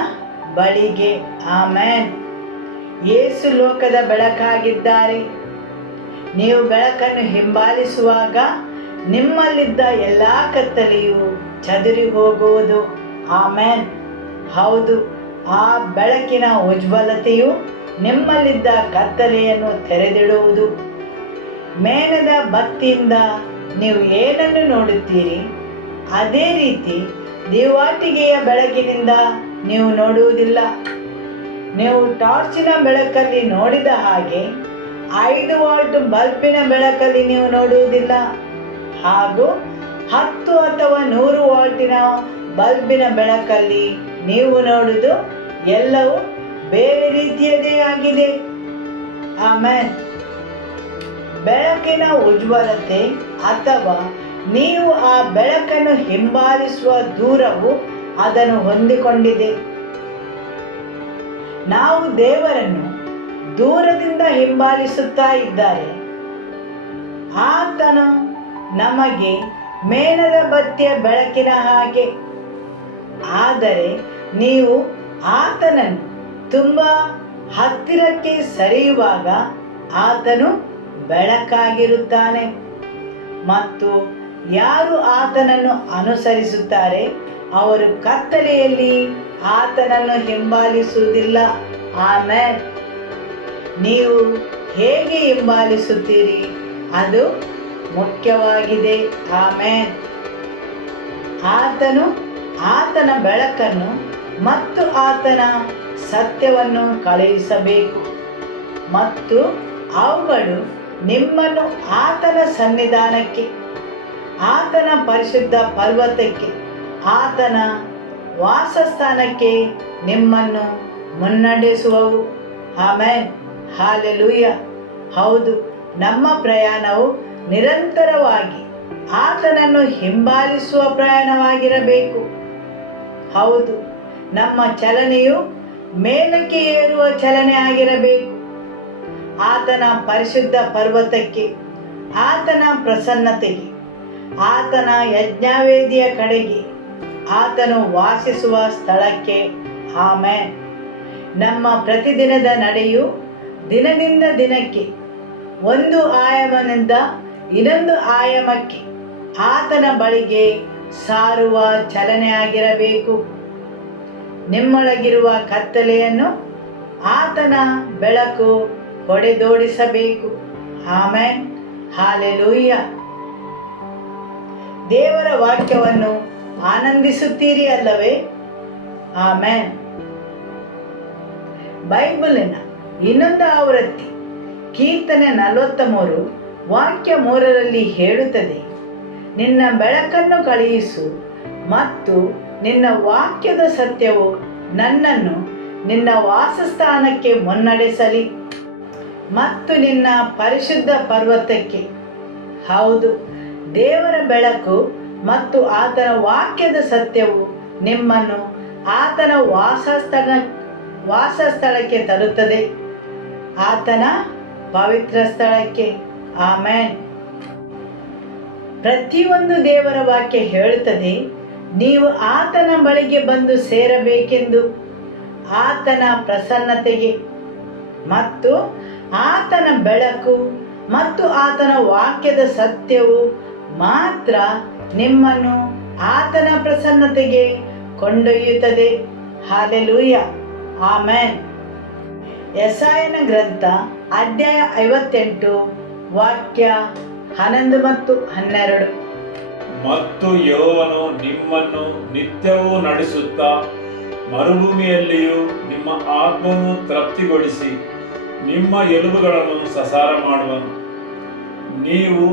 ಬಳಿಗೆ. ಆಮೆನ್. ಯೇಸು ಲೋಕದ ಬೆಳಕಾಗಿದ್ದಾರೆ. ನೀವು ಬೆಳಕನ್ನು ಹಿಂಬಾಲಿಸುವಾಗ ನಿಮ್ಮಲ್ಲಿದ್ದ ಎಲ್ಲ ಕತ್ತಲೆಯು ಚದುರಿ ಹೋಗುವುದು. ಆಮೆನ್. ಹೌದು, ಆ ಬೆಳಕಿನ ಉಜ್ವಲತೆಯು ನಿಮ್ಮಲ್ಲಿದ್ದ ಕತ್ತಲೆಯನ್ನು ತೆರೆದಿಡುವುದು. ಮೇಣದ ಬತ್ತಿಯಿಂದ ನೀವು ಏನನ್ನು ನೋಡುತ್ತೀರಿ, ಅದೇ ರೀತಿ ದೀವಾಟಿಗೆಯ ಬೆಳಕಿನಿಂದ ನೀವು ನೋಡುವುದಿಲ್ಲ. ನೀವು ಟಾರ್ಚಿನ ಬೆಳಕಲ್ಲಿ ನೋಡಿದ ಹಾಗೆ 5 ವಾಲ್ಟ್ ಬಲ್ಬಿನ ಬೆಳಕಲ್ಲಿ ನೀವು ನೋಡುವುದಿಲ್ಲ. ಹಾಗೂ 10 ಅಥವಾ 100 ವಾಲ್ಟಿನ ಬಲ್ಬಿನ ಬೆಳಕಲ್ಲಿ ನೀವು ನೋಡುವುದು ಎಲ್ಲವೂ ಬೇರೆ ರೀತಿಯದೇ ಆಗಿದೆ. ಆಮೆನ್. ಬೆಳಕಿನ ಉಜ್ವಲತೆ ಅಥವಾ ನೀವು ಆ ಬೆಳಕನ್ನು ಹಿಂಬಾಲಿಸುವ ದೂರವು ಅದನ್ನು ಹೊಂದಿಕೊಂಡಿದೆ. ನಾವು ದೇವರನ್ನು ದೂರದಿಂದ ಹಿಂಬಾಲಿಸುತ್ತಾ ಇದ್ದಾರೆ. ಆತನು ನಮಗೆ ಮೇಣದ ಬತ್ತಿಯ ಬೆಳಕಿನ ಹಾಗೆ. ಆದರೆ ನೀವು ಆತನನ್ನು ತುಂಬ ಹತ್ತಿರಕ್ಕೆ ಸರಿಯುವಾಗ ಆತನು ಬೆಳಕಾಗಿರುತ್ತಾನೆ. ಮತ್ತು ಯಾರು ಆತನನ್ನು ಅನುಸರಿಸುತ್ತಾರೆ ಅವರು ಕತ್ತಲೆಯಲ್ಲಿ ಆತನನ್ನು ಹಿಂಬಾಲಿಸುವುದಿಲ್ಲ. ಆಮೆನ್. ನೀವು ಹೇಗೆ ಹಿಂಬಾಲಿಸುತ್ತೀರಿ ಅದು ಮುಖ್ಯವಾಗಿದೆ. ಆಮೆನ್. ಆತನು ಆತನ ಬೆಳಕನ್ನು ಮತ್ತು ಆತನ ಸತ್ಯವನ್ನು ಕಳುಹಿಸಬೇಕು ಮತ್ತು ಅವುಗಳು ನಿಮ್ಮನ್ನು ಆತನ ಸನ್ನಿಧಾನಕ್ಕೆ, ಆತನ ಪರಿಶುದ್ಧ ಪರ್ವತಕ್ಕೆ, ಆತನ ವಾಸಸ್ಥಾನಕ್ಕೆ ನಿಮ್ಮನ್ನು ಮುನ್ನಡೆಸುವವು. ಆಮೆನ್. ಹಾಲೆಲೂಯ. ಹೌದು, ನಮ್ಮ ಪ್ರಯಾಣವು ನಿರಂತರವಾಗಿ ಆತನನ್ನು ಹಿಂಬಾಲಿಸುವ ಪ್ರಯಾಣವಾಗಿರಬೇಕು. ಹೌದು, ನಮ್ಮ ಚಲನೆಯು ಮೇಲಕ್ಕೆ ಏರುವ ಚಲನೆ ಆಗಿರಬೇಕು. ಆತನ ಪರಿಶುದ್ಧ ಪರ್ವತಕ್ಕೆ, ಆತನ ಪ್ರಸನ್ನತೆಗೆ, ಆತನ ಯಜ್ಞವೇದಿಯ ಕಡೆಗೆ, ಆತನು ವಾಸಿಸುವ ಸ್ಥಳಕ್ಕೆ. ಆಮೆನ್. ನಮ್ಮ ಪ್ರತಿದಿನದ ನಡೆಯು ದಿನದಿಂದ ದಿನಕ್ಕೆ ಒಂದು ಆಯಾಮದಿಂದ ಇನ್ನೊಂದು ಆಯಾಮಕ್ಕೆ ಆತನ ಬಳಿಗೆ ಸಾರುವ ಚಲನೆ ಆಗಿರಬೇಕು. ನಿಮ್ಮೊಳಗಿರುವ ಕತ್ತಲೆಯನ್ನು ಆತನ ಬೆಳಕು ಹೊಡೆದೋಡಿಸಬೇಕು. ಆಮೆನ್. ಹಾಲೆಲೂಯ್ಯ. ದೇವರ ವಾಕ್ಯವನ್ನು ಆನಂದಿಸುತ್ತೀರಿ ಅಲ್ಲವೇ? ಆಮೆನ್. ಬೈಬಲಿನ ಇನ್ನೊಂದು ಆವೃತ್ತಿ ಕೀರ್ತನೆ 43 ವಾಕ್ಯ 3ರಲ್ಲಿ ಹೇಳುತ್ತದೆ, ನಿನ್ನ ಬೆಳಕನ್ನು ಕಳುಹಿಸು ಮತ್ತು ನಿನ್ನ ವಾಕ್ಯದ ಸತ್ಯವು ನನ್ನನ್ನು ನಿನ್ನ ವಾಸಸ್ಥಾನಕ್ಕೆ ಮುನ್ನಡೆಸಲಿ ಮತ್ತು ನಿನ್ನ ಪರಿಶುದ್ಧ ಪರ್ವತಕ್ಕೆ. ಹೌದು, ದೇವರ ಬೆಳಕು ಮತ್ತು ಆತನ ವಾಕ್ಯದ ಸತ್ಯವು ನಿಮ್ಮನ್ನು ಆತನ ವಾಸಸ್ಥಳಕ್ಕೆ ತರುತ್ತದೆ, ಆತನ ಪವಿತ್ರ ಸ್ಥಳಕ್ಕೆ. ಆಮೆನ್. ಪ್ರತಿಯೊಂದು ದೇವರ ವಾಕ್ಯ ಹೇಳುತ್ತದೆ, ನೀವು ಆತನ ಬಳಿಗೆ ಬಂದು ಸೇರಬೇಕೆಂದು, ಆತನ ಪ್ರಸನ್ನತೆಗೆ ಮತ್ತು ಆತನ ಬೆಳಕು ಮತ್ತು ಆತನ ವಾಕ್ಯದ ಸತ್ಯವು ಮಾತ್ರ ನಿಮ್ಮನ್ನು ಆತನ ಪ್ರಸನ್ನತೆಗೆ ಕೊಂಡೊಯ್ಯುತ್ತದೆ. ಹಾಲೆಲೂಯ. ಆಮೆನ್. ಯೆಶಾಯನ ಗ್ರಂಥ ಅಧ್ಯಾಯ 58 ವಾಕ್ಯ 11 ಮತ್ತು 12. ಮತ್ತು ಯೆಹೋವನು ನಿಮ್ಮನ್ನು ನಿತ್ಯವೂ ನಡೆಸುತ್ತಾ ಮರುಭೂಮಿಯಲ್ಲಿಯೂ ನಿಮ್ಮ ಆತ್ಮವನ್ನು ತೃಪ್ತಿಗೊಳಿಸಿ ನಿಮ್ಮ ಎಲುಬುಗಳನ್ನು ಸಸಾರ ಮಾಡುವನು. ನೀವು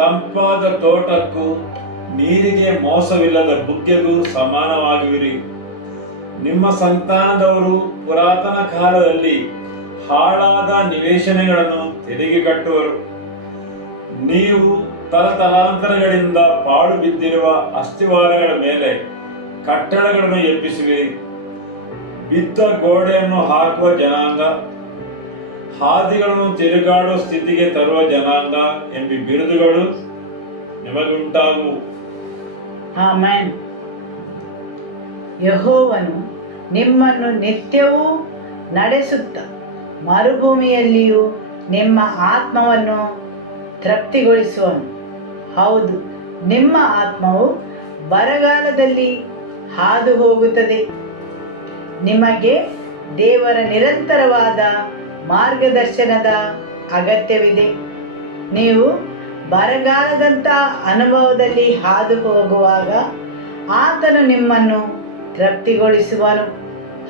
ತಂಪಾದ ತೋಟಕ್ಕೂ ನೀರಿಗೆ ಮೋಸವಿಲ್ಲದ ಬುಗ್ಗೆಗೂ ಸಮಾನವಾಗಿರುವಿರಿ. ನಿಮ್ಮ ಸಂತಾನದವರು ಪುರಾತನ ಕಾಲದಲ್ಲಿ ಹಾಳಾದ ನಿವೇಶನಗಳನ್ನು ತಿರುಗಿ ಕಟ್ಟುವರು. ನೀವು ತಲತಲಾಂತರಗಳಿಂದ ಪಾಳು ಬಿದ್ದಿರುವ ಅಸ್ಥಿವಾರಗಳ ಮೇಲೆ ಕಟ್ಟಡಗಳನ್ನು ಎಬ್ಬಿಸುವಿರಿ. ಬಿದ್ದ ಗೋಡೆಯನ್ನು ಹಾಕುವ ಜನಾಂಗ, ಹಾದಿಗಳನ್ನು ತಿರುಗಾಡುವ ಸ್ಥಿತಿಗೆ ತರುವ ಜನಾಂಗ ಎಂಬ ಬಿರುದುಗಳು ನಿಮಗುಂಟಾಗುವು. ಆಮೆನ್. ಯೆಹೋವನು ನಿಮ್ಮನ್ನು ನಿತ್ಯವೂ ನಡೆಸುತ್ತ ಮರುಭೂಮಿಯಲ್ಲಿಯೂ ನಿಮ್ಮ ಆತ್ಮವನ್ನು ತೃಪ್ತಿಗೊಳಿಸುವನು. ಹೌದು, ನಿಮ್ಮ ಆತ್ಮವು ಬರಗಾಲದಲ್ಲಿ ಹಾದು ಹೋಗುತ್ತದೆ. ನಿಮಗೆ ದೇವರ ನಿರಂತರವಾದ ಮಾರ್ಗದರ್ಶನದ ಅಗತ್ಯವಿದೆ. ನೀವು ಬರಗಾಲದಂಥ ಅನುಭವದಲ್ಲಿ ಹಾದು ಹೋಗುವಾಗ ಆತನು ನಿಮ್ಮನ್ನು ತೃಪ್ತಿಗೊಳಿಸುವನು.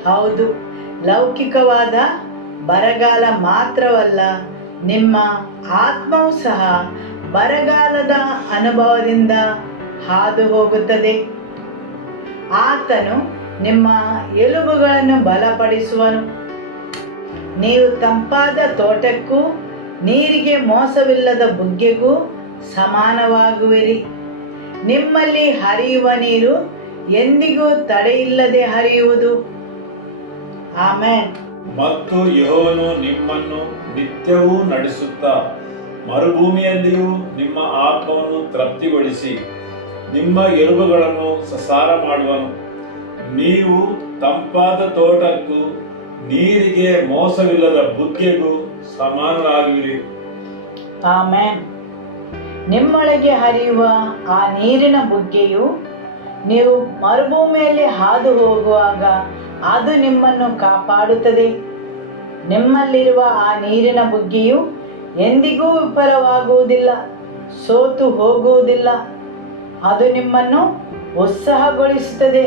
ಹೌದು, ಲೌಕಿಕವಾದ ಬರಗಾಲ ಮಾತ್ರವಲ್ಲ, ನಿಮ್ಮ ಆತ್ಮವು ಸಹ ಬರಗಾಲದ ಅನುಭವದಿಂದ ಹಾದು ಹೋಗುತ್ತದೆ. ಆತನು ನಿಮ್ಮ ಎಲುಬುಗಳನ್ನು ಬಲಪಡಿಸುವನು. ನೀವು ತಂಪಾದ ತೋಟಕ್ಕೂ ನೀರಿಗೆ ಮೋಸವಿಲ್ಲದ ಬುಗ್ಗೆಗೂ ಸಮಾನವಾಗುವಿರಿ. ನಿಮ್ಮಲ್ಲಿ ಹರಿಯುವ ನೀರು ಎಂದಿಗೂ ತಡೆಯಿಲ್ಲದೆ ಹರಿಯುವುದು. ಆಮೆನ್. ಮತ್ತು ಯೆಹೋವನು ನಿಮ್ಮನ್ನು ನಿತ್ಯವೂ ನಡೆಸುತ್ತಾ ಮರುಭೂಮಿಯಲ್ಲಿಯೂ ನಿಮ್ಮ ಆತ್ಮವನ್ನು ತೃಪ್ತಿಗೊಳಿಸಿ ನಿಮ್ಮ ಎಲುಬುಗಳನ್ನು ಸಸಾರ ಮಾಡುವನು. ನೀವು ತಂಪಾದ ತೋಟಕ್ಕೂ ನೀರಿಗೆ ಮೋಸವಿಲ್ಲದ ಬುಗ್ಗೆಗೂ ಸಮಾನರಾಗುವಿರಿ. ಆಮೆನ್. ನಿಮ್ಮೊಳಗೆ ಹರಿಯುವ ಆ ನೀರಿನ ಬುಗ್ಗೆಯು ನೀವು ಮರುಭೂಮಿಯಲ್ಲಿ ಹಾದು ಹೋಗುವಾಗ ಅದು ನಿಮ್ಮನ್ನು ಕಾಪಾಡುತ್ತದೆ. ನಿಮ್ಮಲ್ಲಿರುವ ಆ ನೀರಿನ ಬುಗ್ಗೆಯು ಎಂದಿಗೂ ವಿಫಲವಾಗುವುದಿಲ್ಲ, ಸೋತು ಹೋಗುವುದಿಲ್ಲ. ಅದು ನಿಮ್ಮನ್ನು ಉತ್ಸಾಹಗೊಳಿಸುತ್ತದೆ.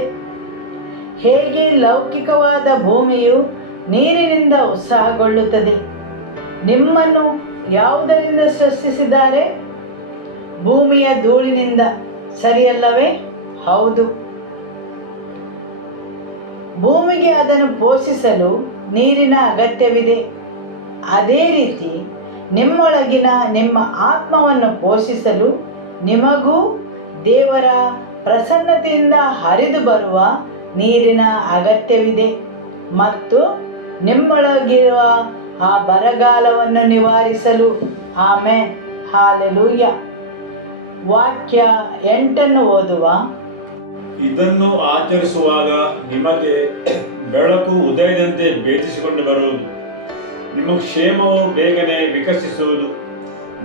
ಹೇಗೆ ಲೌಕಿಕವಾದ ಭೂಮಿಯು ನೀರಿನಿಂದ ಉತ್ಸಾಹಗೊಳ್ಳುತ್ತದೆ. ನಿಮ್ಮನ್ನು ಯಾವುದರಿಂದ ಸೃಷ್ಟಿಸಿದ್ದಾರೆ? ಭೂಮಿಯ ಧೂಳಿನಿಂದ, ಸರಿಯಲ್ಲವೇ? ಹೌದು. ಭೂಮಿಗೆ ಅದನ್ನು ಪೋಷಿಸಲು ನೀರಿನ ಅಗತ್ಯವಿದೆ. ಅದೇ ರೀತಿ ನಿಮ್ಮೊಳಗಿನ ನಿಮ್ಮ ಆತ್ಮವನ್ನು ಪೋಷಿಸಲು ನಿಮಗೂ ದೇವರ ಪ್ರಸನ್ನತೆಯಿಂದ ಹರಿದು ಬರುವ ನೀರಿನ ಅಗತ್ಯವಿದೆ ಮತ್ತು ನಿಮ್ಮೊಳಗಿರುವ ಆ ಬರಗಾಲವನ್ನು ನಿವಾರಿಸಲು. ಆಮೆನ್. ಹಾಲೆಲೂಯ. ವಾಕ್ಯ 8 ಓದುವ. ಇದನ್ನು ಆಚರಿಸುವಾಗ ನಿಮಗೆ ಬೆಳಕು ಉದಯದಂತೆ ಭೇದಿಸಿಕೊಂಡು ಬರುವುದು, ನಿಮ್ಮ ಕ್ಷೇಮವು ಬೇಗನೆ ವಿಕಸಿಸುವುದು,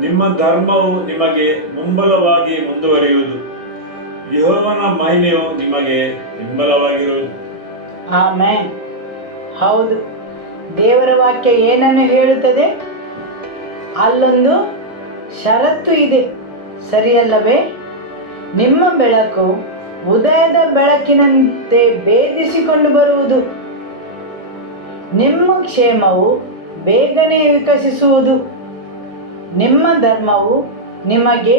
ನಿಮ್ಮ ಧರ್ಮವು ನಿಮಗೆ ಮುಂಬಲವಾಗಿ ಮುಂದುವರಿಯುವುದು, ಯೆಹೋವನ ಮಹಿಮೆಯು ನಿಮಗೆ ಹಿಂಬಲವಾಗಿರುವುದು. ಆಮೆನ್. ಹೌದು, ದೇವರ ವಾಕ್ಯ ಏನನ್ನು ಹೇಳುತ್ತದೆ? ಅಲ್ಲೊಂದು ಷರತ್ತು ಇದೆ, ಸರಿಯಲ್ಲವೇ? ನಿಮ್ಮ ಬೆಳಕು ಉದಯದ ಬೆಳಕಿನಂತೆ ಭೇದಿಸಿಕೊಂಡು ಬರುವುದು, ನಿಮ್ಮ ಕ್ಷೇಮವು ಬೇಗನೆ ವಿಕಸಿಸುವುದು, ನಿಮ್ಮ ಧರ್ಮವು ನಿಮಗೆ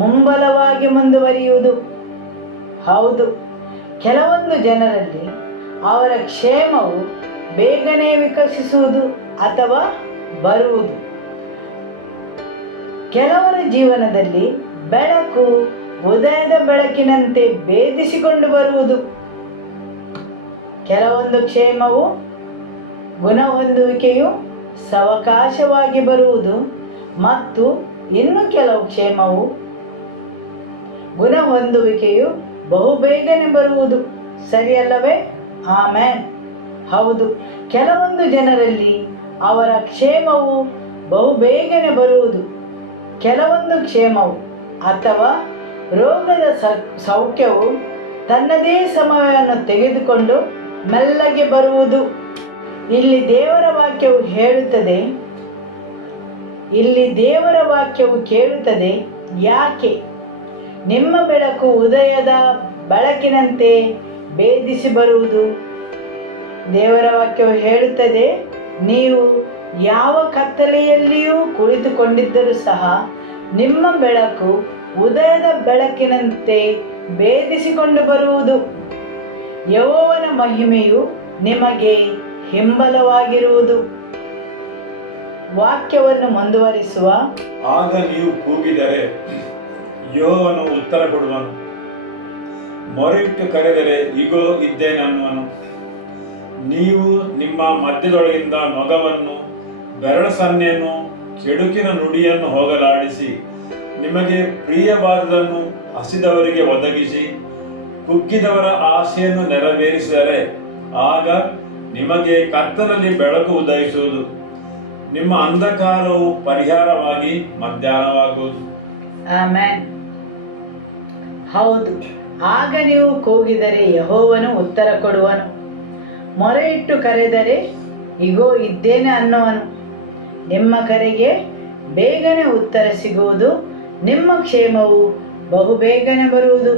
ಮುಂಬಲವಾಗಿ ಮುಂದುವರಿಯುವುದು. ಹೌದು, ಕೆಲವೊಂದು ಜನರಲ್ಲಿ ಅವರ ಕ್ಷೇಮವು ಬೇಗನೆ ವಿಕಸಿಸುವುದು ಅಥವಾ ಬರುವುದು. ಕೆಲವರ ಜೀವನದಲ್ಲಿ ಬೆಳಕು ಉದಯದ ಬೆಳಕಿನಂತೆ ಭೇದಿಸಿಕೊಂಡು ಬರುವುದು. ಕೆಲವೊಂದು ಕ್ಷೇಮವು ಗುಣಹೊಂದುವಿಕೆಯು ಸಾವಕಾಶವಾಗಿ ಬರುವುದು ಮತ್ತು ಇನ್ನು ಕೆಲವು ಕ್ಷೇಮವು ಗುಣಹೊಂದುವಿಕೆಯು ಬಹುಬೇಗನೆ ಬರುವುದು, ಸರಿಯಲ್ಲವೇ? ಆಮೆನ್. ಹೌದು, ಕೆಲವೊಂದು ಜನರಲ್ಲಿ ಅವರ ಕ್ಷೇಮವು ಬಹುಬೇಗನೆ ಬರುವುದು, ಕೆಲವೊಂದು ಕ್ಷೇಮವು ಅಥವಾ ರೋಗದ ಸೌಖ್ಯವು ತನ್ನದೇ ಸಮಯವನ್ನು ತೆಗೆದುಕೊಂಡು ಮೆಲ್ಲಗೆ ಬರುವುದು. ಇಲ್ಲಿ ದೇವರ ವಾಕ್ಯವು ಕೇಳುತ್ತದೆ, ಯಾಕೆ ನಿಮ್ಮ ಬೆಳಕು ಉದಯದ ಬೆಳಕಿನಂತೆ ಭೇದಿಸಿ ಬರುವುದು? ದೇವರ ವಾಕ್ಯವು ಹೇಳುತ್ತದೆ, ನೀವು ಯಾವ ಕತ್ತಲೆಯಲ್ಲಿಯೂ ಕುಳಿತುಕೊಂಡಿದ್ದರೂ ಸಹ ನಿಮ್ಮ ಬೆಳಕು ಉದಯದ ಬೆಳಕಿನಂತೆ ಭೇದಿಸಿಕೊಂಡು ಬರುವುದು. ಯೆಹೋವನ ಮಹಿಮೆಯು ನಿಮಗೆ ಹಿಂಬಲವಾಗಿರುವುದು. ವಾಕ್ಯವನ್ನು ಮುಂದುವರಿಸುವ. ಆಗ ನೀವು ಕೂಗಿದರೆ ಯೆಹೋವನು ಉತ್ತರ ಕೊಡುವನು, ಮೊರೆಯಿಟ್ಟು ಕರೆದರೆ ಇಗೋ ಇದ್ದೇನೆ ಅನ್ನುವನು. ನೀವು ನಿಮ್ಮ ಮಧ್ಯದೊಳಗಿಂದ ನೊಗವನ್ನು, ಬೆರಳ ಸನ್ನೆಯನ್ನು, ಕೆಡುಕಿನ ನುಡಿಯನ್ನು ಹೋಗಲಾಡಿಸಿ, ನಿಮಗೆ ಪ್ರಿಯವಾದದನ್ನು ಹಸಿದವರಿಗೆ ಒದಗಿಸಿ, ಕುಗ್ಗಿದವರ ಆಸೆಯನ್ನು ನೆರವೇರಿಸಿದರೆ ಆಗ ನಿಮಗೆ ಕತ್ತಲಲ್ಲಿ ಬೆಳಕು ಉದಯಿಸುವುದು, ನಿಮ್ಮ ಅಂಧಕಾರವು ಪರಿಹಾರವಾಗಿ ಮಧ್ಯಾಹ್ನವಾಗುವುದು. ಆಮೆನ್. ಹೌದು, ಆಗ ನೀವು ಕೂಗಿದರೆ ಯೆಹೋವನು ಉತ್ತರ ಕೊಡುವನು, ಮೊರೆಯಿಟ್ಟು ಕರೆದರೆ ಇಗೋ ಇದ್ದೇನೆ ಅನ್ನುವನು. ನಿಮ್ಮ ಕರೆಗೆ ಬೇಗನೆ ಉತ್ತರ ಸಿಗುವುದು, ನಿಮ್ಮ ಕ್ಷೇಮವು ಬಹುಬೇಗನೆ ಬರುವುದು.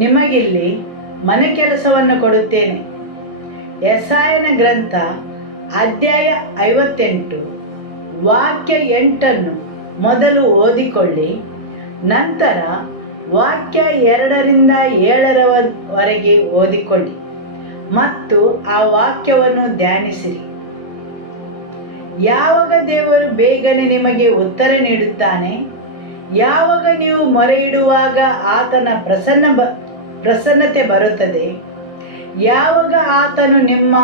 ನಿಮಗಿಲ್ಲಿ ಮನೆ ಕೆಲಸವನ್ನು ಕೊಡುತ್ತೇನೆ. ಯೆಶಾಯನ ಗ್ರಂಥ ಅಧ್ಯಾಯ 58 ವಾಕ್ಯ 8 ಮೊದಲು ಓದಿಕೊಳ್ಳಿ. ನಂತರ ವಾಕ್ಯ 2ರಿಂದ 7 ಓದಿಕೊಳ್ಳಿ ಮತ್ತು ಆ ವಾಕ್ಯವನ್ನು ಧ್ಯಾನಿಸಿರಿ. ಯಾವಾಗ ದೇವರು ಬೇಗನೆ ನಿಮಗೆ ಉತ್ತರ ನೀಡುತ್ತಾನೆ, ಯಾವಾಗ ನೀವು ಮೊರೆ ಇಡುವಾಗ ಆತನ ಪ್ರಸನ್ನತೆ ಬರುತ್ತದೆ, ಯಾವಾಗ ಆತನು ನಿಮ್ಮ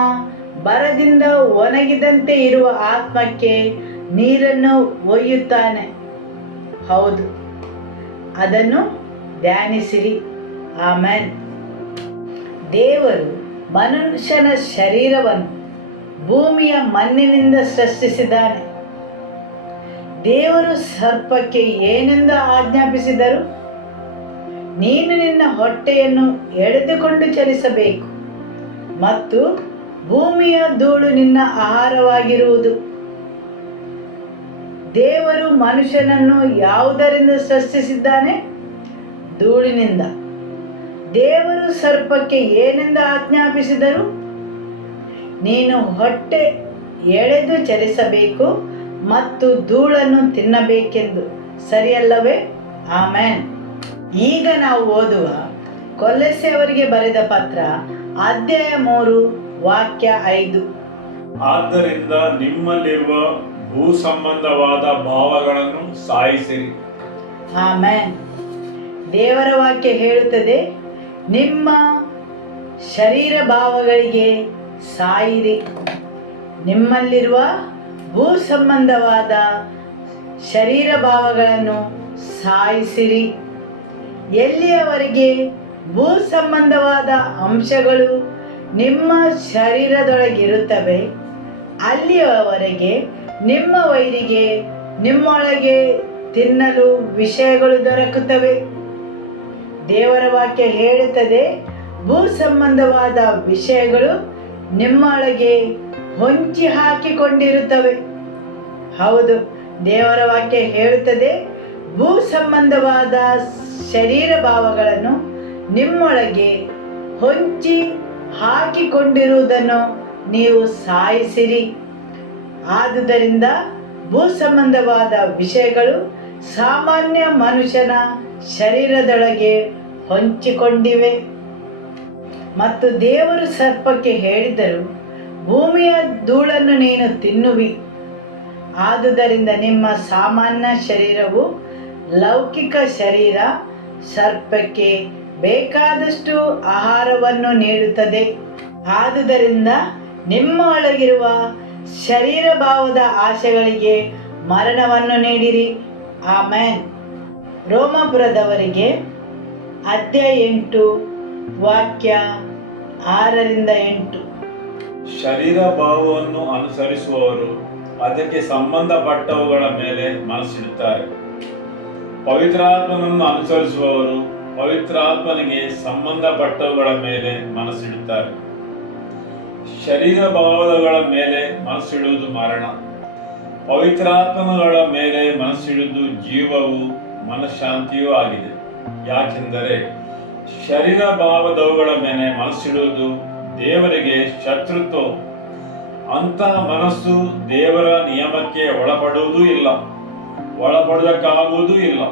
ಬರದಿಂದ ಒಣಗಿದಂತೆ ಇರುವ ಆತ್ಮಕ್ಕೆ ನೀರನ್ನು ಒಯ್ಯುತ್ತಾನೆ. ಹೌದು, ಅದನ್ನು ಧ್ಯಾನಿಸಿರಿ. ಆಮೆನ್. ದೇವರು ಮನುಷ್ಯನ ಶರೀರವನ್ನು ಭೂಮಿಯ ಮಣ್ಣಿನಿಂದ ಸೃಷ್ಟಿಸಿದ್ದಾನೆ. ದೇವರು ಸರ್ಪಕ್ಕೆ ಏನೆಂದು ಆಜ್ಞಾಪಿಸಿದರು? ನೀನು ನಿನ್ನ ಹೊಟ್ಟೆಯನ್ನು ಎಳೆದುಕೊಂಡು ಚಲಿಸಬೇಕು ಮತ್ತು ಭೂಮಿಯ ಧೂಳು ನಿನ್ನ ಆಹಾರವಾಗಿರುವುದು. ದೇವರು ಮನುಷ್ಯನನ್ನು ಯಾವುದರಿಂದ ಸೃಷ್ಟಿಸಿದ್ದಾನೆ? ಧೂಳಿನಿಂದ. ದೇವರು ಸರ್ಪಕ್ಕೆ ಏನೆಂದು ಆಜ್ಞಾಪಿಸಿದರು? ನೀನು ಹೊಟ್ಟೆ ಎಳೆದು ಚಲಿಸಬೇಕು ಮತ್ತು ಧೂಳನ್ನು ತಿನ್ನಬೇಕೆಂದು, ಸರಿಯಲ್ಲವೇ? ಆಮೆನ್. ಈಗ ನಾವು ಓದುವ ಕೊಲೊಸ್ಸೆಯವರಿಗೆ ಬರೆದ ಪತ್ರ ಅಧ್ಯಾಯ 3 ವಾಕ್ಯ 5. ಆದ್ದರಿಂದ ನಿಮ್ಮಲ್ಲಿರುವ ಭೂ ಸಂಬಂಧವಾದ ಭಾವಗಳನ್ನು ಸಾಯಿಸಿರಿ. ಆಮೆನ್. ದೇವರ ವಾಕ್ಯ ಹೇಳುತ್ತದೆ, ನಿಮ್ಮ ಶರೀರ ಭಾವಗಳಿಗೆ ಸಾಯಿರಿ. ನಿಮ್ಮಲ್ಲಿರುವ ಭೂ ಸಂಬಂಧವಾದ ಶರೀರ ಭಾವಗಳನ್ನು ಸಾಯಿಸಿರಿ. ಎಲ್ಲಿಯವರೆಗೆ ಭೂ ಸಂಬಂಧವಾದ ಅಂಶಗಳು ನಿಮ್ಮ ಶರೀರದೊಳಗಿರುತ್ತವೆ, ಅಲ್ಲಿಯವರೆಗೆ ನಿಮ್ಮ ವೈರಿಗೆ ನಿಮ್ಮೊಳಗೆ ತಿನ್ನಲು ವಿಷಯಗಳು ದೊರಕುತ್ತವೆ. ದೇವರ ವಾಕ್ಯ ಹೇಳುತ್ತದೆ, ಭೂ ಸಂಬಂಧವಾದ ವಿಷಯಗಳು ನಿಮ್ಮೊಳಗೆ ಹೊಂಚಿ ಹಾಕಿಕೊಂಡಿರುತ್ತವೆ. ಹೌದು, ದೇವರ ವಾಕ್ಯ ಹೇಳುತ್ತದೆ, ಭೂ ಸಂಬಂಧವಾದ ಶರೀರ ಭಾವಗಳನ್ನು ನಿಮ್ಮೊಳಗೆ ಹೊಂಚಿ ಹಾಕಿಕೊಂಡಿರುವುದನ್ನು ನೀವು ಸಾಯಿಸಿರಿ. ಆದುದರಿಂದ ಭೂ ಸಂಬಂಧವಾದ ವಿಷಯಗಳು ಸಾಮಾನ್ಯ ಮನುಷ್ಯನ ಶರೀರದೊಳಗೆ ಹೊಂಚಿಕೊಂಡಿವೆ. ಮತ್ತು ದೇವರು ಸರ್ಪಕ್ಕೆ ಹೇಳಿದರು, ಭೂಮಿಯ ಧೂಳನ್ನು ನೀನು ತಿನ್ನುವಿ. ಆದುದರಿಂದ ನಿಮ್ಮ ಸಾಮಾನ್ಯ ಶರೀರವು ಲೌಕಿಕ ಶರೀರ ಸರ್ಪಕ್ಕೆ ಬೇಕಾದಷ್ಟು ಆಹಾರವನ್ನು ನೀಡುತ್ತದೆ. ಆದುದರಿಂದ ನಿಮ್ಮ ಒಳಗಿರುವ ಶರೀರ ಭಾವದ ಆಸೆಗಳಿಗೆ ಮರಣವನ್ನು ನೀಡಿರಿ. ಆಮೆನ್. ರೋಮಾಪುರದವರಿಗೆ ಅಧ್ಯಾಯ 8 ವಾಕ್ಯ 6-8. ಶರೀರ ಭಾವವನ್ನು ಅನುಸರಿಸುವವರು ಅದಕ್ಕೆ ಸಂಬಂಧಪಟ್ಟವುಗಳ ಮೇಲೆ ಮನಸ್ಸಿಡುತ್ತಾರೆ. ಪವಿತ್ರಾತ್ಮನನ್ನು ಅನುಸರಿಸುವವರು ಪವಿತ್ರಾತ್ಮನಿಗೆ ಸಂಬಂಧಪಟ್ಟವುಗಳ ಮೇಲೆ ಮನಸ್ಸಿಡುತ್ತಾರೆ. ಶರೀರ ಭಾವಗಳ ಮೇಲೆ ಮನಸ್ಸಿಡುವುದು ಮರಣ, ಪವಿತ್ರಾತ್ಮಗಳ ಮೇಲೆ ಮನಸ್ಸಿಡುವುದು ಜೀವವೂ ಮನಃಶಾಂತಿಯೂ ಆಗಿದೆ. ಯಾಕೆಂದರೆ ಶರೀರ ಭಾವದವುಗಳ ಮೇಲೆ ಮನಸ್ಸಿಡುವುದು ದೇವರಿಗೆ ಶತ್ರುತ್ವ. ಅಂತಹ ಮನಸ್ಸು ದೇವರ ನಿಯಮಕ್ಕೆ ಒಳಪಡುವುದೂ ಇಲ್ಲ, ಒಳಪಡುವುದಕ್ಕಾಗುವುದೂ ಇಲ್ಲ.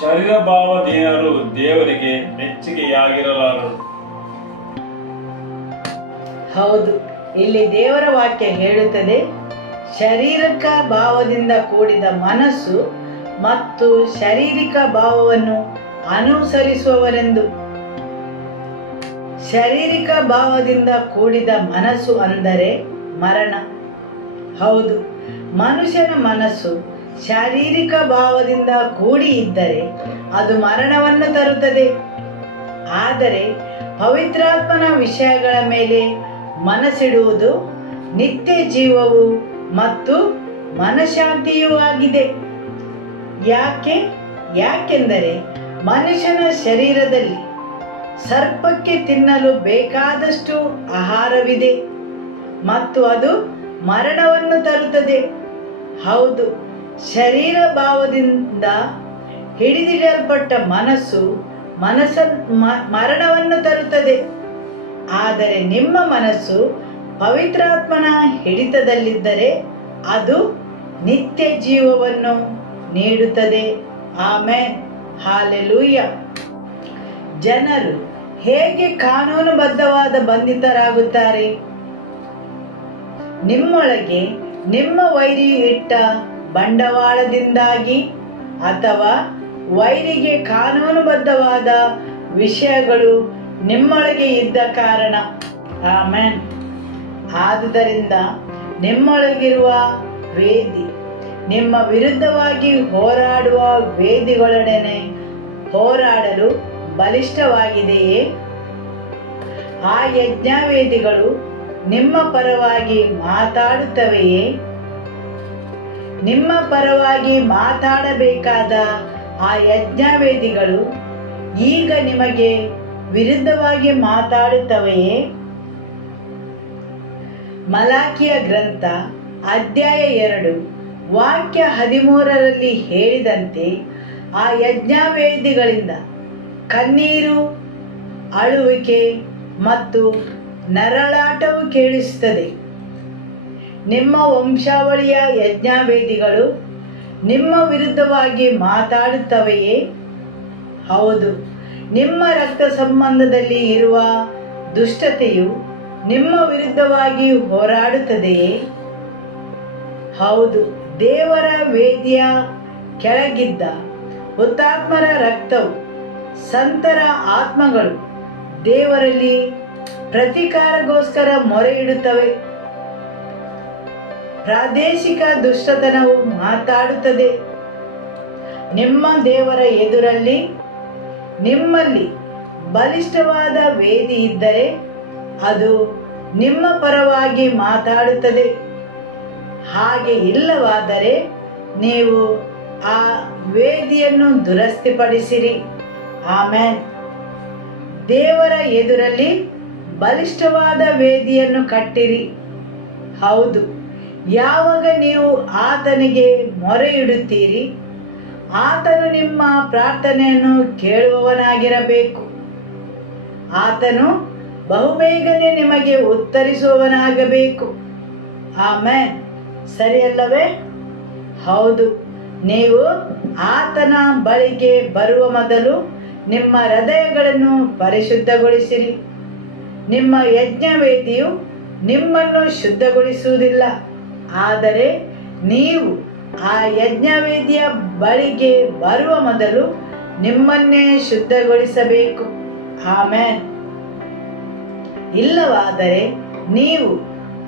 ಶರೀರ ಭಾವದೀನರು ದೇವರಿಗೆ ಮೆಚ್ಚುಗೆಯಾಗಿರಲಾರರು. ಹೌದು, ಇಲ್ಲಿ ದೇವರ ವಾಕ್ಯ ಹೇಳುತ್ತದೆ, ಶಾರೀರಿಕ ಭಾವದಿಂದ ಕೂಡಿದ ಮನಸ್ಸು ಮತ್ತು ಶಾರೀರಿಕ ಭಾವವನ್ನು ಅನುಸರಿಸುವವರೆಂದು. ಶಾರೀರಿಕ ಭಾವದಿಂದ ಕೂಡಿದ ಮನಸ್ಸು ಅಂದರೆ ಮರಣ. ಹೌದು, ಮನುಷ್ಯನ ಮನಸ್ಸು ಶಾರೀರಿಕ ಭಾವದಿಂದ ಕೂಡಿ ಇದ್ದರೆ ಅದು ಮರಣವನ್ನು ತರುತ್ತದೆ. ಆದರೆ ಪವಿತ್ರಾತ್ಮನ ವಿಷಯಗಳ ಮೇಲೆ ಮನಸ್ಸಿಡುವುದು ನಿತ್ಯ ಜೀವವು ಮತ್ತು ಮನಃಶಾಂತಿಯೂ ಆಗಿದೆ. ಯಾಕೆಂದರೆ ಮನುಷ್ಯನ ಶರೀರದಲ್ಲಿ ಸರ್ಪಕ್ಕೆ ತಿನ್ನಲು ಬೇಕಾದಷ್ಟು ಆಹಾರವಿದೆ ಮತ್ತು ಅದು ಮರಣವನ್ನು ತರುತ್ತದೆ. ಹೌದು, ಶರೀರ ಭಾವದಿಂದ ಹಿಡಿದಿಡಲ್ಪಟ್ಟ ಮನಸ್ಸು ಮರಣವನ್ನು ತರುತ್ತದೆ. ಆದರೆ ನಿಮ್ಮ ಮನಸ್ಸು ಪವಿತ್ರಾತ್ಮನ ಹಿಡಿತದಲ್ಲಿದ್ದರೆ ಅದು ನಿತ್ಯ ಜೀವವನ್ನು ನೀಡುತ್ತದೆ. ಆಮೆನ್. ಹಾಲೆಲೂಯ. ಜನರು ಹೇಗೆ ಕಾನೂನುಬದ್ಧವಾದ ಬಂಧಿತರಾಗುತ್ತಾರೆ? ನಿಮ್ಮೊಳಗೆ ನಿಮ್ಮ ವೈರಿಯು ಇಟ್ಟ ಬಂಡವಾಳದಿಂದಾಗಿ ಅಥವಾ ವೈರಿಗೆ ಕಾನೂನುಬದ್ಧವಾದ ವಿಷಯಗಳು ನಿಮ್ಮೊಳಗೆ ಇದ್ದ ಕಾರಣ. ಆಮೆನ್. ಆದುದರಿಂದ ನಿಮ್ಮೊಳಗಿರುವ ವೇದಿ ನಿಮ್ಮ ವಿರುದ್ಧವಾಗಿ ಹೋರಾಡುವ ವೇದಿಗಳೊಡನೆ ಹೋರಾಡಲು ಬಲಿಷ್ಠವಾಗಿದೆಯೇ? ಆ ಯಜ್ಞವೇದಿಗಳು ನಿಮ್ಮ ಪರವಾಗಿ ಮಾತಾಡುತ್ತವೆಯೇ? ನಿಮ್ಮ ಪರವಾಗಿ ಮಾತಾಡಬೇಕಾದ ಆ ಯಜ್ಞವೇದಿಗಳು ಈಗ ನಿಮಗೆ ವಿರುದ್ಧವಾಗಿ ಮಾತಾಡುತ್ತವೆಯೇ? ಮಲಾಕಿಯ ಗ್ರಂಥ ಅಧ್ಯಾಯ 2 ವಾಕ್ಯ 13ರಲ್ಲಿ ಹೇಳಿದಂತೆ ಆ ಯಜ್ಞವೇದಿಗಳಿಂದ ಕಣ್ಣೀರು, ಅಳುವಿಕೆ ಮತ್ತು ನರಳಾಟವು ಕೇಳಿಸುತ್ತದೆ. ನಿಮ್ಮ ವಂಶಾವಳಿಯ ಯಜ್ಞವೇದಿಗಳು ನಿಮ್ಮ ವಿರುದ್ಧವಾಗಿ ಮಾತಾಡುತ್ತವೆಯೇ? ಹೌದು, ನಿಮ್ಮ ರಕ್ತ ಸಂಬಂಧದಲ್ಲಿ ಇರುವ ದುಷ್ಟತೆಯು ನಿಮ್ಮ ವಿರುದ್ಧವಾಗಿ ಹೋರಾಡುತ್ತದೆಯೇ? ಹೌದು, ದೇವರ ವೇದಿಯ ಕೆಳಗಿದ್ದ ಹುತಾತ್ಮರ ರಕ್ತವು, ಸಂತರ ಆತ್ಮಗಳು ದೇವರಲ್ಲಿ ಪ್ರತೀಕಾರಗೋಸ್ಕರ ಮೊರೆ ಇಡುತ್ತವೆ. ಪ್ರಾದೇಶಿಕ ದುಷ್ಟತನವು ಮಾತಾಡುತ್ತದೆ. ನಿಮ್ಮ ದೇವರ ಎದುರಲ್ಲಿ ನಿಮ್ಮಲ್ಲಿ ಬಲಿಷ್ಠವಾದ ವೇದಿ ಇದ್ದರೆ ಅದು ನಿಮ್ಮ ಪರವಾಗಿ ಮಾತಾಡುತ್ತದೆ. ಹಾಗೆ ಇಲ್ಲವಾದರೆ ನೀವು ಆ ವೇದಿಯನ್ನು ದುರಸ್ತಿಪಡಿಸಿರಿ. ಆಮೆನ್. ದೇವರ ಎದುರಲ್ಲಿ ಬಲಿಷ್ಠವಾದ ವೇದಿಯನ್ನು ಕಟ್ಟಿರಿ. ಹೌದು, ಯಾವಾಗ ನೀವು ಆತನಿಗೆ ಮೊರೆ ಇಡುತ್ತೀರಿ, ಆತನು ನಿಮ್ಮ ಪ್ರಾರ್ಥನೆಯನ್ನು ಕೇಳುವವನಾಗಿರಬೇಕು. ಆತನು ಬಹುಬೇಗನೆ ನಿಮಗೆ ಉತ್ತರಿಸುವವನಾಗಬೇಕು. ಆಮೆನ್. ಸರಿಯಲ್ಲವೇ? ಹೌದು, ನೀವು ಆತನ ಬಳಿಗೆ ಬರುವ ಮೊದಲು ನಿಮ್ಮ ಹೃದಯಗಳನ್ನು ಪರಿಶುದ್ಧಗೊಳಿಸಿರಿ. ನಿಮ್ಮ ಯಜ್ಞವೇದಿಯು ನಿಮ್ಮನ್ನು ಶುದ್ಧಗೊಳಿಸುವುದಿಲ್ಲ, ಆದರೆ ನೀವು ಆ ಯಜ್ಞವೇದಿಯ ಬಳಿಗೆ ಬರುವ ಮೊದಲು ನಿಮ್ಮನ್ನೇ ಶುದ್ಧಗೊಳಿಸಬೇಕು. ಆಮೆನ್. ಇಲ್ಲವಾದರೆ ನೀವು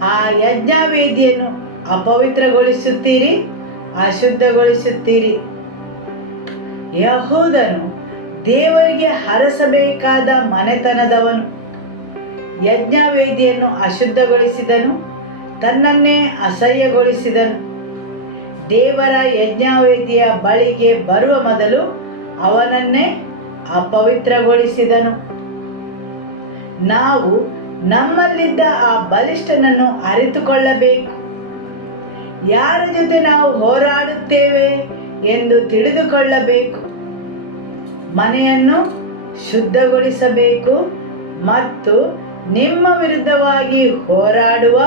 ಆ ಯಜ್ಞವೇದಿಯನ್ನು ಅಪವಿತ್ರಗೊಳಿಸುತ್ತೀರಿ, ಅಶುದ್ಧಗೊಳಿಸುತ್ತೀರಿ. ಯಹೂದನು ದೇವರಿಗೆ ಹರಸಬೇಕಾದ ಮನೆತನದವನು. ಯಜ್ಞವೇದಿಯನ್ನು ಅಶುದ್ಧಗೊಳಿಸಿದನು, ತನ್ನನ್ನೇ ಅಸಹ್ಯಗೊಳಿಸಿದನು. ದೇವರ ಯಜ್ಞವೇದಿಯ ಬಳಿಗೆ ಬರುವ ಮೊದಲು ಅವನನ್ನೇ ಅಪವಿತ್ರಗೊಳಿಸಿದನು. ನಾವು ನಮ್ಮಲ್ಲಿದ್ದ ಆ ಬಲಿಷ್ಠನನ್ನು ಅರಿತುಕೊಳ್ಳಬೇಕು. ಯಾರ ಜೊತೆ ನಾವು ಹೋರಾಡುತ್ತೇವೆ ಎಂದು ತಿಳಿದುಕೊಳ್ಳಬೇಕು. ಮನೆಯನ್ನು ಶುದ್ಧಗೊಳಿಸಬೇಕು ಮತ್ತು ನಿಮ್ಮ ವಿರುದ್ಧವಾಗಿ ಹೋರಾಡುವ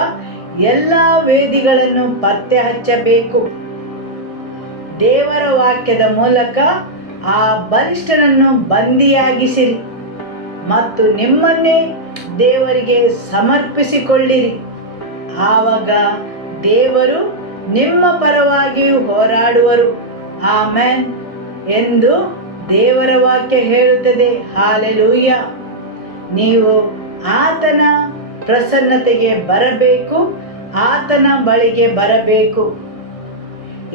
ಎಲ್ಲ ವೇದಿಗಳನ್ನು ಪತ್ತೆ ಹಚ್ಚಬೇಕು. ದೇವರ ವಾಕ್ಯದ ಮೂಲಕ ಆ ಬಲಿಷ್ಠನನ್ನು ಬಂದಿಯಾಗಿಸಿರಿ ಮತ್ತು ನಿಮ್ಮನ್ನೇ ದೇವರಿಗೆ ಸಮರ್ಪಿಸಿಕೊಳ್ಳಿರಿ. ಆವಾಗ ದೇವರು ನಿಮ್ಮ ಪರವಾಗಿ ಹೋರಾಡುವರು. ಆಮೆನ್ ಎಂದು ದೇವರ ವಾಕ್ಯ ಹೇಳುತ್ತದೆ. ಹಾಲೆಲೂಯ. ನೀವು ಆತನ ಪ್ರಸನ್ನತೆಗೆ ಬರಬೇಕು, ಆತನ ಬಳಿಗೆ ಬರಬೇಕು.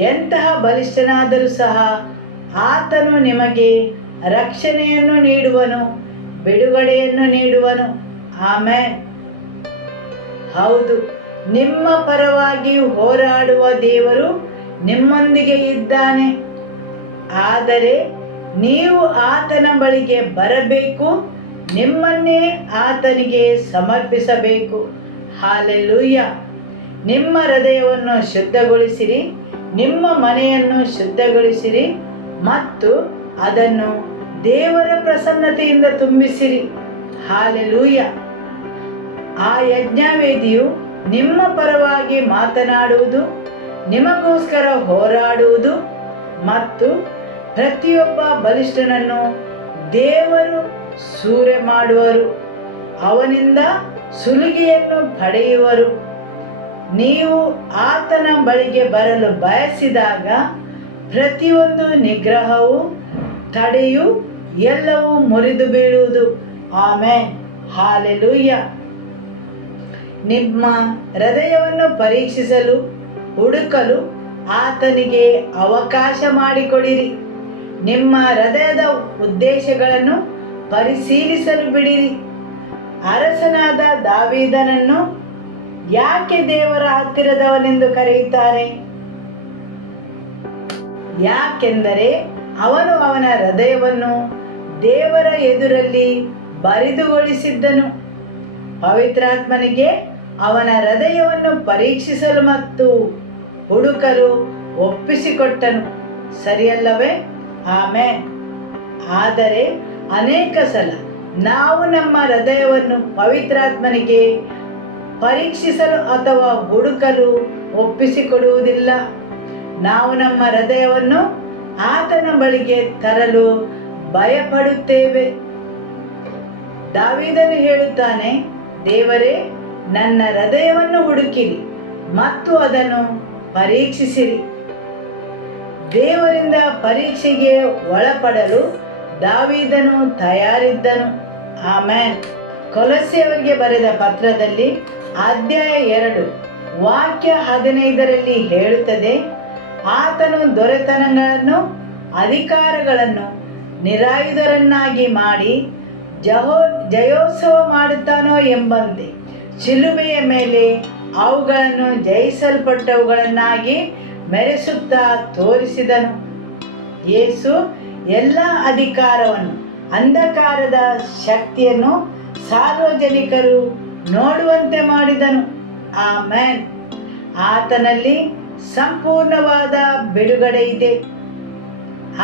ಎಂತಹ ಬಲಿಷ್ಠನಾದರೂ ಸಹ ಆತನು ನಿಮಗೆ ರಕ್ಷಣೆಯನ್ನು ನೀಡುವನು, ಬಿಡುಗಡೆಯನ್ನು ನೀಡುವನು. ಆಮೆನ್. ಹೌದು, ನಿಮ್ಮ ಪರವಾಗಿ ಹೋರಾಡುವ ದೇವರು ನಿಮ್ಮೊಂದಿಗೆ ಇದ್ದಾನೆ. ಆದರೆ ನೀವು ಆತನ ಬಳಿಗೆ ಬರಬೇಕು, ನಿಮ್ಮನ್ನೇ ಆತನಿಗೆ ಸಮರ್ಪಿಸಬೇಕು. ಹಾಲೆಲೂಯ. ನಿಮ್ಮ ಹೃದಯವನ್ನು ಶುದ್ಧಗೊಳಿಸಿರಿ, ನಿಮ್ಮ ಮನೆಯನ್ನು ಶುದ್ಧಗೊಳಿಸಿರಿ ಮತ್ತು ಅದನ್ನು ದೇವರ ಪ್ರಸನ್ನತೆಯಿಂದ ತುಂಬಿಸಿರಿ. ಹಾಲೆಲೂಯ. ಆ ಯಜ್ಞವೇದಿಯು ನಿಮ್ಮ ಪರವಾಗಿ ಮಾತನಾಡುವುದು, ನಿಮಗೋಸ್ಕರ ಹೋರಾಡುವುದು ಮತ್ತು ಪ್ರತಿಯೊಬ್ಬ ಬಲಿಷ್ಠನನ್ನು ದೇವರು ಸೂರೆ ಮಾಡುವರು, ಅವನಿಂದ ಸುಲಿಗೆಯನ್ನು ಪಡೆಯುವರು. ನೀವು ಆತನ ಬಳಿಗೆ ಬರಲು ಬಯಸಿದಾಗ ಪ್ರತಿಯೊಂದು ನಿಗ್ರಹವು, ತಡೆಯು ಎಲ್ಲವೂ ಮುರಿದು ಬೀಳುವುದು. ಆಮೆನ್. ಹಾಲೆಲೂಯ. ನಿಮ್ಮ ಹೃದಯವನ್ನು ಪರೀಕ್ಷಿಸಲು, ಹುಡುಕಲು ಆತನಿಗೆ ಅವಕಾಶ ಮಾಡಿಕೊಡಿರಿ. ನಿಮ್ಮ ಹೃದಯದ ಉದ್ದೇಶಗಳನ್ನು ಪರಿಶೀಲಿಸಲು ಬಿಡಿರಿ. ಅರಸನಾದ ದಾವೀದನನ್ನು ಯಾಕೆ ದೇವರ ಹತ್ತಿರದವನೆಂದು ಕರೆಯುತ್ತಾರೆ? ಯಾಕೆಂದರೆ ಅವನು ಅವನ ಹೃದಯವನ್ನು ದೇವರ ಎದುರಲ್ಲಿ ಬರಿದುಗೊಳಿಸಿದ್ದನು. ಪವಿತ್ರಾತ್ಮನಿಗೆ ಅವನ ಹೃದಯವನ್ನು ಪರೀಕ್ಷಿಸಲು ಮತ್ತು ಹುಡುಕಲು ಒಪ್ಪಿಸಿಕೊಟ್ಟನು. ಸರಿಯಲ್ಲವೇ? ಆಮೆನ್. ಆದರೆ ಅನೇಕ ಸಲ ನಾವು ನಮ್ಮ ಹೃದಯವನ್ನು ಪವಿತ್ರಾತ್ಮನಿಗೆ ಪರೀಕ್ಷಿಸಲು ಅಥವಾ ಹುಡುಕಲು ಒಪ್ಪಿಸಿಕೊಡುವುದಿಲ್ಲ. ನಾವು ನಮ್ಮ ಹೃದಯವನ್ನು ಆತನ ಬಳಿಗೆ ತರಲು ಭಯಪಡುತ್ತೇವೆ. ದಾವೀದನು ಹೇಳುತ್ತಾನೆ, ದೇವರೇ, ನನ್ನ ಹೃದಯವನ್ನು ಹುಡುಕಿರಿ ಮತ್ತು ಅದನ್ನು ಪರೀಕ್ಷಿಸಿರಿ. ದೇವರಿಂದ ಪರೀಕ್ಷೆಗೆ ಒಳಪಡಲು ದಾವೀದನು ತಯಾರಿದ್ದನು. ಆಮೆನ್. ಕೊಲೊಸ್ಸೆಯವರಿಗೆ ಬರೆದ ಪತ್ರದಲ್ಲಿ ಅಧ್ಯಾಯ 2 ವಾಕ್ಯ 15ರಲ್ಲಿ ಹೇಳುತ್ತದೆ, ಆತನು ದೊರೆತನಗಳನ್ನು ಅಧಿಕಾರಗಳನ್ನು ನಿರಾಯುಧರನ್ನಾಗಿ ಮಾಡಿ ಜಯೋತ್ಸವ ಮಾಡುತ್ತಾನೋ ಎಂಬಂತೆ ಶಿಲುಬೆಯ ಮೇಲೆ ಅವುಗಳನ್ನು ಜಯಿಸಲ್ಪಟ್ಟವುಗಳನ್ನಾಗಿ ಮೆರೆಸುತ್ತಾ ತೋರಿಸಿದನು. ಯೇಸು ಎಲ್ಲ ಅಧಿಕಾರವನ್ನು, ಅಂಧಕಾರದ ಶಕ್ತಿಯನ್ನು ಸಾರ್ವಜನಿಕರು ನೋಡುವಂತೆ ಮಾಡಿದನು. ಆಮೆನ್. ಆತನಲ್ಲಿ ಸಂಪೂರ್ಣವಾದ ಬಿಡುಗಡೆ ಇದೆ.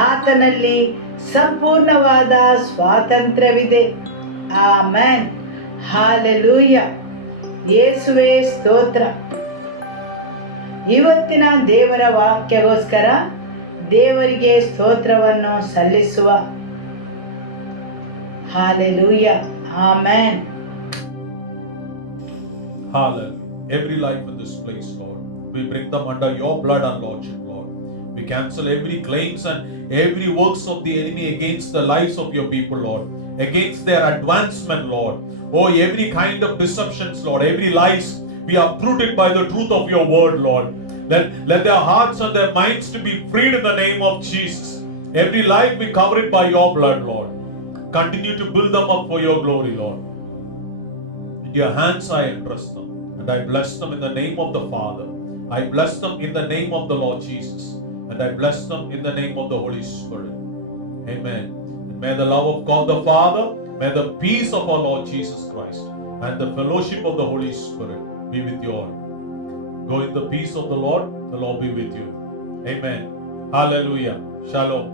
ಆತನಲ್ಲಿ ಸಂಪೂರ್ಣವಾದ ಸ್ವಾತಂತ್ರ್ಯವಿದೆ. ಆಮೆನ್. ಹಾಲೆಲೂಯ. ಯೇಸುವೇ ಸ್ತೋತ್ರ. ಇವತ್ತಿನ ದೇವರ ವಾಕ್ಯಗೋಸ್ಕರ ದೇವರಿಗೆ ಸ್ತೋತ್ರವನ್ನು ಸಲ್ಲಿಸುವ. Hallelujah. Amen. Hallelujah. Every life in this place, Lord, we bring them under your blood and lordship, Lord. We cancel every claims and every works of the enemy against the lives of your people, Lord, against their advancement, Lord. Oh, every kind of deceptions, Lord, every lies be uprooted by the truth of your word, Lord. Let their hearts and their minds to be freed in the name of Jesus. Every life be covered by your blood, Lord. Continue to build them up for your glory, Lord. In your hands I entrust them, and I bless them in the name of the Father. I bless them in the name of the Lord Jesus, and I bless them in the name of the Holy Spirit. Amen. And may the love of God the Father, may the peace of our Lord Jesus Christ, and the fellowship of the Holy Spirit be with you all. Go in the peace of the Lord be with you. Amen. Hallelujah. Shalom.